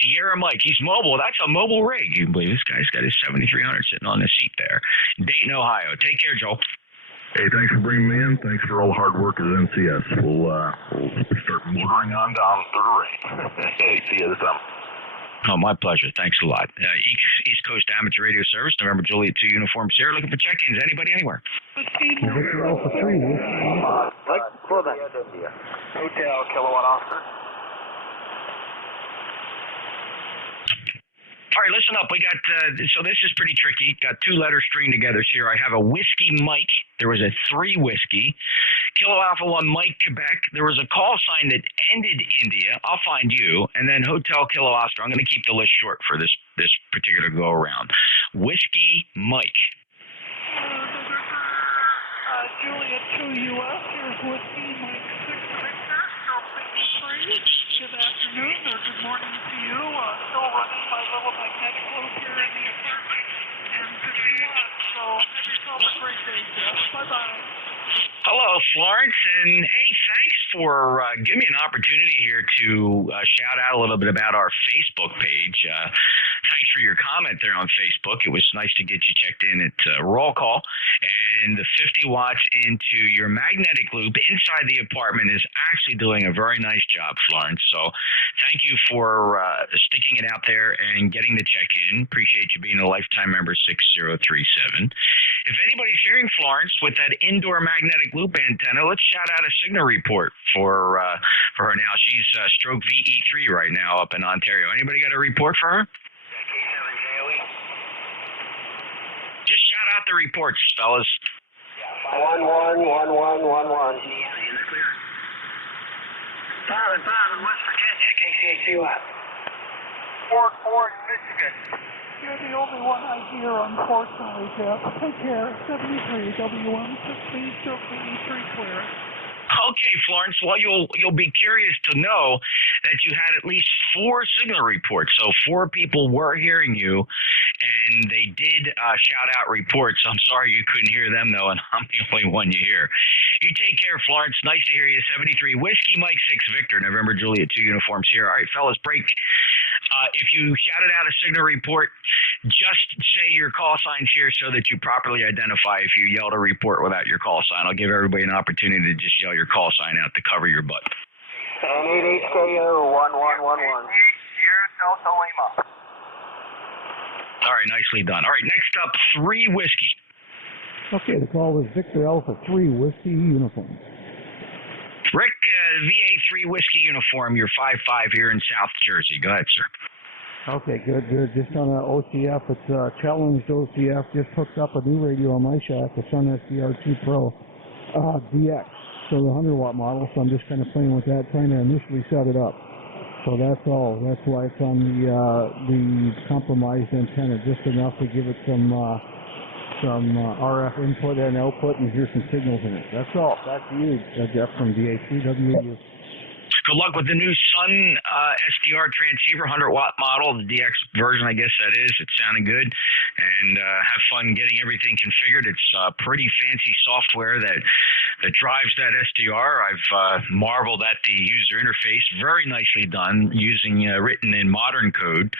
Sierra Mike. He's mobile. That's a mobile rig. You can believe this guy's got his 7300 sitting on the seat there. Dayton, Ohio. Take care, Joel. Hey, thanks for bringing me in. Thanks for all the hard work at NCS. We'll start motoring on down through the rain. Hey, see you this time. Oh, my pleasure. Thanks a lot. East Coast Amateur Radio Service, November Juliet 2 Uniform Sierra. Looking for check-ins. Anybody, anywhere? Mike Quebec. Hotel Kilowatt Oscar. All right, listen up. We got, so this is pretty tricky. Got two letters stringed together here. I have a Whiskey Mike. There was a 3 Whiskey. Kilo Alpha 1 Mike, Quebec. There was a call sign that ended India. I'll find you. And then Hotel Kilo Oscar. I'm going to keep the list short for this particular go-around. Whiskey Mike. Juliet 2US, here's Whiskey Mike 6 Victor. Good afternoon or good morning to you. Still running my little magnetic loop here in the apartment and 50 watts. So have yourself a great day, Jeff. Bye-bye. Hello, Florence, and hey, thanks for giving me an opportunity here to shout out a little bit about our Facebook page. Thanks for your comment there on Facebook. It was nice to get you checked in at roll call, and the 50 watts into your magnetic loop inside the apartment is actually doing a very nice job, Florence. So thank you for sticking it out there and getting the check-in. Appreciate you being a lifetime member 6037. If anybody's hearing Florence with that indoor magnetic loop antenna, let's shout out a signal report for her now. She's stroke VE3 right now up in Ontario. Anybody got a report for her? Just shout out the reports, fellas. 111111. Pilot 5 in West Virginia, KCHUI. Fort Michigan. You're the only one I hear, unfortunately, Jeff. Take care. 73 WM16 stroke VE3 clear. Okay, Florence. Well, you'll be curious to know that you had at least 4 signal reports. So 4 people were hearing you, and they did shout out reports. I'm sorry you couldn't hear them, though, and I'm the only one you hear. You take care, Florence. Nice to hear you. 73 Whiskey Mike 6 Victor, November Juliet 2 uniforms here. All right, fellas, break. If you shouted out a signal report, just say your call signs here so that you properly identify if you yelled a report without your call sign. I'll give everybody an opportunity to just yell your call sign out to cover your butt. And 88KO1111. Here's Delta Lima. All right, nicely done. All right, next up, 3 Whiskey. Okay, the call was Victor Alpha 3 Whiskey Uniform. Rick, VA3 Whiskey Uniform, you're 5-5 here in South Jersey. Go ahead, sir. Okay, good. Just on OCF, it's challenged OCF. Just hooked up a new radio on my shack. It's on SDR2 Pro DX, so the 100-watt model. So I'm just kind of playing with that, trying to initially set it up. So that's all. That's why it's on the compromised antenna, just enough to give it some RF input and output, and here's some signals in it. That's all. Back to you, Jeff from VA3WU. Good luck with the new Sun SDR transceiver, 100-watt model, the DX version, I guess that is. It's sounding good, and have fun getting everything configured. It's pretty fancy software that drives that SDR. I've marveled at the user interface. Very nicely done, using written in modern code,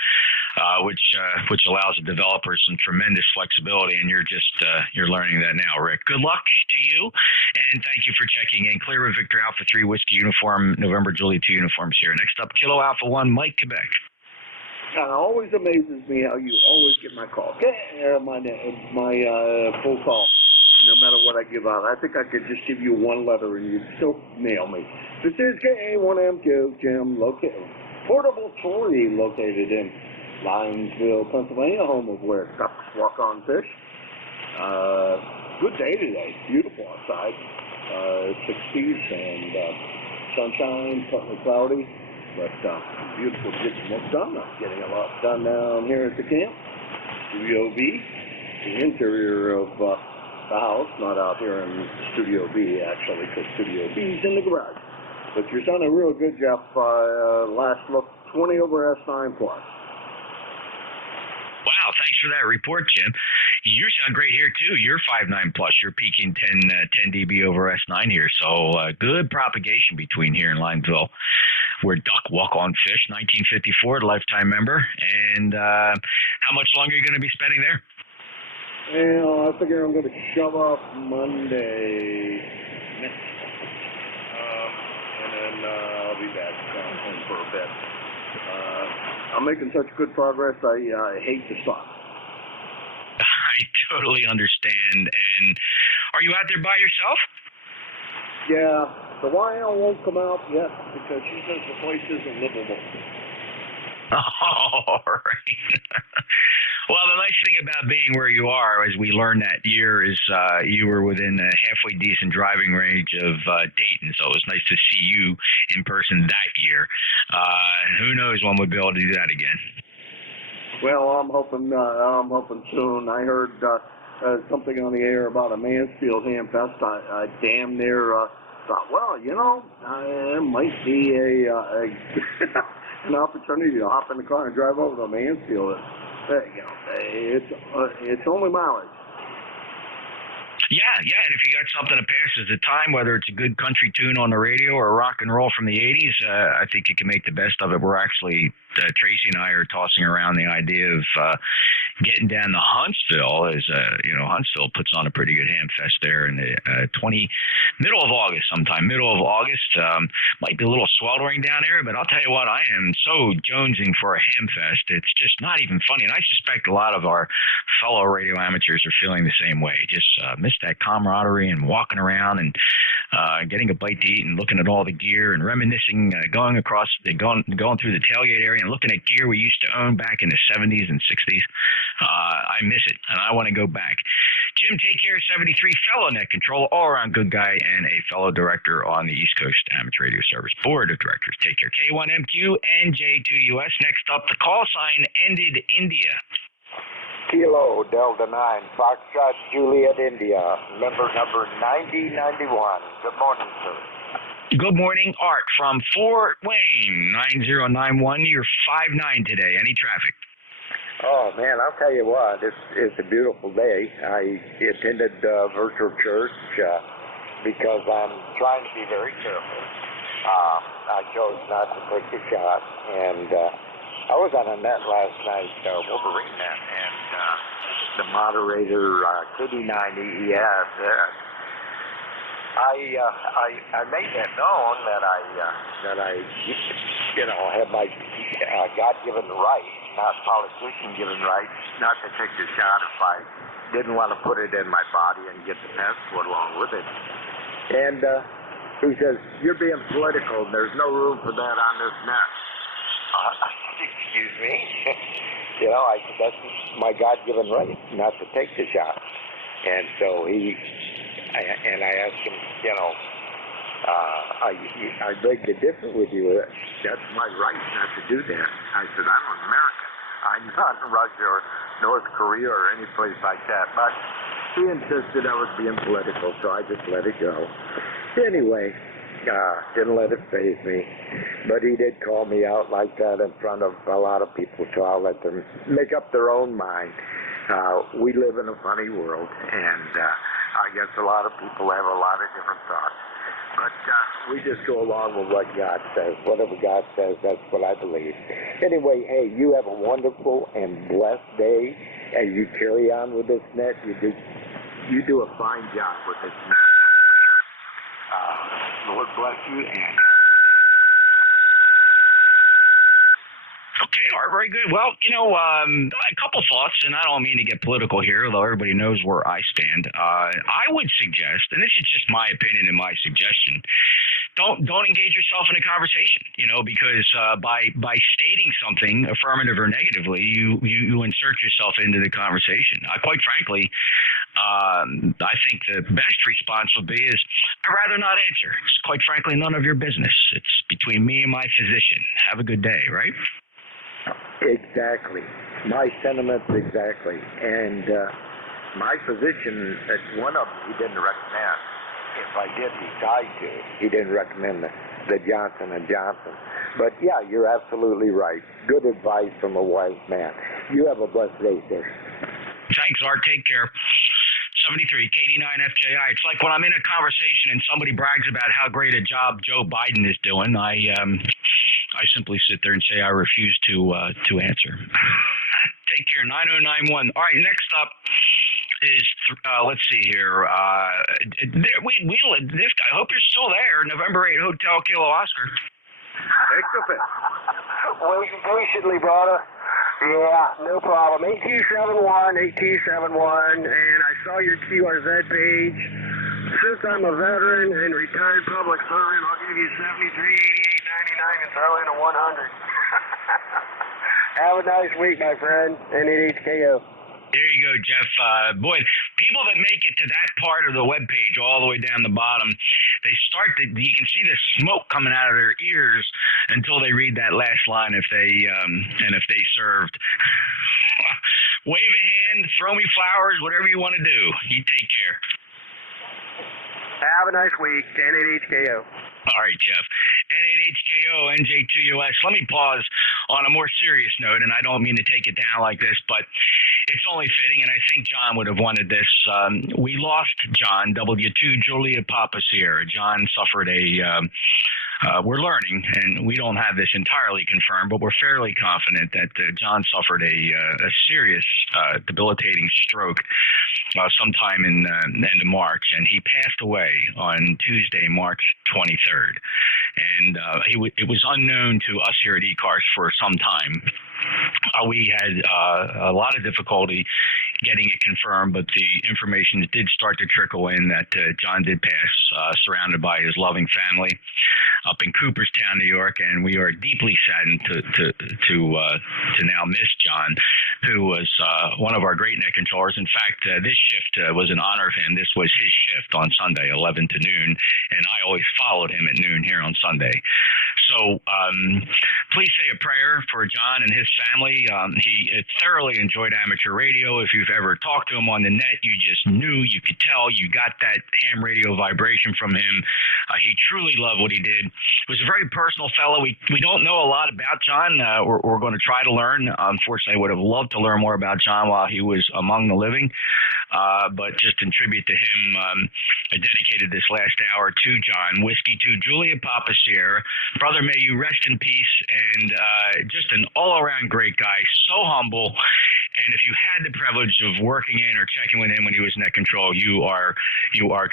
which allows the developer some tremendous flexibility, and you're learning that now, Rick. Good luck to you, and thank you for checking in. Clear with Victor Alpha 3 Whiskey Uniform, November Juliet 2 uniforms here. Next up, Kilo Alpha 1 Mike, Quebec. It always amazes me how you always get my call. My full call, no matter what I give out. I think I could just give you one letter and you'd still nail me. This is KA1M2 Jim, portable Tory located in Linesville, Pennsylvania, home of where ducks walk on fish. Good day today. Beautiful outside. 60s and sunshine, partly cloudy, but beautiful getting work done. I'm getting a lot done down here at the camp. Studio B, the interior of the house, not out here in Studio B actually, because Studio B's in the garage. But you're done a real good job. Last look, 20 over S9 plus. Wow, thanks for that report, Jim. You sound great here, too. You're 5.9 plus. You're peaking 10 dB over S9 here. So good propagation between here and Lineville, where duck walk on fish, 1954, lifetime member. And how much longer are you going to be spending there? Well, I figure I'm going to shove off Monday next. And then I'll be back home for a bit. I'm making such good progress, I hate to stop. I totally understand. And are you out there by yourself? Yeah, the YL won't come out yet because she says the place isn't livable. All right. Well, the nice thing about being where you are, as we learned that year, is you were within a halfway decent driving range of Dayton, so it was nice to see you in person that year. Who knows when we'll be able to do that again. Well, I'm hoping soon. I heard something on the air about a Mansfield Hamfest. I damn near thought, well, you know, it might be an opportunity to hop in the car and drive over to Mansfield. You know, it's only mileage. Yeah, and if you got something that passes the time, whether it's a good country tune on the radio or rock and roll from the 80s, I think you can make the best of it. We're actually, Tracy and I are tossing around the idea of getting down to Huntsville. Huntsville puts on a pretty good ham fest there in the middle of August sometime. Middle of August, might be a little sweltering down there, but I'll tell you what, I am so jonesing for a ham fest. It's just not even funny, and I suspect a lot of our fellow radio amateurs are feeling the same way. Just miss that camaraderie and walking around and getting a bite to eat and looking at all the gear and reminiscing, going through the tailgate area and looking at gear we used to own back in the 70s and 60s. I miss it, and I want to go back. Jim, take care. 73, fellow net controller, all-around good guy, and a fellow director on the East Coast Amateur Radio Service Board of Directors. Take care. K1MQ, NJ2US. Next up, the call sign ended India. Kilo Delta 9, Foxtrot Juliet India, member number 9091. Good morning, sir. Good morning, Art from Fort Wayne, 9091. You're 5'9" today. Any traffic? Oh, man, I'll tell you what, it's a beautiful day. I attended virtual church because I'm trying to be very careful. I chose not to take the shot, and I was on a net last night, Wolverine net, and the moderator, KD9EES, I made that known that I have my God-given right, not politician-given right, not to take the shot if I didn't want to put it in my body and get the passport along with it. And he says, you're being political, and there's no room for that on this net. Excuse me? I said, that's my God-given right, not to take the shot. And so I asked him, I beg to differ with you. That's my right not to do that. I said, I'm American. I'm not in Russia or North Korea or any place like that. But he insisted I was being political, so I just let it go. Anyway, didn't let it faze me. But he did call me out like that in front of a lot of people, so I'll let them make up their own mind. We live in a funny world, and I guess a lot of people have a lot of different thoughts. But we just go along with what God says. Whatever God says, that's what I believe. Anyway, hey, you have a wonderful and blessed day as you carry on with this net. You do a fine job with this net, that's for sure. Lord bless you, and Okay, Art, very good. Well, a couple thoughts, and I don't mean to get political here, although everybody knows where I stand. I would suggest, and this is just my opinion and my suggestion, don't engage yourself in a conversation, because by stating something, affirmative or negatively, you insert yourself into the conversation. Quite frankly, I think the best response would be I'd rather not answer. It's quite frankly none of your business. It's between me and my physician. Have a good day, right? Exactly. My sentiments exactly. And my physician, one of them, he didn't recommend. If I did decide to, he didn't recommend the Johnson & Johnson. But yeah, you're absolutely right. Good advice from a wise man. You have a blessed day, sir. Thanks, Art. Take care. 73, KD9FJI. It's like when I'm in a conversation and somebody brags about how great a job Joe Biden is doing, I simply sit there and say I refuse to answer. Take care. 9091. All right, next up is let's see here. This guy. I hope you're still there. November 8, Hotel Kilo Oscar. Take the piss. Waiting patiently, brother. Yeah, no problem. 8271, 8271, and I saw your QRZ page. Since I'm a veteran and retired public servant, I'll give you $73.88.99 and throw in a 100. Have a nice week, my friend. NJ2US. There you go, Jeff. Boy, people that make it to that part of the webpage all the way down the bottom, you can see the smoke coming out of their ears until they read that last line if they served. Wave a hand, throw me flowers, whatever you want to do. You take care. Have a nice week. NJ2US. All right, Jeff. NJ2US, NJ2US. Let me pause on a more serious note, and I don't mean to take it down like this, but it's only fitting, and I think John would have wanted this. We lost John, W2 Julia Papa Sierra. John suffered we're learning, and we don't have this entirely confirmed, but we're fairly confident that John suffered a serious debilitating stroke sometime in the end of March, and he passed away on Tuesday, March 23rd. And it was unknown to us here at ECARS for some time. We had a lot of difficulty getting it confirmed, but the information did start to trickle in that John did pass, surrounded by his loving family up in Cooperstown, New York, and we are deeply saddened to now miss John, who was one of our great net controllers. In fact, this shift was in honor of him. This was his shift on Sunday, 11 to noon, and I always followed him at noon here on Sunday. So please say a prayer for John and his family. He thoroughly enjoyed amateur radio. If you've ever talked to him on the net, you just knew, you could tell, you got that ham radio vibration from him. He truly loved what he did. He was a very personal fellow. We don't know a lot about John. We're going to try to learn. Unfortunately, I would have loved to learn more about John while he was among the living. But just in tribute to him, I dedicated this last hour to John. Whiskey to Julia Papa Sierra. Brother, may you rest in peace, and just an all-around great guy, so humble. And if you had the privilege of working in or checking with him when he was net control, you are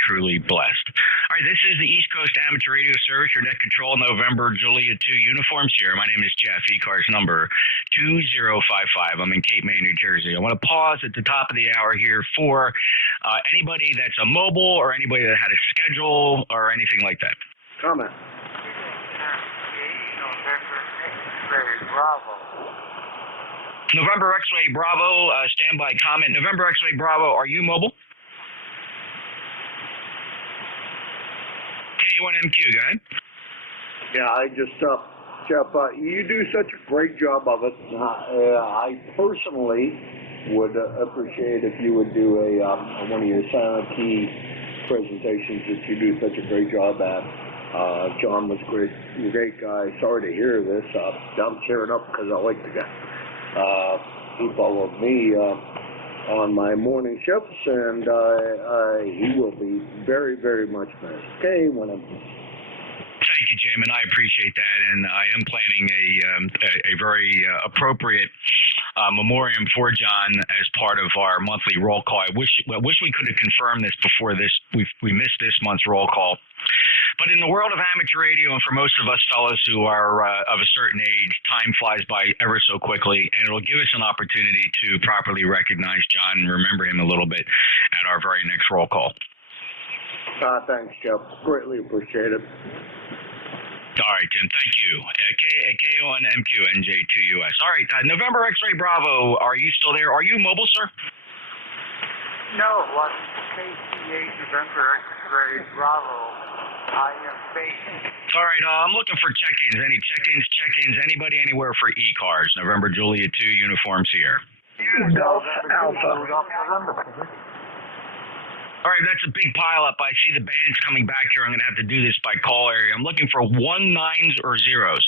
truly blessed. All right, this is the East Coast Amateur Radio Service, your net control November Julia 2 uniform Sierra. My name is Jeff, ECARS number 2055. I'm in Cape May, New Jersey. I want to pause at the top of the hour here for anybody that's a mobile or anybody that had a schedule or anything like that. Comment. November X-Ray Bravo, standby comment. November X-Ray Bravo, are you mobile? K1MQ, go ahead. Yeah, I just, Jeff, you do such a great job of it. I personally would appreciate if you would do one of your silent key presentations that you do such a great job at. John was a great guy. Sorry to hear this. I'm cheering up because I like the guy. He followed me on my morning shifts, and he will be very, very much missed. Okay, Thank you, Jim, and I appreciate that. And I am planning a very appropriate memoriam for John as part of our monthly roll call. I wish we could have confirmed this before this. We missed this month's roll call. But in the world of amateur radio, and for most of us fellows who are of a certain age, time flies by ever so quickly, and it'll give us an opportunity to properly recognize John and remember him a little bit at our very next roll call. Thanks, Jeff. Greatly appreciate it. All right, Jim. Thank you. KO1MQ, NJ2US. All right, November X-Ray Bravo, are you still there? Are you mobile, sir? No, KCA November X-Ray Bravo. I am patient. All right, I'm looking for check-ins. Any check-ins, anybody, anywhere for ECARS. November Julia 2, uniform Sierra. Golf Alpha. All right, that's a big pileup. I see the bands coming back here. I'm going to have to do this by call area. I'm looking for 19s or zeros.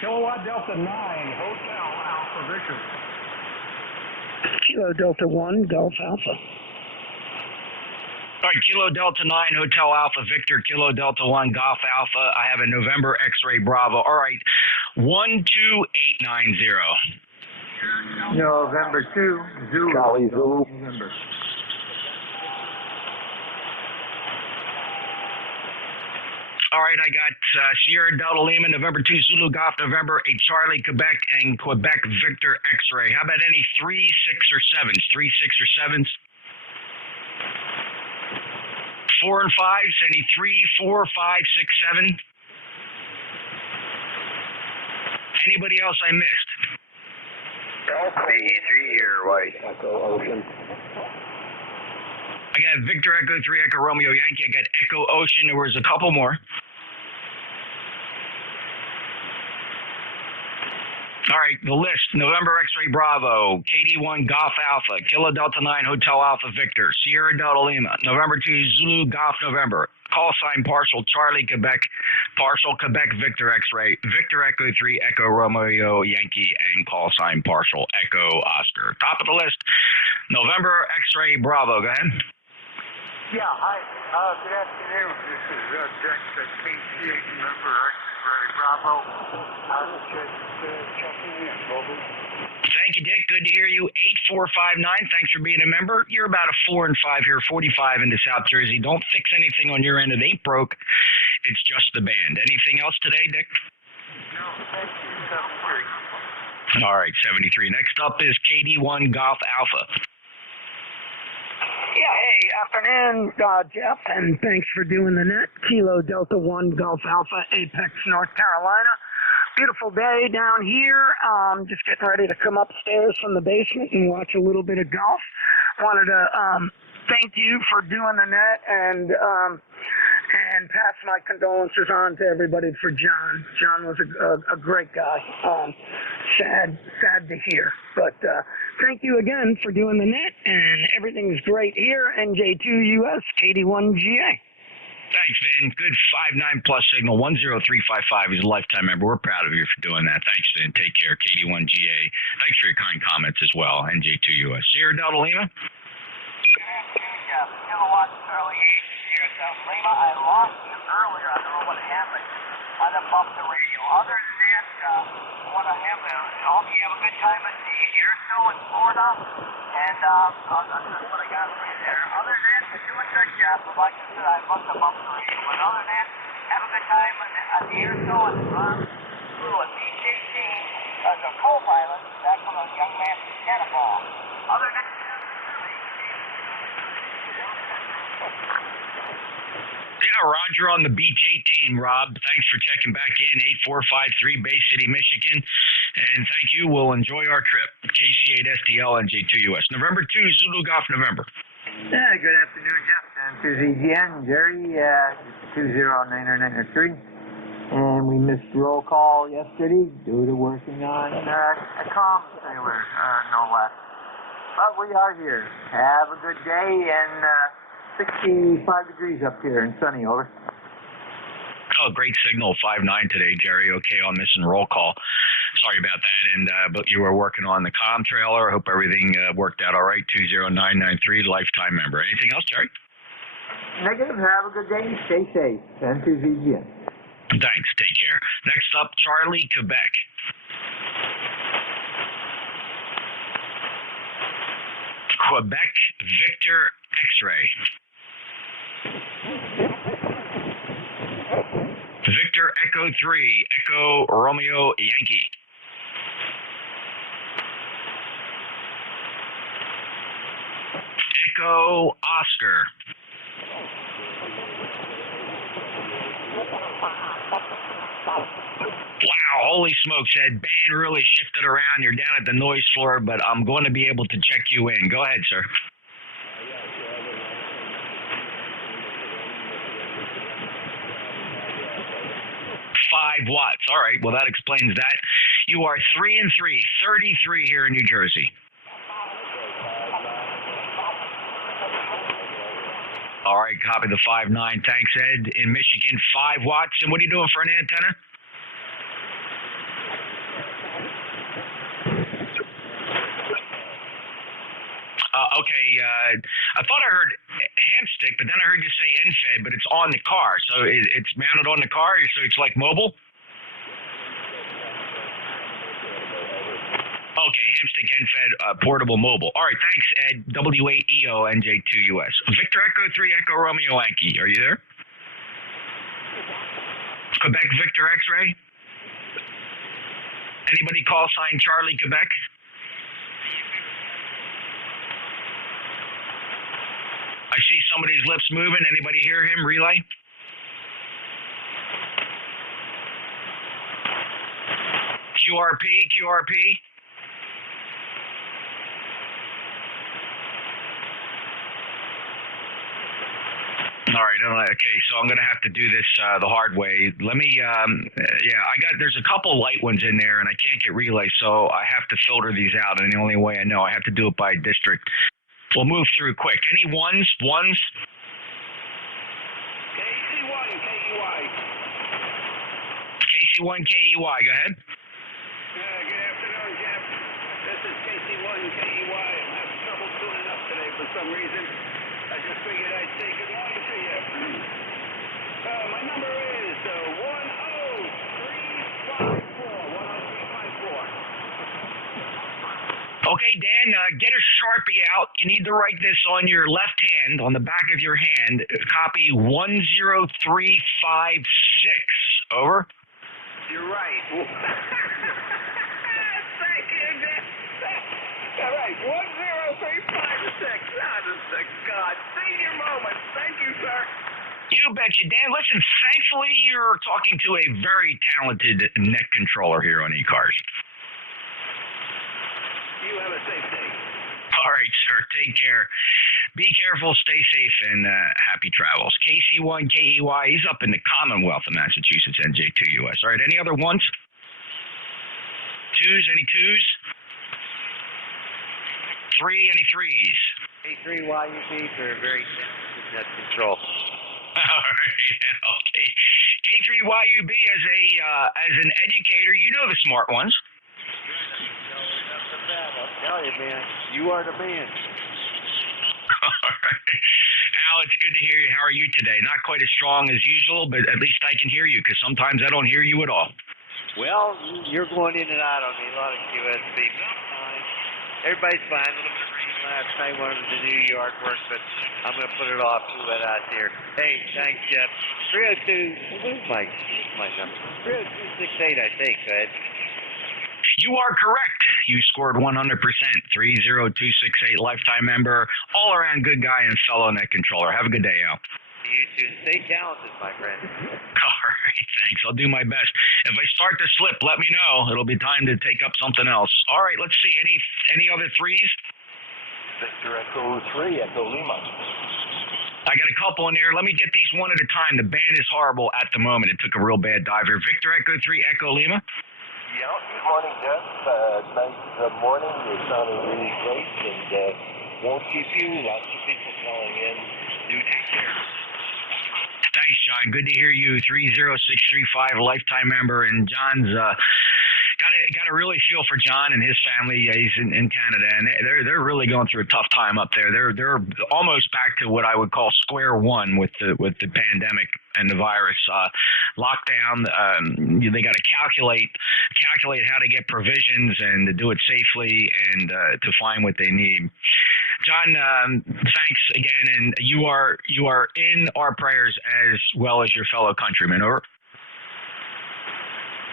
Kilowatt Delta 9, Hotel Alpha Victor. Kilo Delta 1, Golf Alpha. All right, Kilo Delta 9, Hotel Alpha Victor, Kilo Delta 1, Golf Alpha. I have a November X-Ray Bravo. All right, 12890. November 2, Zulu. Charlie Zulu. All right, I got Sierra Delta Lima, November 2, Zulu Golf, November 8, Charlie, Quebec, and Quebec Victor X-Ray. How about any 3, 6, or 7s? 3, 6, or 7s? 4 and 5s? Any 3, 4, 5, 6, 7? Anybody else I missed? E3 here, White. Echo Ocean. I got Victor Echo 3 Echo Romeo Yankee. I got Echo Ocean. There was a couple more. All right, the list. November X-Ray Bravo, KD1 Golf Alpha, Kilo Delta 9 Hotel Alpha Victor, Sierra Delta Lima, November 2 Zulu Golf November, call sign partial Charlie Quebec, partial Quebec Victor X-Ray, Victor Echo 3 Echo Romeo Yankee, and call sign partial Echo Oscar. Top of the list, November X-Ray Bravo. Go ahead. Yeah, hi. Good afternoon. This is Dick at KC8 November X-Ray Bravo. I'm just checking in, Roby. Thank you, Dick. Good to hear you. 8459. Thanks for being a member. You're about a 4 and 5 here, 45 into South Jersey. Don't fix anything on your end. It ain't broke. It's just the band. Anything else today, Dick? No, thank you. 73. All right, 73. Next up is KD1 Golf Alpha. Yeah, hey, afternoon, Jeff, and thanks for doing the net. Kilo Delta 1 Golf Alpha, Apex, North Carolina. Beautiful day down here. Just getting ready to come upstairs from the basement and watch a little bit of golf. Wanted to thank you for doing the net and pass my condolences on to everybody for John. John was a great guy. Sad to hear. But thank you again for doing the net, and everything's great here. NJ2US, KD1GA. Thanks, Vin. Good 5-9 plus signal. 10355 is a lifetime member. We're proud of you for doing that. Thanks, Vin. Take care. KD1GA. Thanks for your kind comments as well. NJ2US. Sierra Delta Lima. Kilowatt Charlie 8, Sierra Delta Lima. I lost you earlier. I don't know what happened. I done bumped the radio. Other than that, I want to hope you have a good time at the air show in Florida. And that's what I got for you there. Other than that, you're doing good, Jeff. But like I said, I must have bumped the radio. But other than that, have a good time at the air show and Ron Blue at BJT as a co-pilot. Back when a young man from Cannonball. Other than that, yeah, Roger on the Beach 18, Rob. Thanks for checking back in. 8453 Bay City, Michigan. And thank you. We'll enjoy our trip. KC8 STL NJ2US. November 2, Zulu Golf November. Yeah, good afternoon, Jeff. And to ZGN, Jerry, 209903. And we missed roll call yesterday due to working on A calm sailor, no less. But we are here. Have a good day, and 65 degrees up here and sunny, over. Oh, great signal. 5-9 today, Jerry. Okay, on missing roll call. Sorry about that. And but you were working on the comm trailer. I hope everything worked out all right. 20993, lifetime member. Anything else, Jerry? Negative. Have a good day. Stay safe. And to ZGN. Thanks. Take care. Next up, Charlie, Quebec. Quebec Victor X-Ray. Victor Echo 3 Echo Romeo Yankee. Echo Oscar. Wow, holy smokes, Ed. Band really shifted around. You're down at the noise floor, but I'm going to be able to check you in. Go ahead, sir. $5 watts. All right, well, that explains that. You are 3 and 3, 33 here in New Jersey. All right, copy the 5-9. Thanks, Ed. In Michigan, 5 watts. And what are you doing for an antenna? I thought I heard hamstick, but then I heard you say NFED, but it's on the car. So it's mounted on the car, so it's like mobile? Okay, hamstick, NFED, portable mobile. All right, thanks, Ed. W8EO NJ2US. Victor Echo 3 Echo Romeo Yankee. Are you there? Quebec Victor X-ray? Anybody call sign Charlie Quebec? I see somebody's lips moving. Anybody hear him? Relay? QRP. All right. Okay. So I'm going to have to do this the hard way. Let me. There's a couple light ones in there, and I can't get relay, so I have to filter these out. And the only way I know, I have to do it by district. We'll move through quick. Any ones? KC1, KEY. KC1, KEY. Go ahead. Good afternoon, Jeff. This is KC1, KEY. I'm having trouble tuning up today for some reason. I just figured I'd say good morning to you. My number is 10354. Okay, Dan, get a Sharpie out. You need to write this on your left hand, on the back of your hand. Copy 10356. Over. You're right. Thank you, Jeff. All right, 10356. Honest to God. Senior moment. Thank you, sir. You betcha, Dan. Listen, thankfully you're talking to a very talented net controller here on ECARS. You have a safe day. All right, sir. Take care. Be careful, stay safe, and happy travels. KC1, KEY, he's up in the Commonwealth of Massachusetts, NJ2US. All right, any other ones? Twos? Any twos? Three? Any threes? K3YUB for very talented net control. All right, okay. K3YUB as an educator, you know the smart ones. I'll tell you, man. You are the man. All right. Al, it's good to hear you. How are you today? Not quite as strong as usual, but at least I can hear you, because sometimes I don't hear you at all. Well, you're going in and out on me. A lot of QSB. Everybody's fine. A little bit of rain last night. Wanted to do yard work, but I'm going to put it off. Too wet out there. Hey, thanks, Jeff. 302. Where's my number? 30268, I think. Go ahead. You are correct. You scored 100%. 30268 lifetime member, all around good guy and fellow net controller. Have a good day, Al. You too. Stay talented, my friend. All right, thanks. I'll do my best. If I start to slip, let me know. It'll be time to take up something else. All right, let's see. Any other threes? Victor Echo 3, Echo Lima. I got a couple in there. Let me get these one at a time. The band is horrible at the moment. It took a real bad diver. Victor Echo 3, Echo Lima. Yeah, good morning, Jeff. Nice morning. You're sounding really great, and won't keep you. Lots of people calling in. Do take care. Thanks, John. Good to hear you. 30635, lifetime member, and John's got to really feel for John and his family. He's in Canada, and they're really going through a tough time up there. They're almost back to what I would call square one with the pandemic and the virus lockdown. They got to calculate how to get provisions and to do it safely and to find what they need. John, thanks again, and you are in our prayers as well as your fellow countrymen. Over.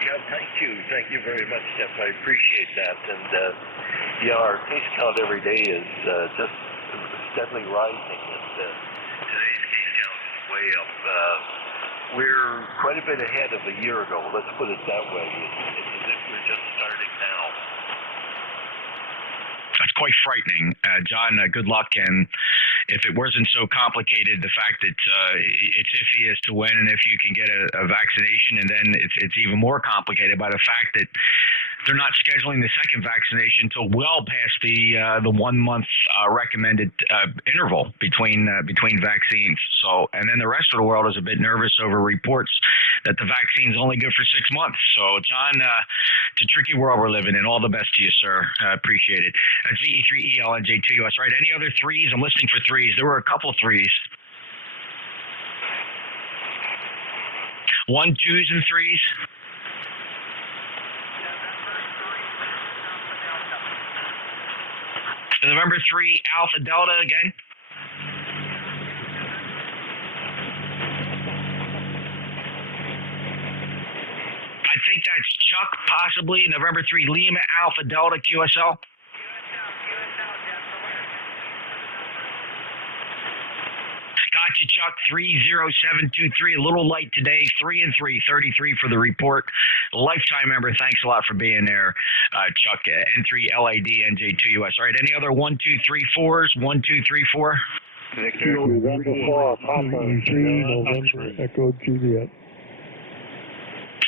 Yeah, thank you very much, Jeff. I appreciate that. And our case count every day is just steadily rising. And today's case count is way up. We're quite a bit ahead of a year ago. Let's put it that way. It's as if we're just starting now. That's quite frightening. John, good luck. And if it wasn't so complicated, the fact that it's iffy as to when and if you can get a vaccination, and then it's even more complicated by the fact that they're not scheduling the second vaccination until well past the 1 month recommended interval between vaccines. So, and then the rest of the world is a bit nervous over reports that the vaccine's only good for 6 months. So, John, it's a tricky world we're living in. All the best to you, sir. Appreciate it. That's VE3EL NJ2US. Right? Any other threes? I'm listening for threes. There were a couple threes. 1, 2s, and 3s. November 3, Alpha Delta again. think that's Chuck, possibly, November 3 Lima Alpha Delta QSL. Gotcha, Chuck. 30723. A little light today. 3 and 3. 33 for the report. Lifetime member. Thanks a lot for being there, Chuck. N3 LAD NJ2US. All right. Any other 1, 2, 3, 4s? 1, 2, 3, 4. November 4, Papa 3, November Echo Juliet.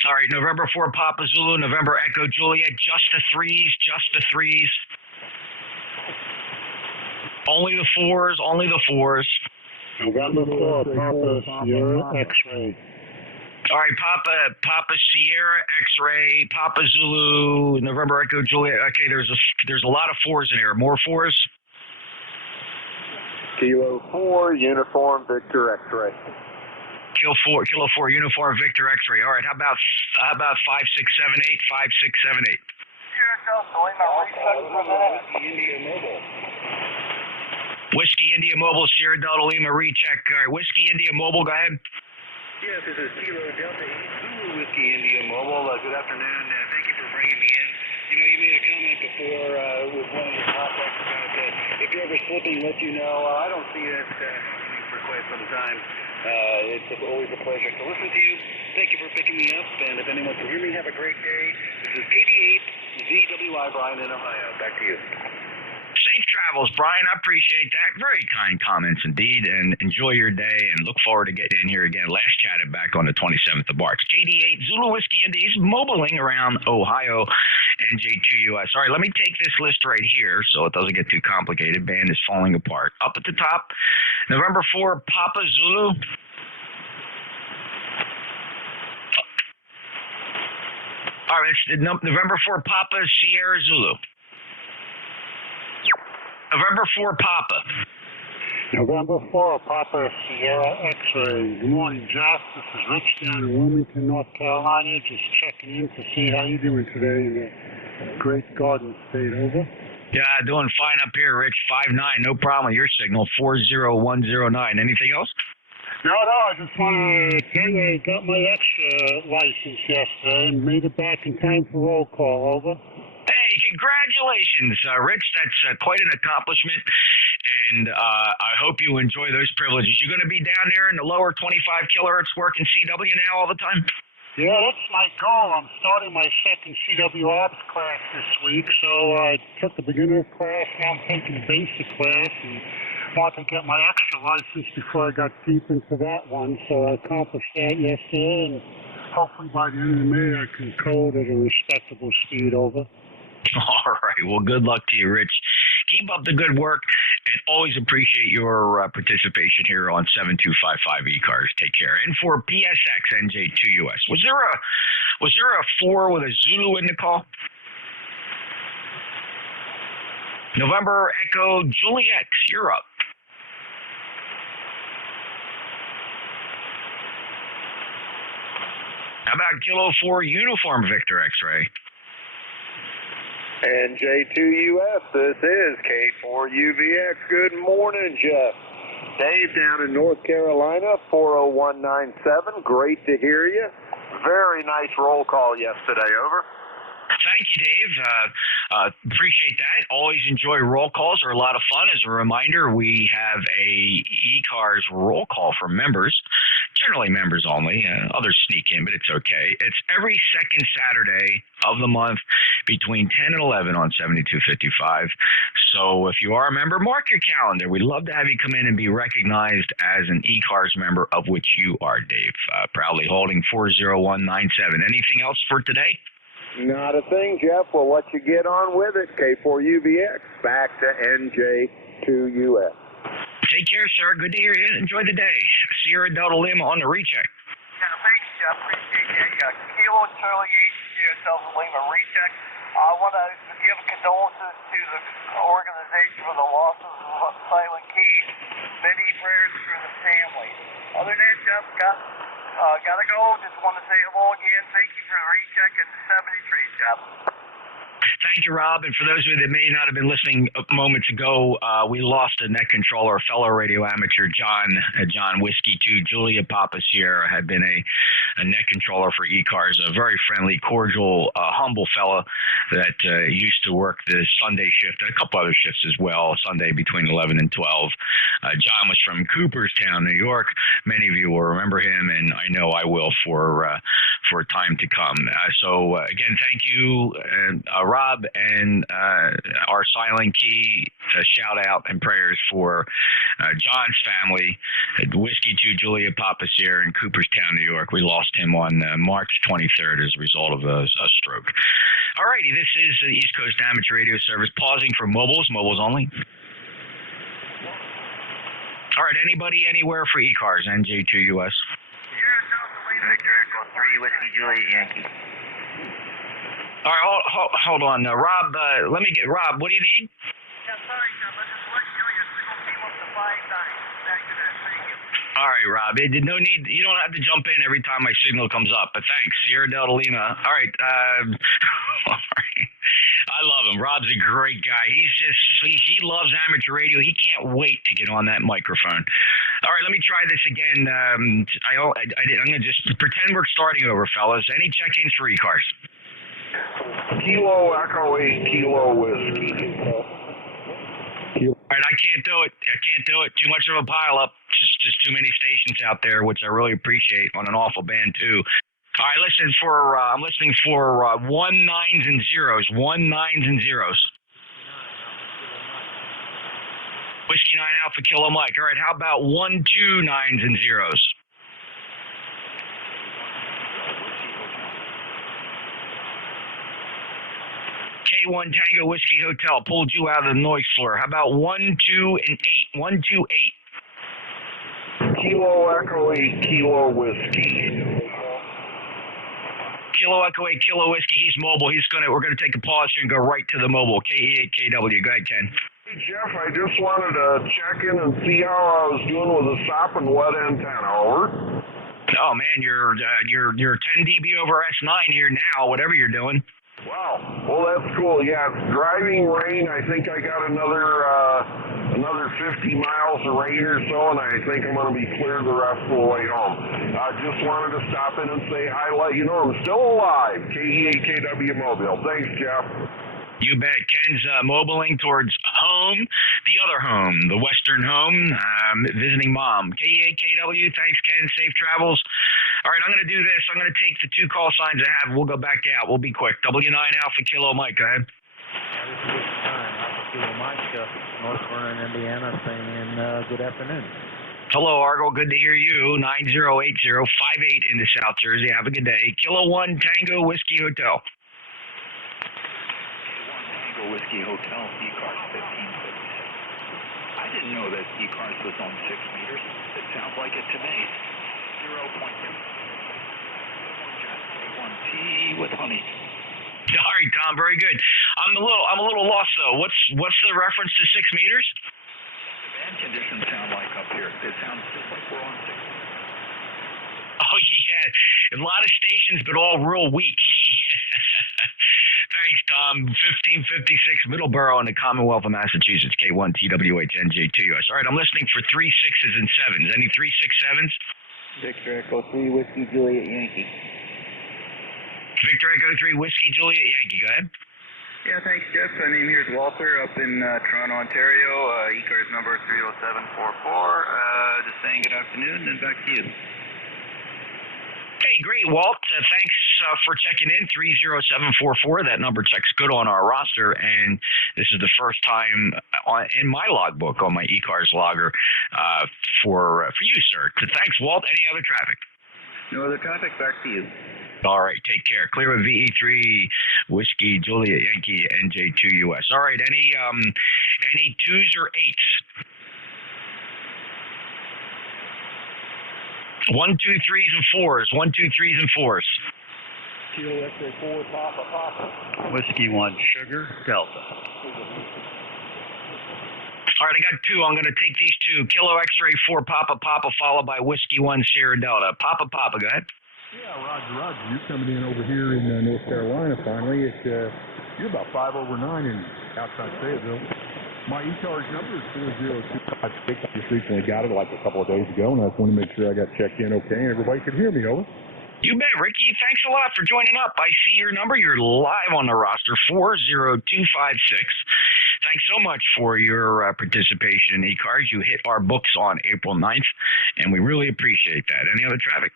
All right. November 4 Papa Zulu. November Echo Juliet. Just the threes. Just the threes. Only the fours. Only the fours. November 4, Papa Sierra X-Ray. All right, Papa Sierra X-Ray, Papa Zulu, November Echo Juliet. Okay, there's a lot of fours in here. More fours? Kilo 4, Uniform Victor X-Ray. Kilo 4, Uniform Victor X-Ray. All right, how about 5, 6, 7, 8, 5, 6, 7, 8. Whiskey India Mobile, Sierra Delta Lima recheck. All right, Whiskey India Mobile, go ahead. Yes, this is Kilo Delta 8 Zulu Whiskey India Mobile. Good afternoon. Thank you for bringing me in. You know, you made a comment before with one of your topics about if you're ever slipping, let you know. I don't see it for quite some time. It's always a pleasure to listen to you. Thank you for picking me up. And if anyone can hear me, have a great day. This is KD8 ZWI Brian in Ohio. Back to you. Safe travels, Brian. I appreciate that. Very kind comments indeed. And enjoy your day and look forward to getting in here again. Last chatted back on the 27th of March. KD8 Zulu Whiskey Indies mobiling around Ohio. NJ2US. All right, let me take this list right here so it doesn't get too complicated. Band is falling apart. Up at the top, November 4, Papa Zulu. All right, it's November 4, Papa Sierra Zulu. November 4, Papa. November 4, Papa Sierra X-Ray. Good morning, Jeff. This is Rich down in Wilmington, North Carolina. Just checking in to see how you're doing today in the great Garden State. Over. Yeah, doing fine up here, Rich. 5'9", no problem with your signal. 40109. Anything else? No, I just want to tell you I got my extra license yesterday and made it back in time for roll call. Over. Hey, congratulations, Rich. That's quite an accomplishment, and I hope you enjoy those privileges. You're going to be down there in the lower 25 kilohertz working CW now all the time? Yeah, that's my goal. I'm starting my second CW Ops class this week, so I took the beginner class, now I'm taking the basic class, and want to get my extra license before I got deep into that one, so I accomplished that yesterday, and hopefully by the end of May I can code at a respectable speed. Over. All right. Well, good luck to you, Rich. Keep up the good work, and always appreciate your participation here on 7255 ECARS. Take care. And for PSX NJ2US, was there a 4 with a Zulu in the call? November Echo Juliet, you're up. How about Kilo 4 Uniform Victor X-Ray? NJ2US, this is K4UVX. Good morning, Jeff. Dave down in North Carolina, 40197. Great to hear you. Very nice roll call yesterday. Over. Thank you, Dave. Appreciate that. Always enjoy roll calls. They're a lot of fun. As a reminder, we have a ECARS roll call for members, generally members only. Others sneak in, but it's okay. It's every second Saturday of the month between 10 and 11 on 7255. So if you are a member, mark your calendar. We'd love to have you come in and be recognized as an ECARS member, of which you are, Dave. Proudly holding 40197. Anything else for today? Not a thing, Jeff. We'll let you get on with it. K4UVX, back to NJ2US. Take care, sir. Good to hear you. Enjoy the day. Sierra Delta Lima on the recheck. Yeah, thanks, Jeff. Appreciate you. Kilo Charlie 8, Sierra Delta Lima recheck. I want to give condolences to the organization for the losses of Silent Key. Many prayers for the family. Other than that, Jeff, gotta go. Just want to say hello again. Thank you for the recheck at the 73, Jeff. Thank you, Rob. And for those of you that may not have been listening moments ago, we lost a net controller, fellow radio amateur John Whiskey 2 Julia Papa Sierra had been a net controller for ECARS, a very friendly, cordial, humble fella that used to work the Sunday shift, and a couple other shifts as well, Sunday between 11 and 12. John was from Cooperstown, New York. Many of you will remember him, and I know I will for time to come. So again, thank you, Rob, and our silent key shout out and prayers for John's family, Whiskey 2 Julia Papa Sierra in Cooperstown, New York. We lost him on March 23rd as a result of a stroke. All righty, this is the East Coast Amateur Radio Service, pausing for mobiles only. All right, anybody, anywhere for ECARS, NJ2US. Victor Echo 3 Whiskey Juliet Yankee. All right, hold on. Rob, let me get Rob. What do you need? Yeah, sorry, John. Let's just let you know your signal came up to 5 times. Thank you. All right, Rob. No need. You don't have to jump in every time my signal comes up. But thanks, Sierra Delta Lima. All right. All right. I love him. Rob's a great guy. He loves amateur radio. He can't wait to get on that microphone. All right, let me try this again. I'm going to just pretend we're starting over, fellas. Any check-ins for ECARS? Kilo Echo 8 Kilo Whiskey. All right, I can't do it. Too much of a pileup. Just too many stations out there, which I really appreciate on an awful band too. All right, I'm listening for 1 9s and 0s. 1 9s and 0s. Whiskey 9 Alpha Kilo Mike. All right, how about 1 2 9s and 0s? K1 Tango Whiskey Hotel pulled you out of the noise floor. How about 1 2 and 8? 1 2 8. Kilo Echo 8 Kilo Whiskey. Kilo Echo 8 Kilo Whiskey. He's mobile. We're gonna take a pause here and go right to the mobile. KE8KW. Go ahead, Ken. Hey Jeff, I just wanted to check in and see how I was doing with a stop and wet antenna. Over. Oh man, you're 10 dB over S9 here now. Whatever you're doing. Wow. Well, that's cool. Yeah, it's driving rain. I think I got another 50 miles of rain or so, and I think I'm going to be clear the rest of the way home. I just wanted to stop in and say hi, let you know I'm still alive. KE8KW Mobile. Thanks, Jeff. You bet. Ken's mobiling towards home, the other home, the western home, visiting mom. KE8KW, thanks, Ken. Safe travels. All right, I'm going to do this. I'm going to take the 2 call signs I have. We'll go back out. We'll be quick. W9 Alpha Kilo Mike, go ahead. This is 9 Alpha Kilo Mike, North Vernon, Indiana, saying good afternoon. Hello, Argo. Good to hear you. 908058 into South Jersey. Have a good day. Kilo 1 Tango Whiskey Hotel. Whiskey Hotel, ECARS 1556. I didn't know that ECARS was on 6 meters. It sounds like it to me. 0.2. A1T with honey. All right, Tom, very good. I'm a little lost though. What's the reference to 6 meters? The band conditions sound like up here. It sounds just like we're on 6 meters. Oh yeah, a lot of stations, but all real weak. Thanks, Tom. 1556 Middleborough in the Commonwealth of Massachusetts. K1 TWH NJ2US. All right, I'm listening for 3 6s and 7s. Any 3 6 7s? Victor Echo 3 Whiskey Juliet Yankee. Victor Echo 3 Whiskey Juliet Yankee. Go ahead. Yeah, thanks, Jeff. My name here is Walter up in Toronto, Ontario. ECARS number 30744. Just saying good afternoon and back to you. Hey, great, Walt. Thanks for checking in. 30744. That number checks good on our roster, and this is the first time in my logbook on my ECARS logger for you, sir. So thanks, Walt. Any other traffic? No other traffic. Back to you. All right, take care. Clear of VE3 Whiskey Juliet Yankee NJ2US. All right, any 2s or 8s? 1 2 3s and 4s. 1 2 3s and 4s. Kilo X-ray 4 Papa. Whiskey 1 Sugar Delta. All right, I got 2. I'm going to take these 2. Kilo X-ray 4 Papa, followed by Whiskey 1 Sierra Delta. Papa, go ahead. Yeah, Roger, you're coming in over here in North Carolina finally. It's You're about 5 over 9 in outside Fayetteville. My ECARS number is 40256. I just recently got it like a couple of days ago, and I just wanted to make sure I got checked in okay and everybody could hear me. Over. You bet, Ricky. Thanks a lot for joining up. I see your number. You're live on the roster, 40256. Thanks so much for your participation in ECARS. You hit our books on April 9th, and we really appreciate that. Any other traffic?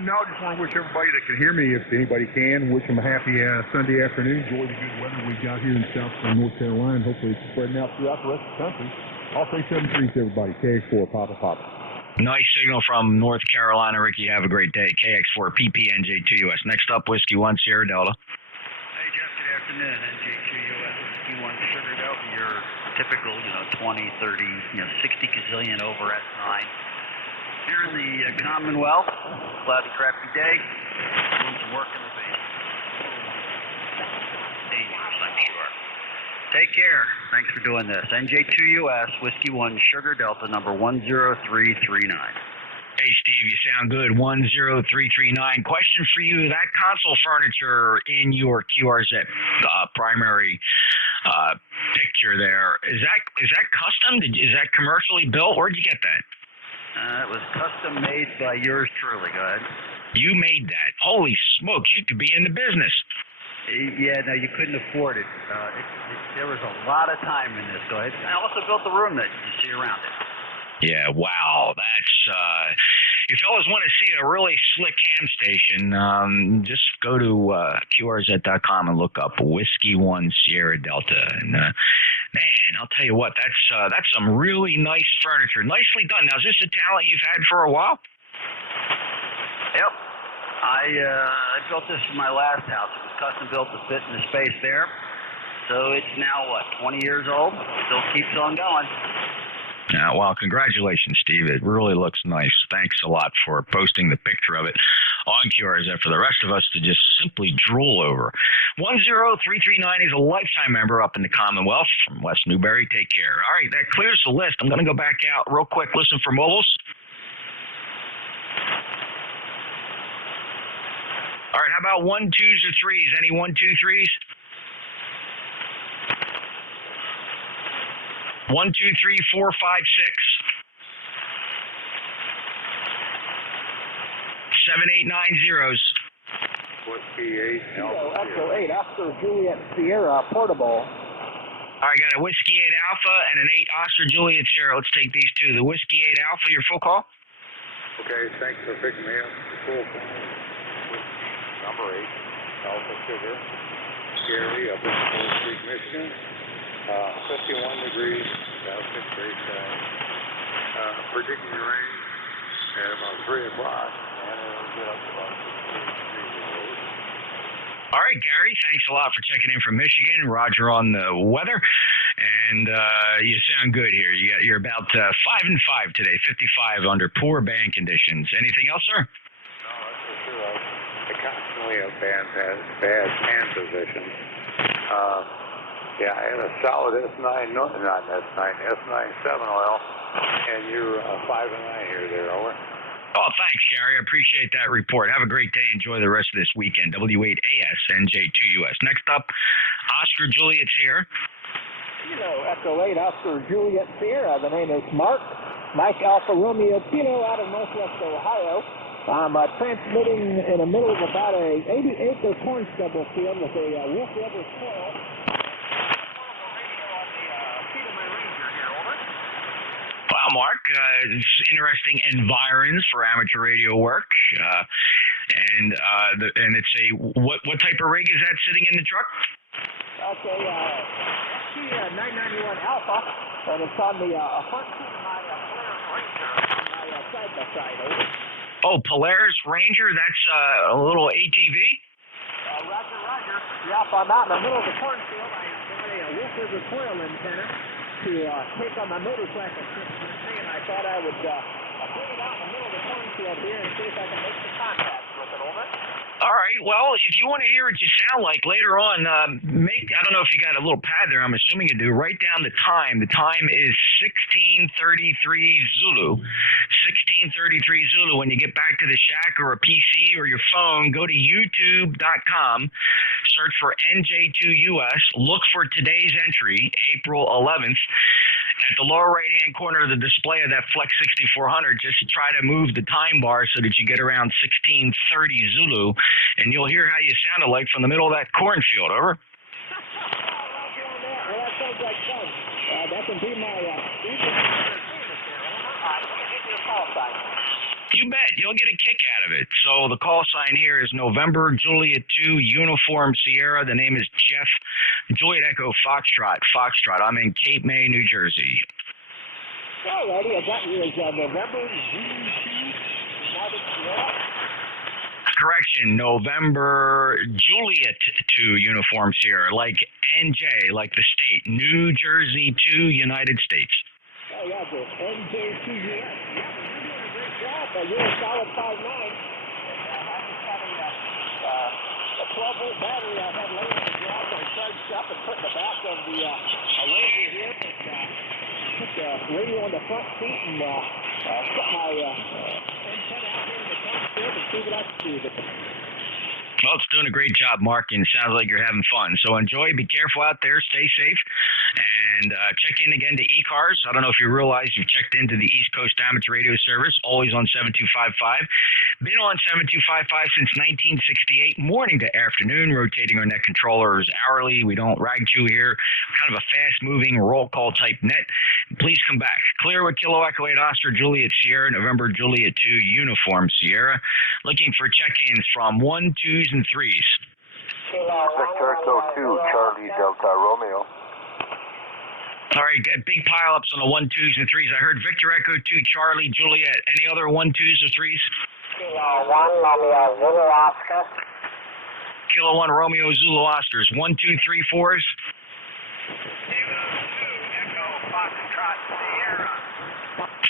No, I just want to wish everybody that can hear me, if anybody can, wish them a happy Sunday afternoon. Enjoy the good weather we got here in South North Carolina. Hopefully it's spreading out throughout the rest of the country. I'll say 7-3 to everybody. KX4, Papa Papa. Nice signal from North Carolina, Ricky. Have a great day. KX4, PP, NJ2US. Next up, Whiskey 1, Sierra Delta. Hey, Jeff. Good afternoon. NJ2US, Whiskey 1, Sugar Delta. Your typical, 20, 30, 60 gazillion over S9. Here in the Commonwealth, cloudy, crappy day, doing some work in the basement. Dangerous, I'm sure. Take care. Thanks for doing this. NJ2US, Whiskey 1, Sugar Delta, number 10339. Hey, Steve, you sound good. 10339. Question for you. That console furniture in your QRZ primary picture there, is that custom? Is that commercially built? Where'd you get that? It was custom made by yours truly. Go ahead. You made that. Holy smokes, you could be in the business. Yeah, no, you couldn't afford it. There was a lot of time in this. Go ahead. I also built the room that you see around it. Yeah, wow. That's, you fellas want to see a really slick ham station, just go to QRZ.com and look up Whiskey 1 Sierra Delta. And, man, I'll tell you what, that's some really nice furniture. Nicely done. Now, is this a talent you've had for a while? Yep. I built this for my last house. It was custom built to fit in the space there. So it's now, 20 years old? Still keeps on going. Well, congratulations, Steve. It really looks nice. Thanks a lot for posting the picture of it on QRZ for the rest of us to just simply drool over. 10339 is a lifetime member up in the Commonwealth from West Newbury. Take care. All right, that clears the list. I'm going to go back out real quick, listen for mobiles. All right, how about 1, 2s, or 3s? Any 1, 2, 3s? 1, 2, 3, 4, 5, 6. 7, 8, 9 zeros. Whiskey 8, Echo 8, Oscar Juliet Sierra, portable. All right, got a Whiskey 8 Alpha and an 8 Oscar Juliet Sierra. Let's take these two. The Whiskey 8 Alpha, your full call? Okay, thanks for picking me up. Full call. Whiskey number 8, Alpha Sugar, Gary up in Cold Creek, Michigan. 51 degrees, south 6 gray sky. Predicting rain at about 3 o'clock, and it'll get up to about 6 degrees. All right, Gary, thanks a lot for checking in from Michigan. Roger on the weather, and you sound good here. You're about 5 and 5 today, 55 under poor band conditions. Anything else, sir? No, that's for sure. I constantly have bad hand position. Yeah, I had a solid S9, not S9, S9 7 oil, and you're 5 and 9 here, over. Oh, thanks, Gary. I appreciate that report. Have a great day. Enjoy the rest of this weekend. W8AS, NJ2US. Next up, Oscar Juliet Sierra. Echo 8, Oscar Juliet Sierra. The name is Mark. Mike Alpha Romeo Kilo out of Northwest Ohio. I'm transmitting in the middle of about a 80-acre corn stubble field with a Wolf River coil. Wow, Mark, it's interesting environs for amateur radio work, and it's a what type of rig is that sitting in the truck? Okay, SC991 Alpha, and it's on the front seat of my Polaris Ranger, my side-by-side, over. Oh, Polaris Ranger, that's a little ATV? Roger. Yep, I'm out in the middle of the cornfield. I got a Wolf River coil antenna to take on my motorcycle system, and I thought I would bring it out in the middle of the cornfield here and see if I can make some contact with it, over. All right, right. Well, if you want to hear what you sound like later on, I don't know if you got a little pad there. I'm assuming you do. Write down the time. The time is 16:33 Zulu. 16:33 Zulu. When you get back to the shack or a PC or your phone, go to youtube.com, search for NJ2US, look for today's entry, April 11th. At the lower right-hand corner of the display of that Flex 6400, just try to move the time bar so that you get around 16:30 Zulu, and you'll hear how you sounded like from the middle of that cornfield. Over. Well, that sounds like fun. That can be my call sign. You bet. You'll get a kick out of it. So the call sign here is November Juliet 2 Uniform Sierra. The name is Jeff Juliet Echo Foxtrot. I'm in Cape May, New Jersey. Alrighty, I got you as November Juliet 2 Sierra. Correction, November Juliet 2 Uniform Sierra, like NJ, like the state, New Jersey 2 United States. Oh, yeah, the NJ2US. You're a solid 5'9". I just had a 12-volt battery I had laying in the garage. I charged up and put in the back of the radio here. And, put the radio on the front seat and put my antenna out here in the cornfield and see what I can do with it. Well, it's doing a great job, Mark, and sounds like you're having fun. So enjoy, be careful out there, stay safe, and check in again to ECARS. I don't know if you realize you've checked into the East Coast Amateur Radio Service, always on 7255. Been on 7255 since 1968, morning to afternoon, rotating our net controllers hourly. We don't rag chew here, kind of a fast-moving roll call type net. Please come back. Clear with Kilo Echo 8 Oscar Juliet Sierra, November Juliet 2 Uniform Sierra. Looking for check-ins from 1, 2s, and 3s. Victor Echo 2, Charlie Delta Romeo. All right, big pile-ups on the 1, 2s, and 3s. I heard Victor Echo 2, Charlie, Juliet. Any other 1, 2s, or 3s? Kilo 1, Romeo, Zulu Oscar. Kilo 1, Romeo, Zulu Oscars. 1, 2, 3, 4s. Kilo 2, Echo Foxtrot Sierra.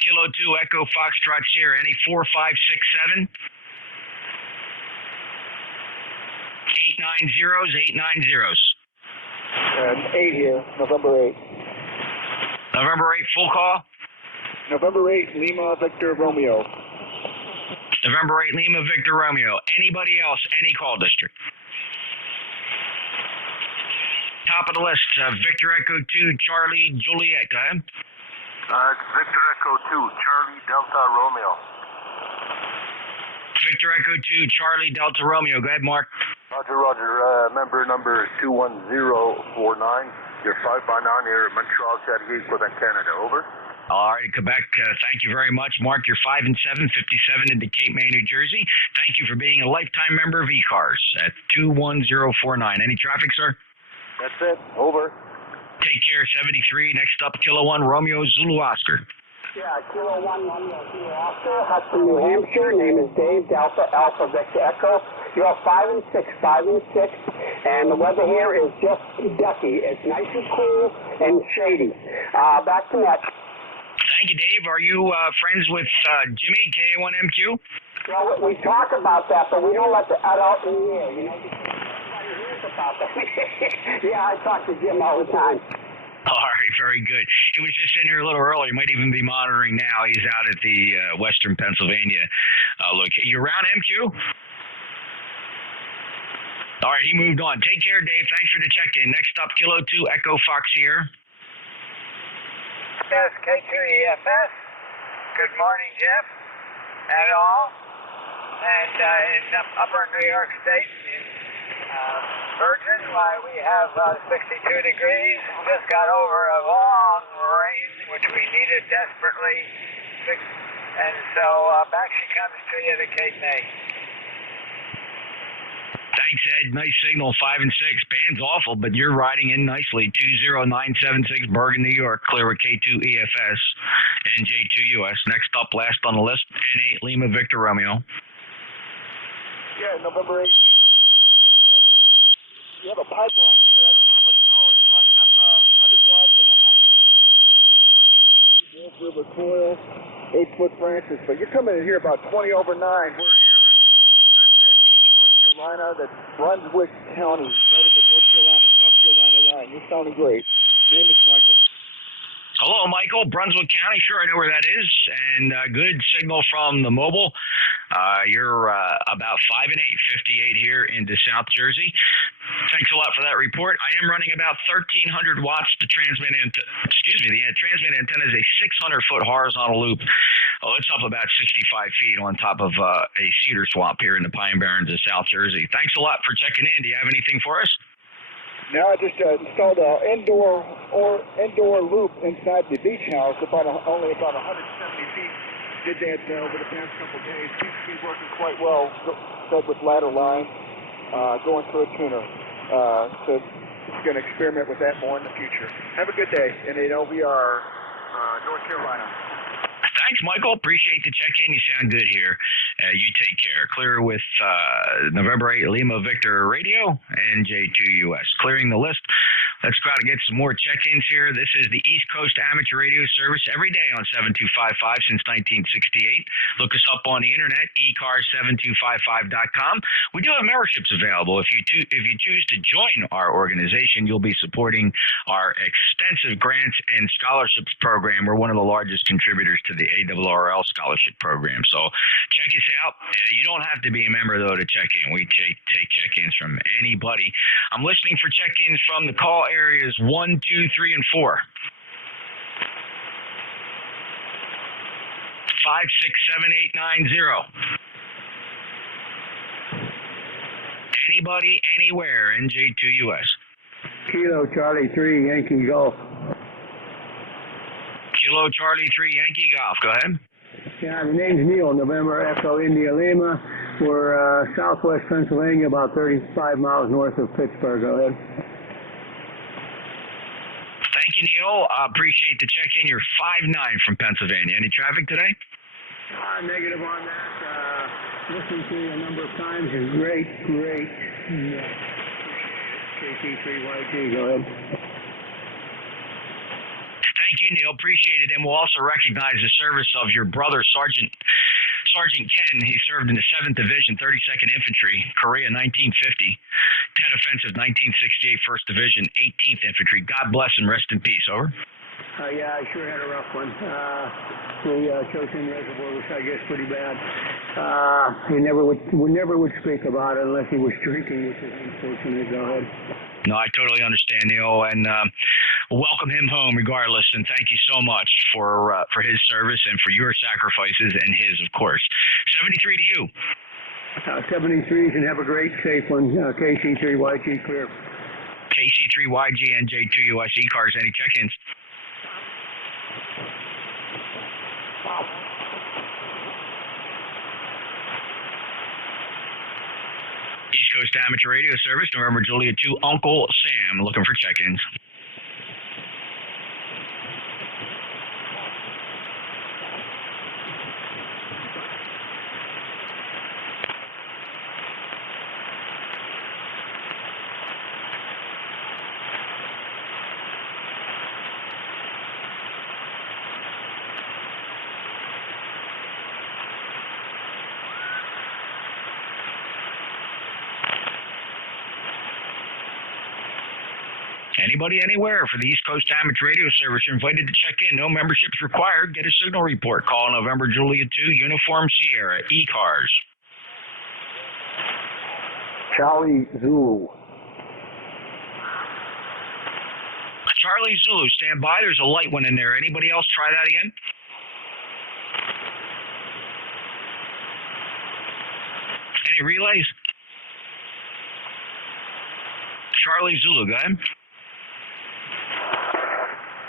Kilo 2, Echo Foxtrot Sierra. Any 4, 5, 6, 7? 890s. 8 here, November 8. November 8, full call. November 8, Lima Victor Romeo. November 8, Lima Victor Romeo. Anybody else, any call district? Top of the list, Victor Echo 2, Charlie, Juliet. Go ahead. It's Victor Echo 2, Charlie Delta Romeo. Victor Echo 2, Charlie Delta Romeo. Go ahead, Mark. Roger. Member number 21049. You're 5 by 9 here at Montreal, Châteauguay, Quebec, Canada. Over. All right, Quebec, thank you very much. Mark, you're 5 and 7, 57 into Cape May, New Jersey. Thank you for being a lifetime member of ECARS at 21049. Any traffic, sir? That's it. Over. Take care, 73. Next up, Kilo 1, Romeo, Zulu Oscar. Yeah, Kilo 1, Romeo, Zulu Oscar, Hudson, New Hampshire. Name is Dave, Delta, Alpha, Victor, Echo. You're 5 and 6, 5 and 6, and the weather here is just ducky. It's nice and cool and shady. Back to net. Thank you, Dave. Are you friends with Jimmy, K1MQ? Well, we talk about that, but we don't let the out in the air, you know, because everybody hears about that. Yeah, I talk to Jim all the time. All right, very good. He was just in here a little early. He might even be monitoring now. He's out at the Western Pennsylvania location. You around, MQ? All right, he moved on. Take care, Dave. Thanks for the check-in. Next up, Kilo 2, Echo Fox here. Yes, K2EFS. Good morning, Jeff, and all. And in upper New York State, in Virgin, why we have 62 degrees. Just got over a long rain, which we needed desperately. And so back she comes to you to Cape May. Thanks, Ed. Nice signal, 5 and 6. Band's awful, but you're riding in nicely. 20976 Bergen, New York. Clear with K2EFS, NJ2US. Next up, last on the list, N8 Lima Victor Romeo. Yeah, November 8, Lima Victor Romeo Mobile. You have a pipeline here. I don't know how much power you're running. I'm 100 watts and an Icon 706 Mark 2G, Wolf River coil, 8-foot branches. But you're coming in here about 20 over 9. We're here in Sunset Beach, North Carolina. Carolina, that's Brunswick County, right at the North Carolina-South Carolina line. You're sounding great. Name is Michael. Hello, Michael. Brunswick County. Sure, I know where that is. And good signal from the mobile. You're about 5 and 8, 58 here into South Jersey. Thanks a lot for that report. I am running about 1,300 watts. The transmit transmit antenna is a 600-foot horizontal loop. Oh, it's up about 65 feet on top of a cedar swamp here in the Pine Barrens of South Jersey. Thanks a lot for checking in. Do you have anything for us? Now I just installed an indoor loop inside the beach house, only about 170 feet. Did that over the past couple of days. Seems to be working quite well. Fed with ladder line, going through a tuner. So going to experiment with that more in the future. Have a good day. And we are North Carolina. Thanks, Michael. Appreciate the check-in. You sound good here. You take care. Clear with November 8 Lima Victor Radio, NJ2US. Clearing the list. Let's try to get some more check-ins here. This is the East Coast Amateur Radio Service every day on 7255 since 1968. Look us up on the internet, ECARS7255.com. We do have memberships available. If you choose to join our organization, you'll be supporting our extensive grants and scholarships program. We're one of the largest contributors to the ARRL scholarship program. So check us out. You don't have to be a member, though, to check in. We take check-ins from anybody. I'm listening for check-ins from the call areas 1, 2, 3, and 4. 5, 6, 7, 8, 9, 0. Anybody, anywhere, NJ2US. Kilo Charlie 3, Yankee Golf. Kilo Charlie 3, Yankee Golf. Go ahead. Yeah, the name's Neil, November Echo India Lima. We're southwest Pennsylvania, about 35 miles north of Pittsburgh. Go ahead. Thank you, Neil. Appreciate the check-in. You're 5'9" from Pennsylvania. Any traffic today? Negative on that. Listened to you a number of times. It's great. Yeah. KC3YG, go ahead. Thank you, Neil. Appreciate it. And we'll also recognize the service of your brother, Sergeant Ken. He served in the 7th Division, 32nd Infantry, Korea, 1950. Tet Offensive, 1968, 1st Division, 18th Infantry. God bless and rest in peace. Over. Yeah, I sure had a rough one. The Chosin Reservoir was, I guess, pretty bad. He never would speak about it unless he was drinking, which is unfortunate. Go ahead. No, I totally understand, Neil, and welcome him home regardless, and thank you so much for his service and for your sacrifices and his, of course. 73 to you. 73s, and have a great, safe one. KC3YG clear. KC3YG, NJ2US ECARS. Any check-ins? East Coast Amateur Radio Service, November Juliet 2, Uncle Sam, looking for check-ins. Anybody, anywhere for the East Coast Amateur Radio Service, you're invited to check in. No memberships required. Get a signal report. Call November Juliet 2, Uniform Sierra, ECARS. Charlie Zulu. Charlie Zulu, stand by. There's a light one in there. Anybody else try that again? Any relays? Charlie Zulu, go ahead.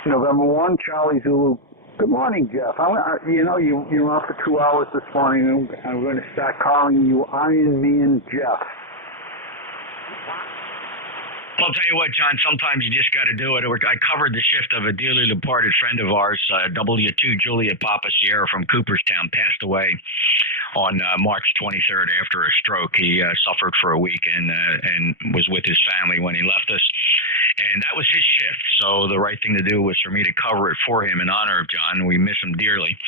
November 1, Charlie Zulu. Good morning, Jeff. You're on for 2 hours this morning. I'm going to start calling you Iron Man Jeff. I'll tell you what, John, sometimes you just got to do it. I covered the shift of a dearly departed friend of ours, W2 Juliet Papa Sierra from Cooperstown, passed away on March 23rd after a stroke. He suffered for a week and was with his family when he left us. And that was his shift. So the right thing to do was for me to cover it for him in honor of John. We miss him dearly.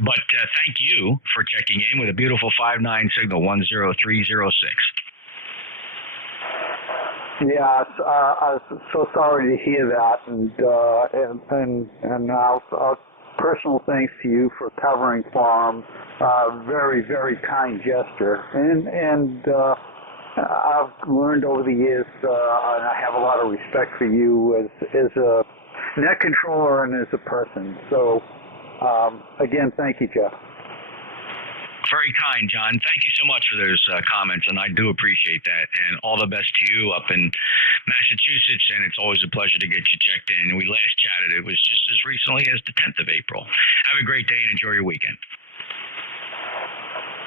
But thank you for checking in with a beautiful 5-9 signal 10306. Yes, I'm so sorry to hear that, and personal thanks to you for covering for him. Very, very kind gesture, and I've learned over the years, and I have a lot of respect for you as a net controller and as a person. So, again, thank you, Jeff. Very kind, John. Thank you so much for those comments, and I do appreciate that. And all the best to you up in Massachusetts, and it's always a pleasure to get you checked in. We last chatted, it was just as recently as the 10th of April. Have a great day and enjoy your weekend.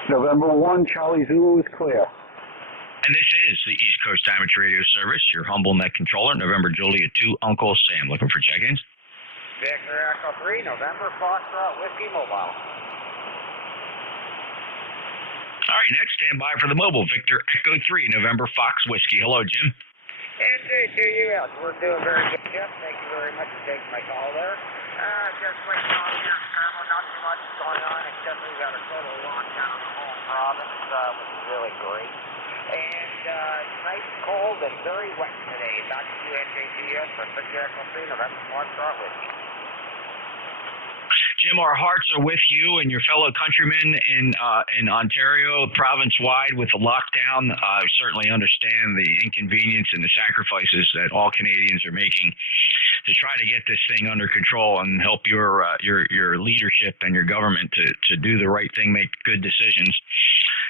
November 1, Charlie Zulu is clear. And this is the East Coast Amateur Radio Service, your humble net controller, November Juliet 2, Uncle Sam. Looking for check-ins? Victor Echo 3, November Foxtrot Whiskey Mobile. All right, next, stand by for the mobile. Victor Echo 3, November Fox Whiskey. Hello, Jim. NJ2US, we're doing very good, Jeff. Thank you very much for taking my call there. Just waiting on here in Carmel, not too much going on, except we've got a total lockdown in the whole province, which is really great. And nice, cold, and very wet today. Back to you, NJ2US, for Victor Echo 3, November Foxtrot Whiskey. Jim, our hearts are with you and your fellow countrymen in Ontario, province-wide with the lockdown. I certainly understand the inconvenience and the sacrifices that all Canadians are making to try to get this thing under control and help your leadership and your government to do the right thing, make good decisions.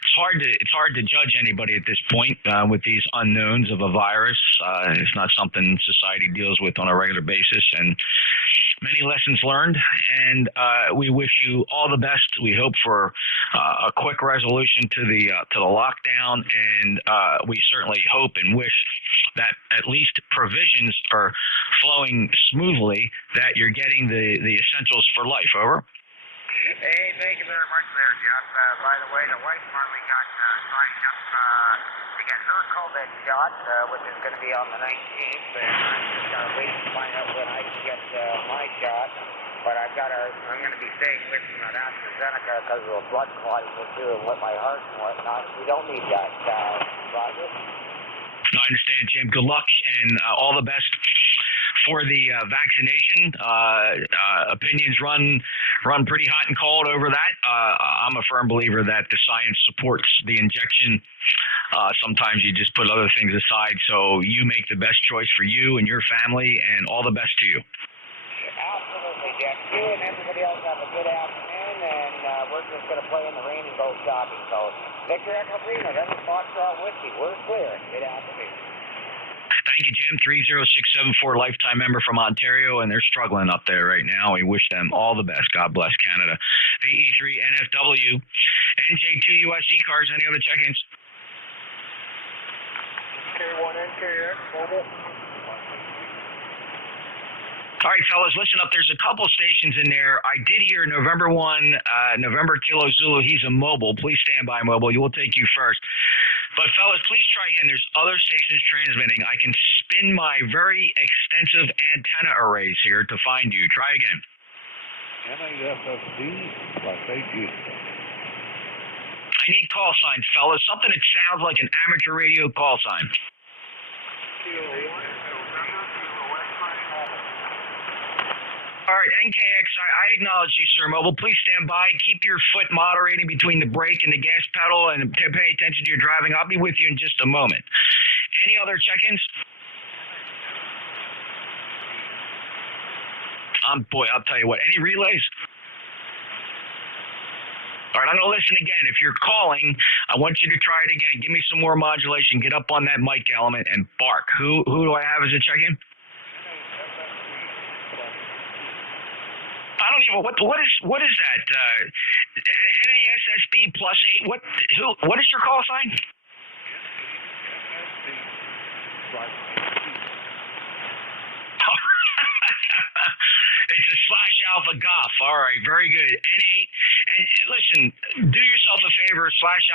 It's hard to judge anybody at this point with these unknowns of a virus. It's not something society deals with on a regular basis, and many lessons learned, and we wish you all the best. We hope for a quick resolution to the lockdown, and we certainly hope and wish that at least provisions are flowing smoothly, that you're getting the essentials for life. Over. Hey, thank you very much there, Jeff. By the way, the wife finally got signed up to get her COVID shot, which is going to be on the 19th, and I'm just going to wait to find out when I can get my shot. But I'm going to be staying with them at AstraZeneca because of the blood clotting we're doing with my heart and whatnot. We don't need that, Roger. No, I understand, Jim. Good luck and all the best for the vaccination. Opinions run pretty hot and cold over that. I'm a firm believer that the science supports the injection. Sometimes you just put other things aside. So you make the best choice for you and your family, and all the best to you. Absolutely, Jeff. You and everybody else have a good afternoon, and we're just going to play in the rain and go shopping. So, Victor Echo 3, November Foxtrot Whiskey, we're clear. Good afternoon. Thank you, Jim. 30674, lifetime member from Ontario, and they're struggling up there right now. We wish them all the best. God bless Canada. VE3 NFW, NJ2US ECARS. Any other check-ins? K1 NKX, mobile. All right, fellas, listen up. There's a couple stations in there. I did hear November 1, November Kilo Zulu. He's a mobile. Please stand by, mobile. We'll take you first. But, fellas, please try again. There's other stations transmitting. I can spin my very extensive antenna arrays here to find you. Try again. NASSD, like they did. I need call signs, fellas. Something that sounds like an amateur radio call sign. All right, NKX, I acknowledge you, sir. Mobile, please stand by. Keep your foot moderating between the brake and the gas pedal, and pay attention to your driving. I'll be with you in just a moment. Any other check-ins? Boy, I'll tell you what. Any relays? All right, I'm going to listen again. If you're calling, I want you to try it again. Give me some more modulation. Get up on that mic element and bark. Who do I have as a check-in? I don't even what is that? NASSB plus 8. What is your call sign? It's a /Alpha Golf. All right, very good. N8. And listen, do yourself a favor,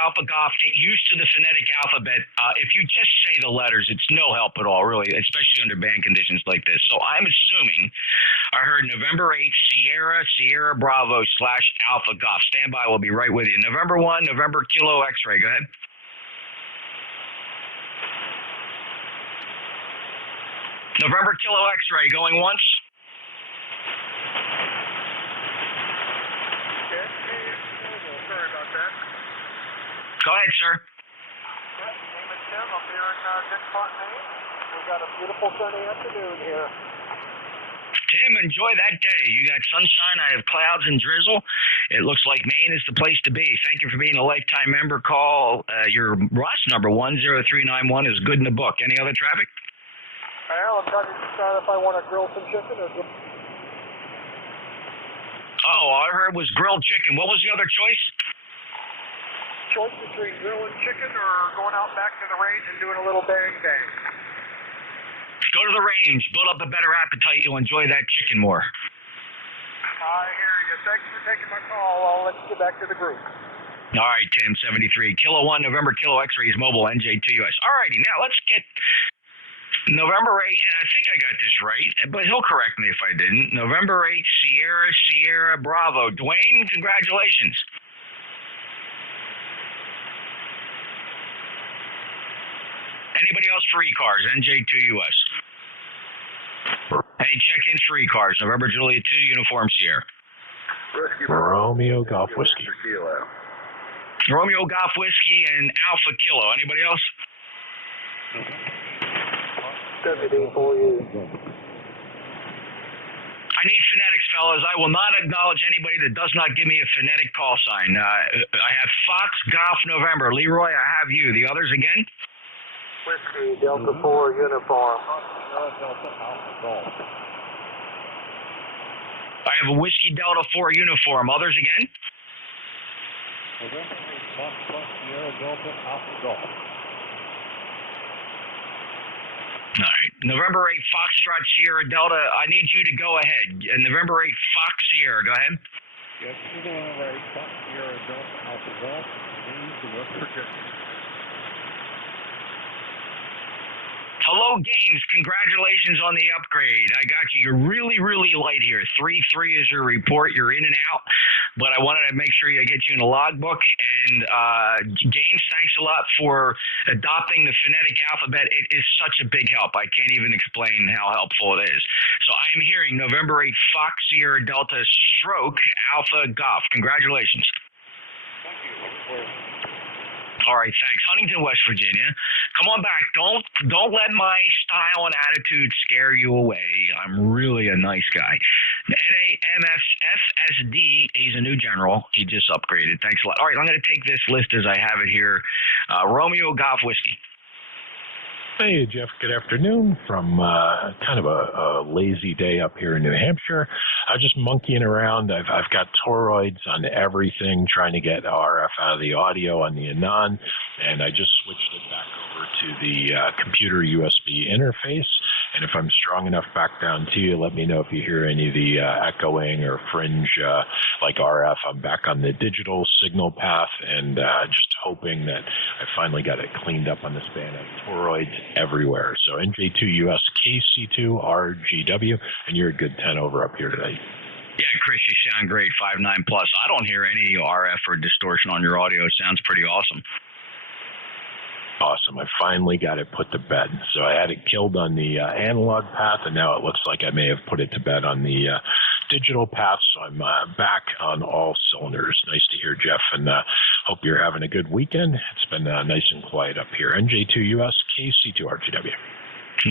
/Alpha Golf. Get used to the phonetic alphabet. If you just say the letters, it's no help at all, really, especially under band conditions like this. So I'm assuming I heard November 8, Sierra Bravo /Alpha Golf. Stand by. We'll be right with you. November 1, November Kilo X-ray. Go ahead. November Kilo X-ray going once. Sorry about that. Go ahead, sir. Yeah, name is Tim. I'm here in Dixport, Maine. We've got a beautiful sunny afternoon here. Tim, enjoy that day. You got sunshine. I have clouds and drizzle. It looks like Maine is the place to be. Thank you for being a lifetime member. Call your Ross number 10391 is good in the book. Any other traffic? Well, I'm trying to decide if I want to grill some chicken or just... Oh, all I heard was grilled chicken. What was the other choice? Choice between grilling chicken or going out back to the range and doing a little bang-bang. Go to the range. Build up a better appetite. You'll enjoy that chicken more. I hear you. Thanks for taking my call. I'll let you get back to the group. All right, Tim, 73. Kilo 1, November Kilo X-rays, mobile, NJ2US. All righty, now let's get November 8, and I think I got this right, but he'll correct me if I didn't. November 8, Sierra, Bravo. Dwayne, congratulations. Anybody else for ECARS, NJ2US? Any check-ins for ECARS, November Juliet 2, Uniform Sierra. Romeo Golf Whiskey. Romeo Golf Whiskey and Alpha Kilo. Anybody else? for you. I need phonetics, fellas. I will not acknowledge anybody that does not give me a phonetic call sign. I have Fox Golf November. Leroy, I have you. The others again? Whiskey, Delta 4, uniform. I have a Whiskey Delta 4 uniform. Others again? All right. November 8, Foxtrot Sierra Delta. I need you to go ahead. November 8, Fox Sierra. Go ahead. Yes, November 8, Fox Sierra Delta Alpha Golf. Into West Virginia. Hello, Games. Congratulations on the upgrade. I got you. You're really, really light here. 3-3 is your report. You're in and out. But I wanted to make sure I get you in the logbook. And Games, thanks a lot for adopting the phonetic alphabet. It is such a big help. I can't even explain how helpful it is. So I am hearing November 8, Fox Sierra Delta Stroke Alpha Golf. Congratulations. Thank you. All right, thanks. Huntington, West Virginia. Come on back. Don't let my style and attitude scare you away. I'm really a nice guy. NAMFSD, he's a new general. He just upgraded. Thanks a lot. All right, I'm going to take this list as I have it here. Romeo Golf Whiskey. Hey, Jeff, good afternoon from kind of a lazy day up here in New Hampshire. I'm just monkeying around. I've got toroids on everything, trying to get RF out of the audio on the Anon, and I just switched it back over to the computer USB interface. And if I'm strong enough back down to you, let me know if you hear any of the echoing or fringe like RF. I'm back on the digital signal path and just hoping that I finally got it cleaned up on this band of toroids everywhere. So NJ2US KC2 RGW, and you're a good 10 over up here today. Yeah, Chris, you sound great. 5.9 plus. I don't hear any RF or distortion on your audio. It sounds pretty awesome. Awesome. I finally got it put to bed. So I had it killed on the analog path, and now it looks like I may have put it to bed on the digital path. So I'm back on all cylinders. Nice to hear, Jeff, and hope you're having a good weekend. It's been nice and quiet up here. NJ2US KC2 RGW.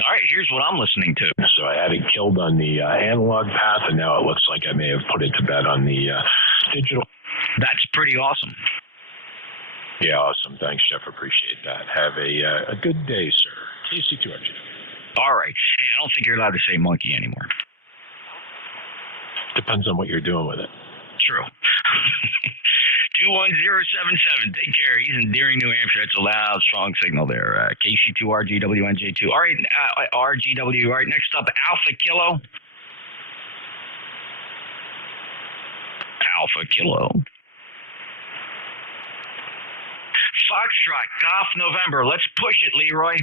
All right, here's what I'm listening to. So I had it killed on the analog path, and now it looks like I may have put it to bed on the digital. That's pretty awesome. Yeah, awesome. Thanks, Jeff. Appreciate that. Have a good day, sir. KC2 RGW. All right. Hey, I don't think you're allowed to say monkey anymore. Depends on what you're doing with it. True. 21077. Take care. He's in Deering, New Hampshire. That's a loud, strong signal there. KC2 RGW NJ2. All right, RGW. All right, next up, Alpha Kilo. Alpha Kilo. Foxtrot Golf November. Let's push it, Leroy.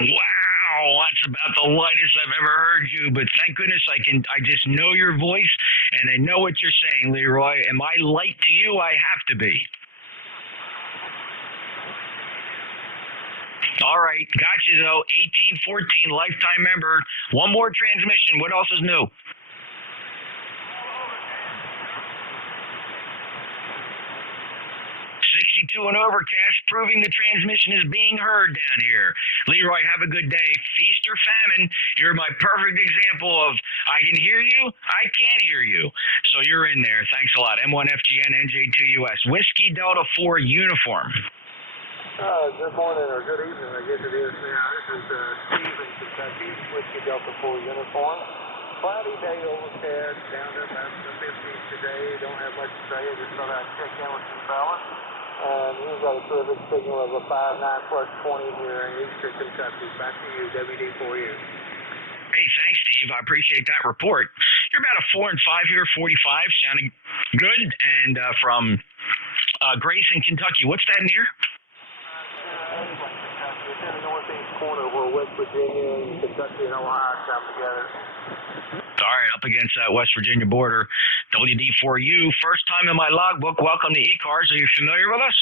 Wow, that's about the lightest I've ever heard you, but thank goodness I just know your voice and I know what you're saying, Leroy. Am I light to you? I have to be. All right, gotcha though. 1814, lifetime member. One more transmission. What else is new? 62 and over, Cash, proving the transmission is being heard down here. Leroy, have a good day. Feast or famine, you're my perfect example of I can hear you, I can't hear you. So you're in there. Thanks a lot. M1FGN, NJ2US, Whiskey Delta 4 uniform. Good morning or good evening, I guess it is now. This is Steve in Kentucky, Whiskey Delta 4 uniform. Cloudy day, overcast, down to about the 50s today. Don't have much to say. I just thought I'd check in with some fellas. And we've got a terrific signal of a 5.9 plus 20 here in eastern Kentucky. Back to you, WD4U. Hey, thanks, Steve. I appreciate that report. You're about a 4 and 5 here, 45, sounding good. And from Grayson, Kentucky, what's that near? It's in the northeast corner where West Virginia and Kentucky and Ohio come together. All right, up against that West Virginia border. WD4U, first time in my logbook. Welcome to ECARS. Are you familiar with us?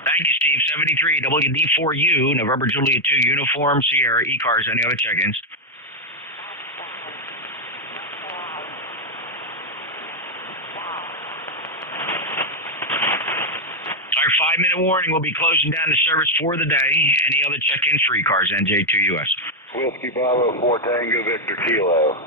Thank you, Steve. 73, WD4U, November Juliet 2, uniform, Sierra, ECARS. Any other check-ins? Our 5-minute warning, will be closing down the service for the day. Any other check-ins for ECARS, NJ2US? Whiskey Bravo 4 Tango Victor Kilo.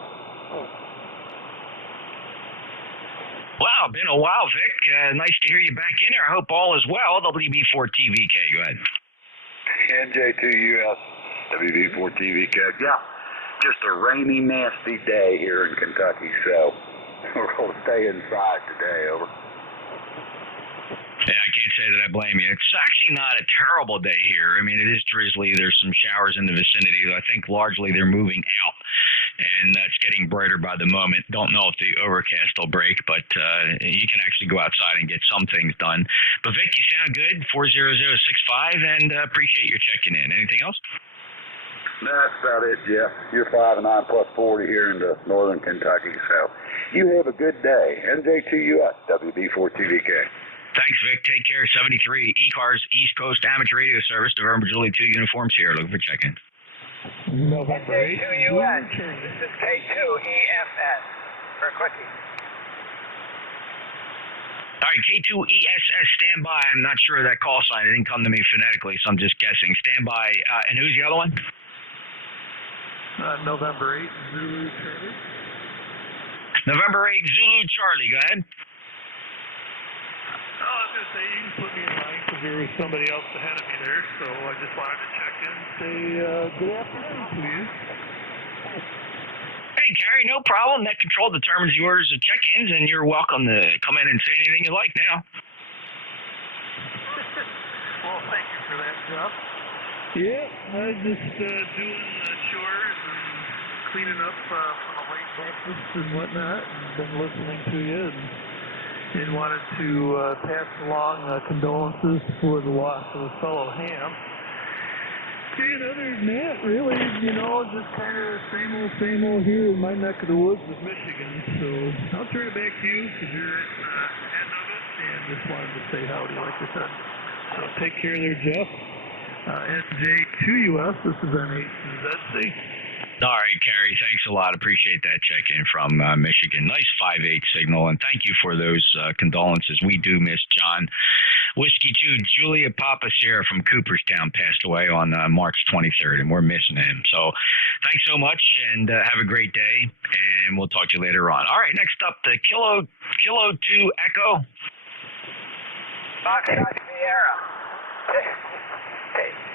Wow, been a while, Vic. Nice to hear you back in here. I hope all is well. WB4TVK, go ahead. NJ2US, WB4TVK. Yeah, just a rainy, nasty day here in Kentucky, so we're going to stay inside today, over. Yeah, I can't say that I blame you. It's actually not a terrible day here. I mean, it is drizzly. There's some showers in the vicinity. I think largely they're moving out, and it's getting brighter by the moment. Don't know if the overcast will break, but you can actually go outside and get some things done. But, Vic, you sound good, 40065, and appreciate your checking in. Anything else? That's about it, Jeff. You're 5 and 9 plus 40 here in northern Kentucky, so you have a good day. NJ2US, WB4TVK. Thanks, Vic. Take care. 73, ECARS, East Coast Amateur Radio Service, November Juliet 2 uniforms here. Looking for check-in. November 8. NJ2US, this is K2EFS for a quickie. All right, K2ESS, stand by. I'm not sure of that call sign. It didn't come to me phonetically, so I'm just guessing. Stand by. And who's the other one? November 8, Zulu Charlie. November 8, Zulu Charlie. Go ahead. I was going to say, you can put me in line because there was somebody else ahead of me there, so I just wanted to check in and say good afternoon to you. Hey, Gary, no problem. Net Control determines the orders of check-ins, and you're welcome to come in and say anything you like now. Well, thank you for that, Jeff. Yeah, I was just doing chores and cleaning up from a late breakfast and whatnot, and been listening to you, and wanted to pass along condolences for the loss of a fellow ham. And other than that, really, just kind of same old here in my neck of the woods with Michigan. So I'll turn it back to you because you're at the end of it, and just wanted to say howdy, like I said. So take care there, Jeff. NJ2US, this is N8ZC. All right, Carrie, thanks a lot. Appreciate that check-in from Michigan. Nice 5-8 signal, and thank you for those condolences. We do miss John. Whiskey 2, Julia Papa Sierra from Cooperstown passed away on March 23rd, and we're missing him. So thanks so much, and have a great day, and we'll talk to you later on. All right, next up, the Kilo 2 Echo. Foxtrot Sierra.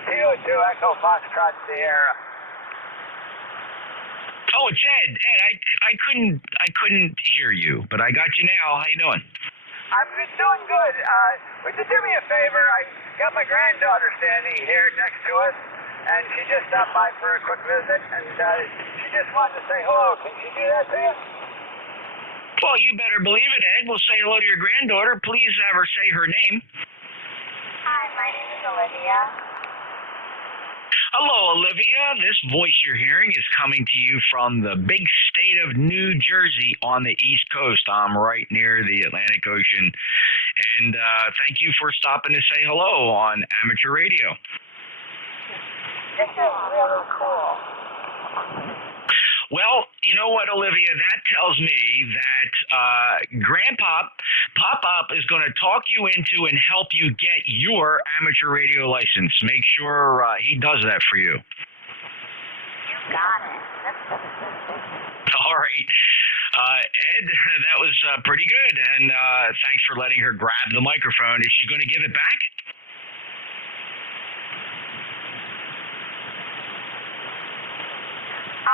Kilo 2 Echo Foxtrot Sierra. Oh, it's Ed. Ed, I couldn't hear you, but I got you now. How you doing? I'm doing good. Would you do me a favor? I got my granddaughter standing here next to us, and she just stopped by for a quick visit, and she just wanted to say hello. Can she do that to you? Well, you better believe it, Ed. We'll say hello to your granddaughter. Please have her say her name. Hi, my name is Olivia. Hello, Olivia. This voice you're hearing is coming to you from the big state of New Jersey on the East Coast. I'm right near the Atlantic Ocean. And thank you for stopping to say hello on amateur radio. This is really cool. Well, you know what, Olivia? That tells me that Pop-Up is going to talk you into and help you get your amateur radio license. Make sure he does that for you. You got it. All right. Ed, that was pretty good, and thanks for letting her grab the microphone. Is she going to give it back?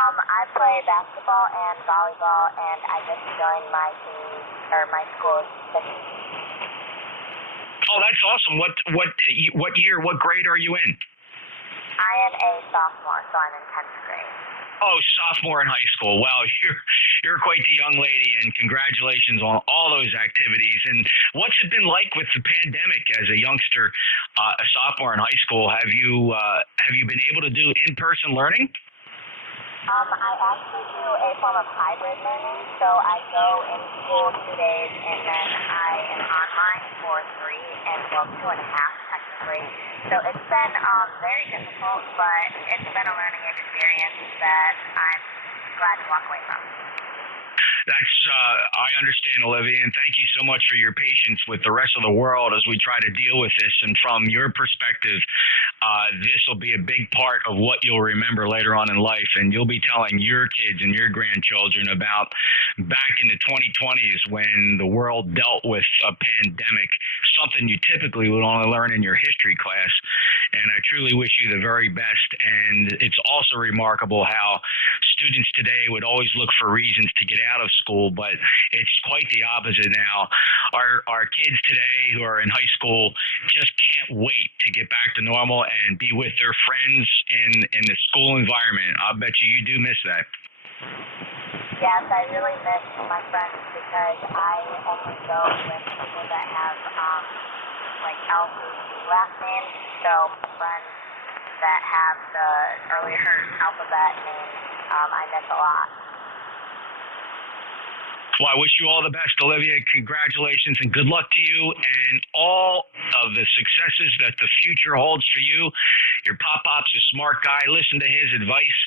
I play basketball and volleyball, and I just joined my team, or my school's team. Oh, that's awesome. What year, what grade are you in? I am a sophomore, so I'm in 10th grade. Oh, sophomore in high school. Well, you're quite the young lady, and congratulations on all those activities. And what's it been like with the pandemic as a youngster, a sophomore in high school? Have you been able to do in-person learning? I actually do a form of hybrid learning, so I go in school 2 days, and then I am online for 3 and 2.5 technically. So it's been very difficult, but it's been a learning experience that I'm glad to walk away from. That's, I understand, Olivia, and thank you so much for your patience with the rest of the world as we try to deal with this. And from your perspective, this will be a big part of what you'll remember later on in life. And you'll be telling your kids and your grandchildren about back in the 2020s when the world dealt with a pandemic, something you typically would only learn in your history class. And I truly wish you the very best. And it's also remarkable how students today would always look for reasons to get out of school, but it's quite the opposite now. Our kids today who are in high school just can't wait to get back to normal and be with their friends in the school environment. I'll bet you do miss that. Yes, I really miss my friends because I only go with people that have like LCC last names, so my friends that have the earlier alphabet names, I miss a lot. Well, I wish you all the best, Olivia. Congratulations and good luck to you and all of the successes that the future holds for you. Your Pop-Pop's a smart guy. Listen to his advice.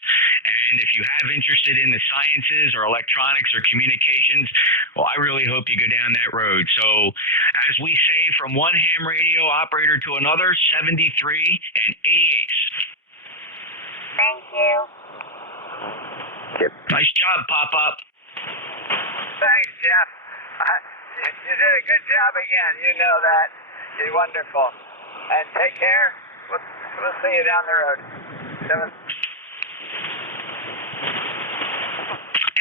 And if you have interested in the sciences or electronics or communications, well, I really hope you go down that road. So as we say, from one ham radio operator to another, 73 and 88. Thank you. Yep. Nice job, Pop-Up. Thanks, Jeff. You did a good job again. You know that. You're wonderful. And take care. We'll see you down the road.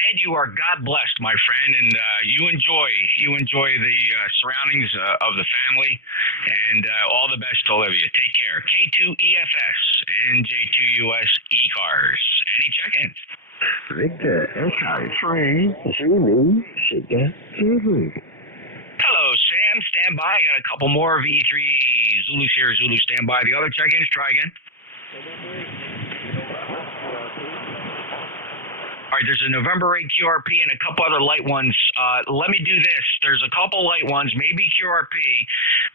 Ed, you are God blessed, my friend, and you enjoy the surroundings of the family, and all the best, Olivia. Take care. K2EFS, NJ2US ECARS. Any check-ins? Victor Echo 3 Zulu Sugar Zulu. Hello, Sam. Stand by. I got a couple more V3 Zulus here. Zulu, stand by. The other check-ins, try again. All right, there's a November 8 QRP and a couple other light ones. Let me do this. There's a couple light ones, maybe QRP.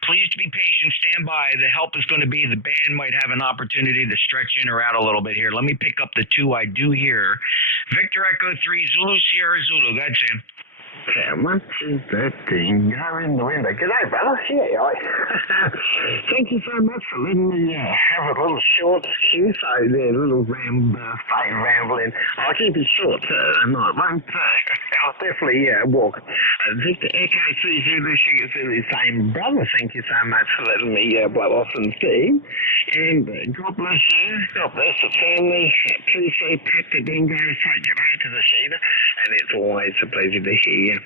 Please be patient. Stand by. The help is going to be the band might have an opportunity to stretch in or out a little bit here. Let me pick up the two I do hear. Victor Echo 3, Zulu, Sierra, Zulu. Go ahead, Sam. Yeah, 1, 2, 13, go in the window. G'day, brother. Yeah, thank you so much for letting me have a little short excuse. A little rambling. I'll keep it short. I won't. I'll definitely walk. Victor Echo 3 Zulu Sugar Zulu, same brother. Thank you so much for letting me blow off and see. And God bless you. God bless the family. Please say Pat the Dingo. Say goodbye to the Sheeta. And it's always a pleasure to hear you,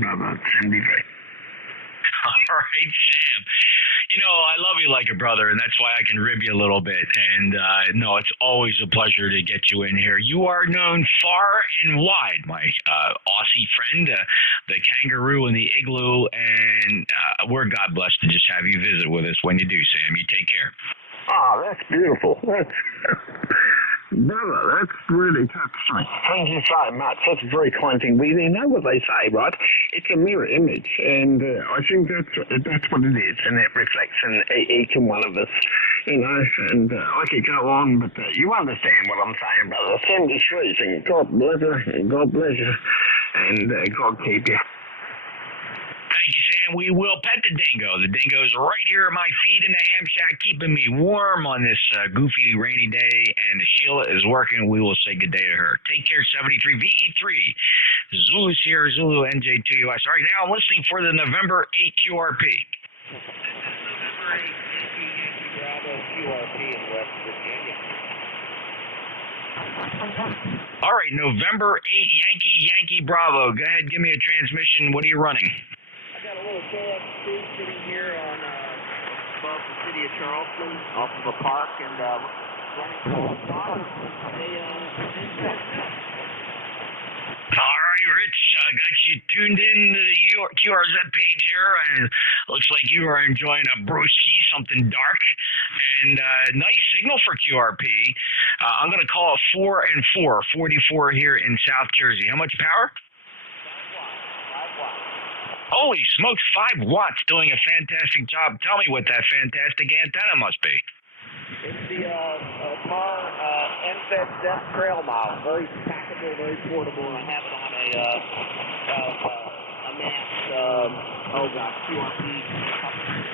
brother Cindy. All right, Sam. You know, I love you like a brother, and that's why I can rib you a little bit. And no, it's always a pleasure to get you in here. You are known far and wide, my Aussie friend, the kangaroo and the igloo, and we're God blessed to just have you visit with us when you do, Sam. You take care. Oh, that's beautiful. That's brother, that's really touched me. Thank you so much. That's very kind thing. You know what they say, right? It's a mirror image, and I think that's what it is, and it reflects in each and one of us, you know. And I could go on, but you understand what I'm saying, brother. Send you and God bless you, and God bless you, and God keep you. Thank you, Sam. We will pet the dingo. The dingo's right here at my feet in the ham shack, keeping me warm on this goofy, rainy day. And Sheila is working. We will say good day to her. Take care, 73 VE3. Zulu Sierra Zulu NJ2US. All right, now I'm listening for the November 8 QRP. November 8, Yankee Bravo QRP in West Virginia. All right, November 8, Yankee Bravo. Go ahead, give me a transmission. What are you running? I got a little KX2 sitting here on above the city of Charleston, off of a park, and running for All right, Rich, got you tuned in to the QRZ page here, and it looks like you are enjoying a brewski, something dark, and nice signal for QRP. I'm going to call it 4 and 4, 44 here in South Jersey. How much power? 5 watts. Holy smokes, 5 watts, doing a fantastic job. Tell me what that fantastic antenna must be. It's the Par NFED Death Trail model. Very packable, very portable, and I have it on a mast, QRP,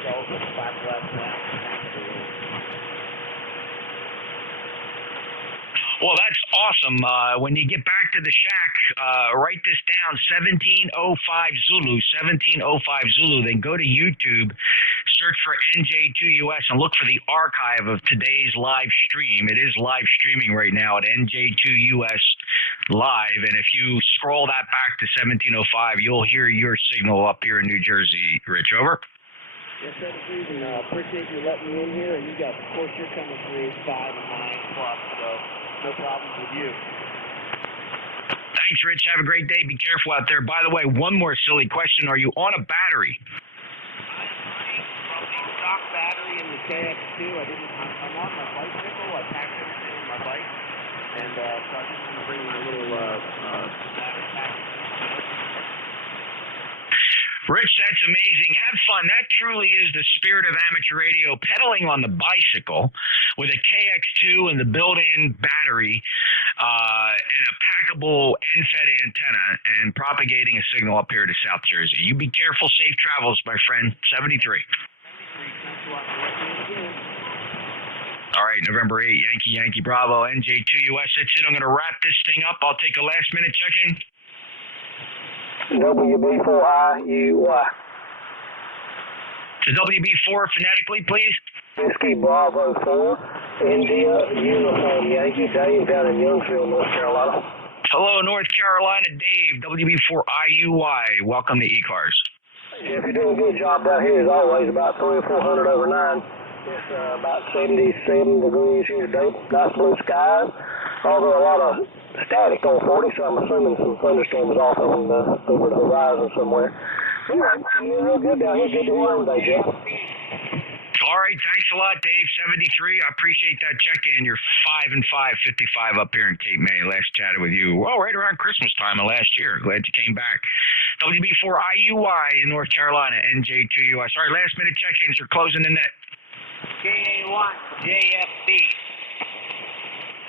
cells with 5 left now. Well, that's awesome. When you get back to the shack, write this down, 1705 Zulu, 1705 Zulu. Then go to YouTube, search for NJ2US, and look for the archive of today's live stream. It is live streaming right now at NJ2US Live. And if you scroll that back to 1705, you'll hear your signal up here in New Jersey. Rich, over. Yes, sir, and appreciate you letting me in here. And you got, of course, you're coming through 5 and 9 plus, so no problems with you. Thanks, Rich. Have a great day. Be careful out there. By the way, one more silly question. Are you on a battery? I'm running from the stock battery in the KX2. I'm on my bicycle. I packed everything in my bike. And so I'm just going to bring my little battery pack. Rich, that's amazing. Have fun. That truly is the spirit of amateur radio, pedaling on the bicycle with a KX2 and the built-in battery and a packable NFED antenna and propagating a signal up here to South Jersey. You be careful. Safe travels, my friend. 73. All right, November 8, Yankee Bravo, NJ2US. That's it. I'm going to wrap this thing up. I'll take a last-minute check-in. WB4IUY. To WB4 phonetically, please. Whiskey Bravo 4, India, Uniform Yankee, Dave down in Youngsville, North Carolina. Hello, North Carolina, Dave, WB4IUY. Welcome to ECARS. If you're doing a good job down here, as always, about 300 or 400 over 9. It's about 77 degrees here today. Nice blue skies. Although a lot of static on 40, so I'm assuming some thunderstorms off on over the horizon somewhere. Anyway, you're real good down here. Good to hear every day, Jeff. All right, thanks a lot, Dave. 73. I appreciate that check-in. You're 5 and 5, 55 up here in Cape May. Last chatted with you, well, right around Christmas time of last year. Glad you came back. WB4IUY in North Carolina, NJ2US. All right, last-minute check-ins. You're closing the net. KA1, JFB.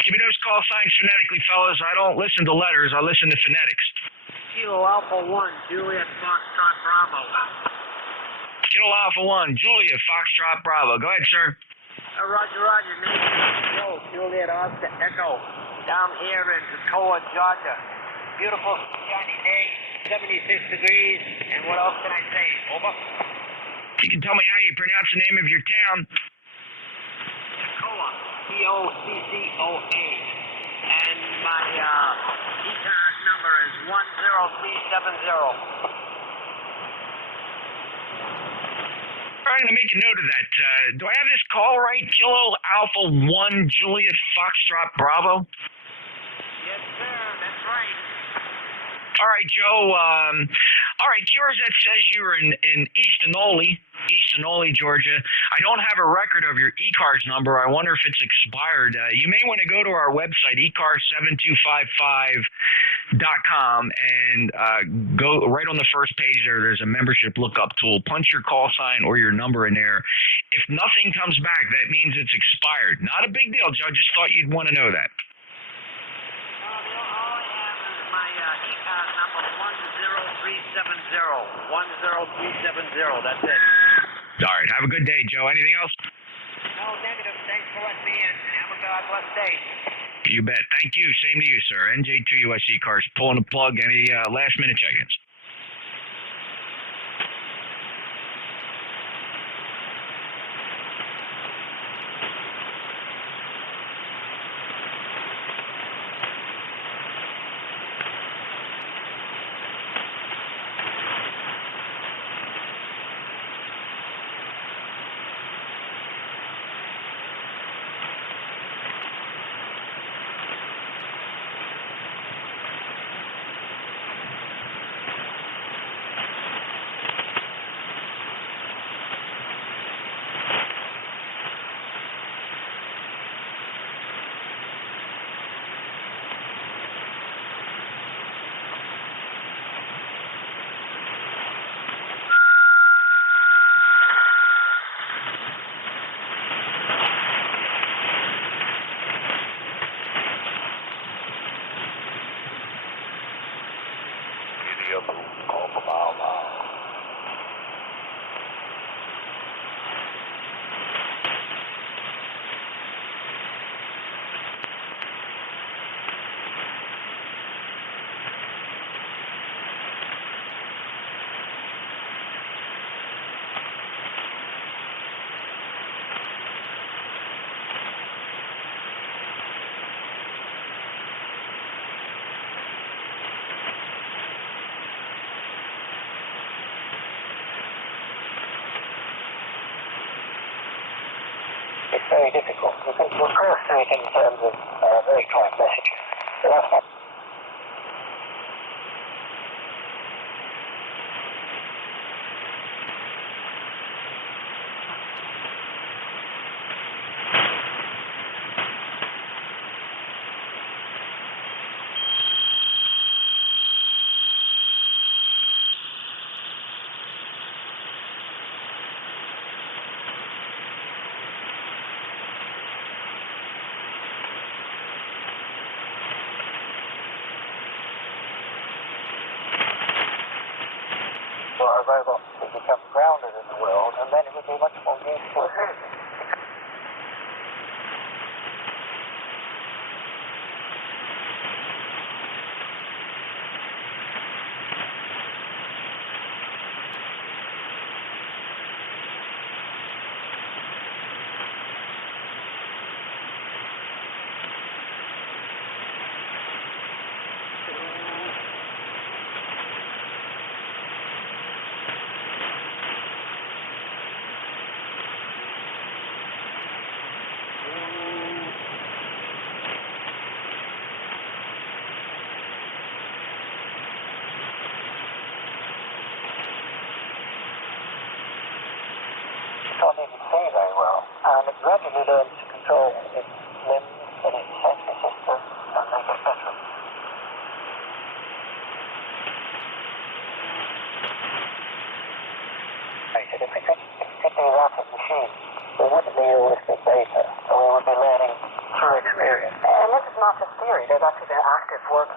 Give me those call signs phonetically, fellas. I don't listen to letters. I listen to phonetics. Kilo Alpha 1, Juliet Foxtrot Bravo. Kilo Alpha 1, Juliet Foxtrot Bravo. Go ahead, sir. Roger, name is Joe, Juliet Oscar Echo, down here in Toccoa, Georgia. Beautiful sunny day, 76 degrees, and what else can I say? Over. You can tell me how you pronounce the name of your town. Toccoa, Toccoa. And my ECARS number is 10370. All right, I'm going to make a note of that. Do I have this call right? Kilo Alpha 1 Juliet Foxtrot Bravo? Yes, sir. That's right. All right, Joe. All right, QRZ says you were in East Anole. East Sonoli, Georgia. I don't have a record of your ECARS number. I wonder if it's expired. You may want to go to our website, ECARS7255.com, and go right on the first page there. There's a membership lookup tool. Punch your call sign or your number in there. If nothing comes back, that means it's expired. Not a big deal, Joe. Just thought you'd want to know that. ECARS number 10370. 10370. That's it. All right. Have a good day, Joe. Anything else? No, negative. Thanks for letting me in. Have a God bless day. You bet. Thank you. Same to you, sir. NJ2US ECARS. Pulling the plug. Any last-minute check-ins? It's very difficult. You can cross through it in terms of very strong message. So that's not. For a robot to become grounded in the world, and then it would be much more useful. Can't even see very well, and it gradually learns to control its limbs and its sensory system, and they get better. If we could do that at machine, we wouldn't need all this big data, and we would be learning through experience. And this is not just theory, there's actually been active work.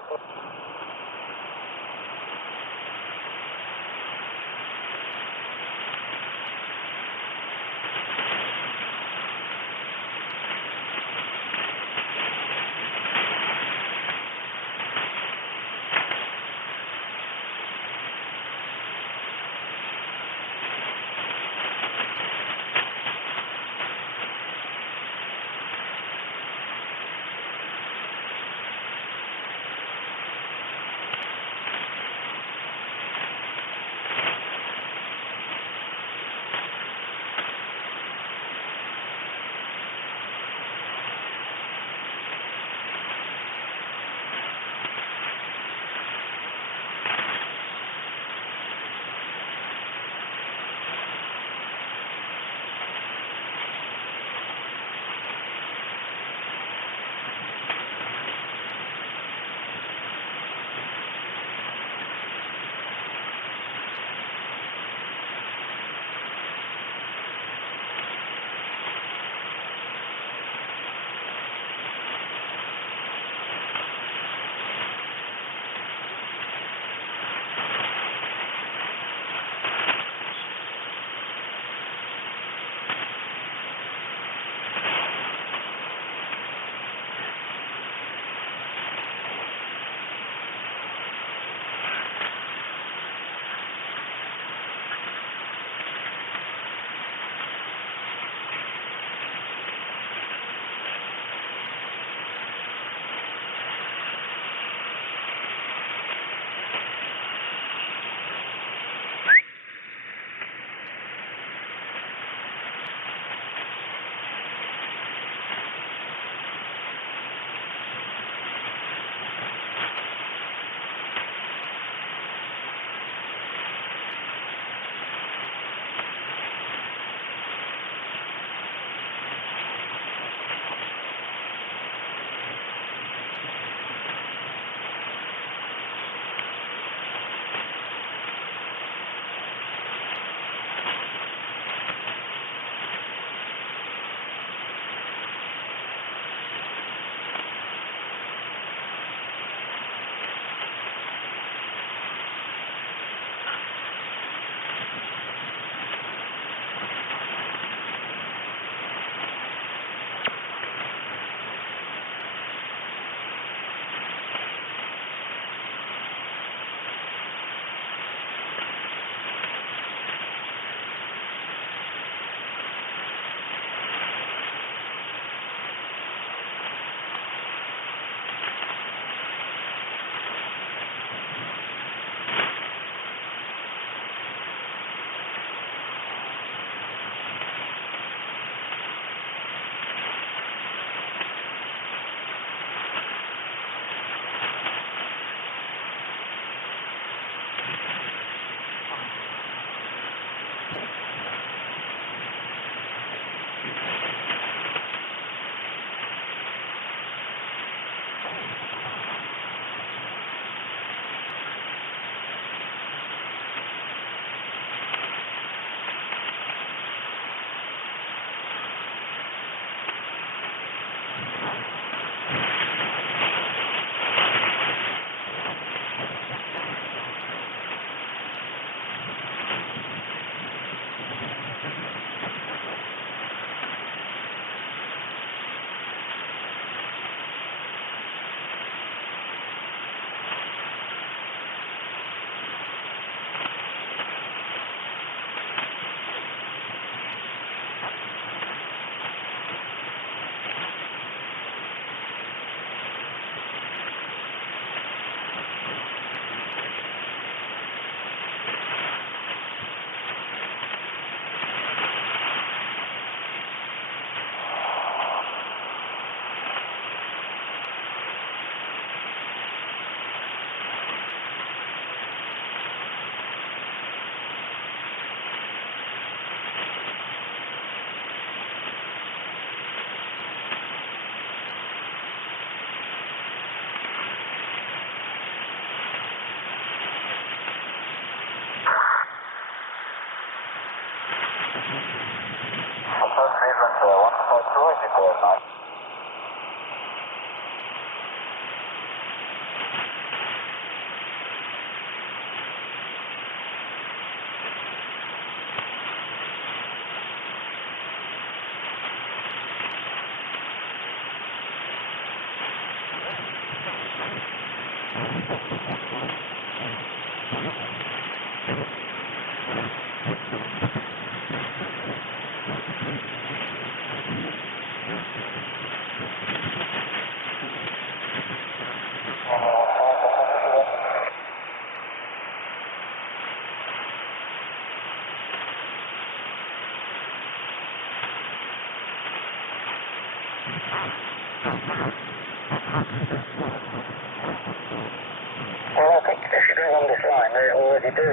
Well, I think if you go on this line, they already do.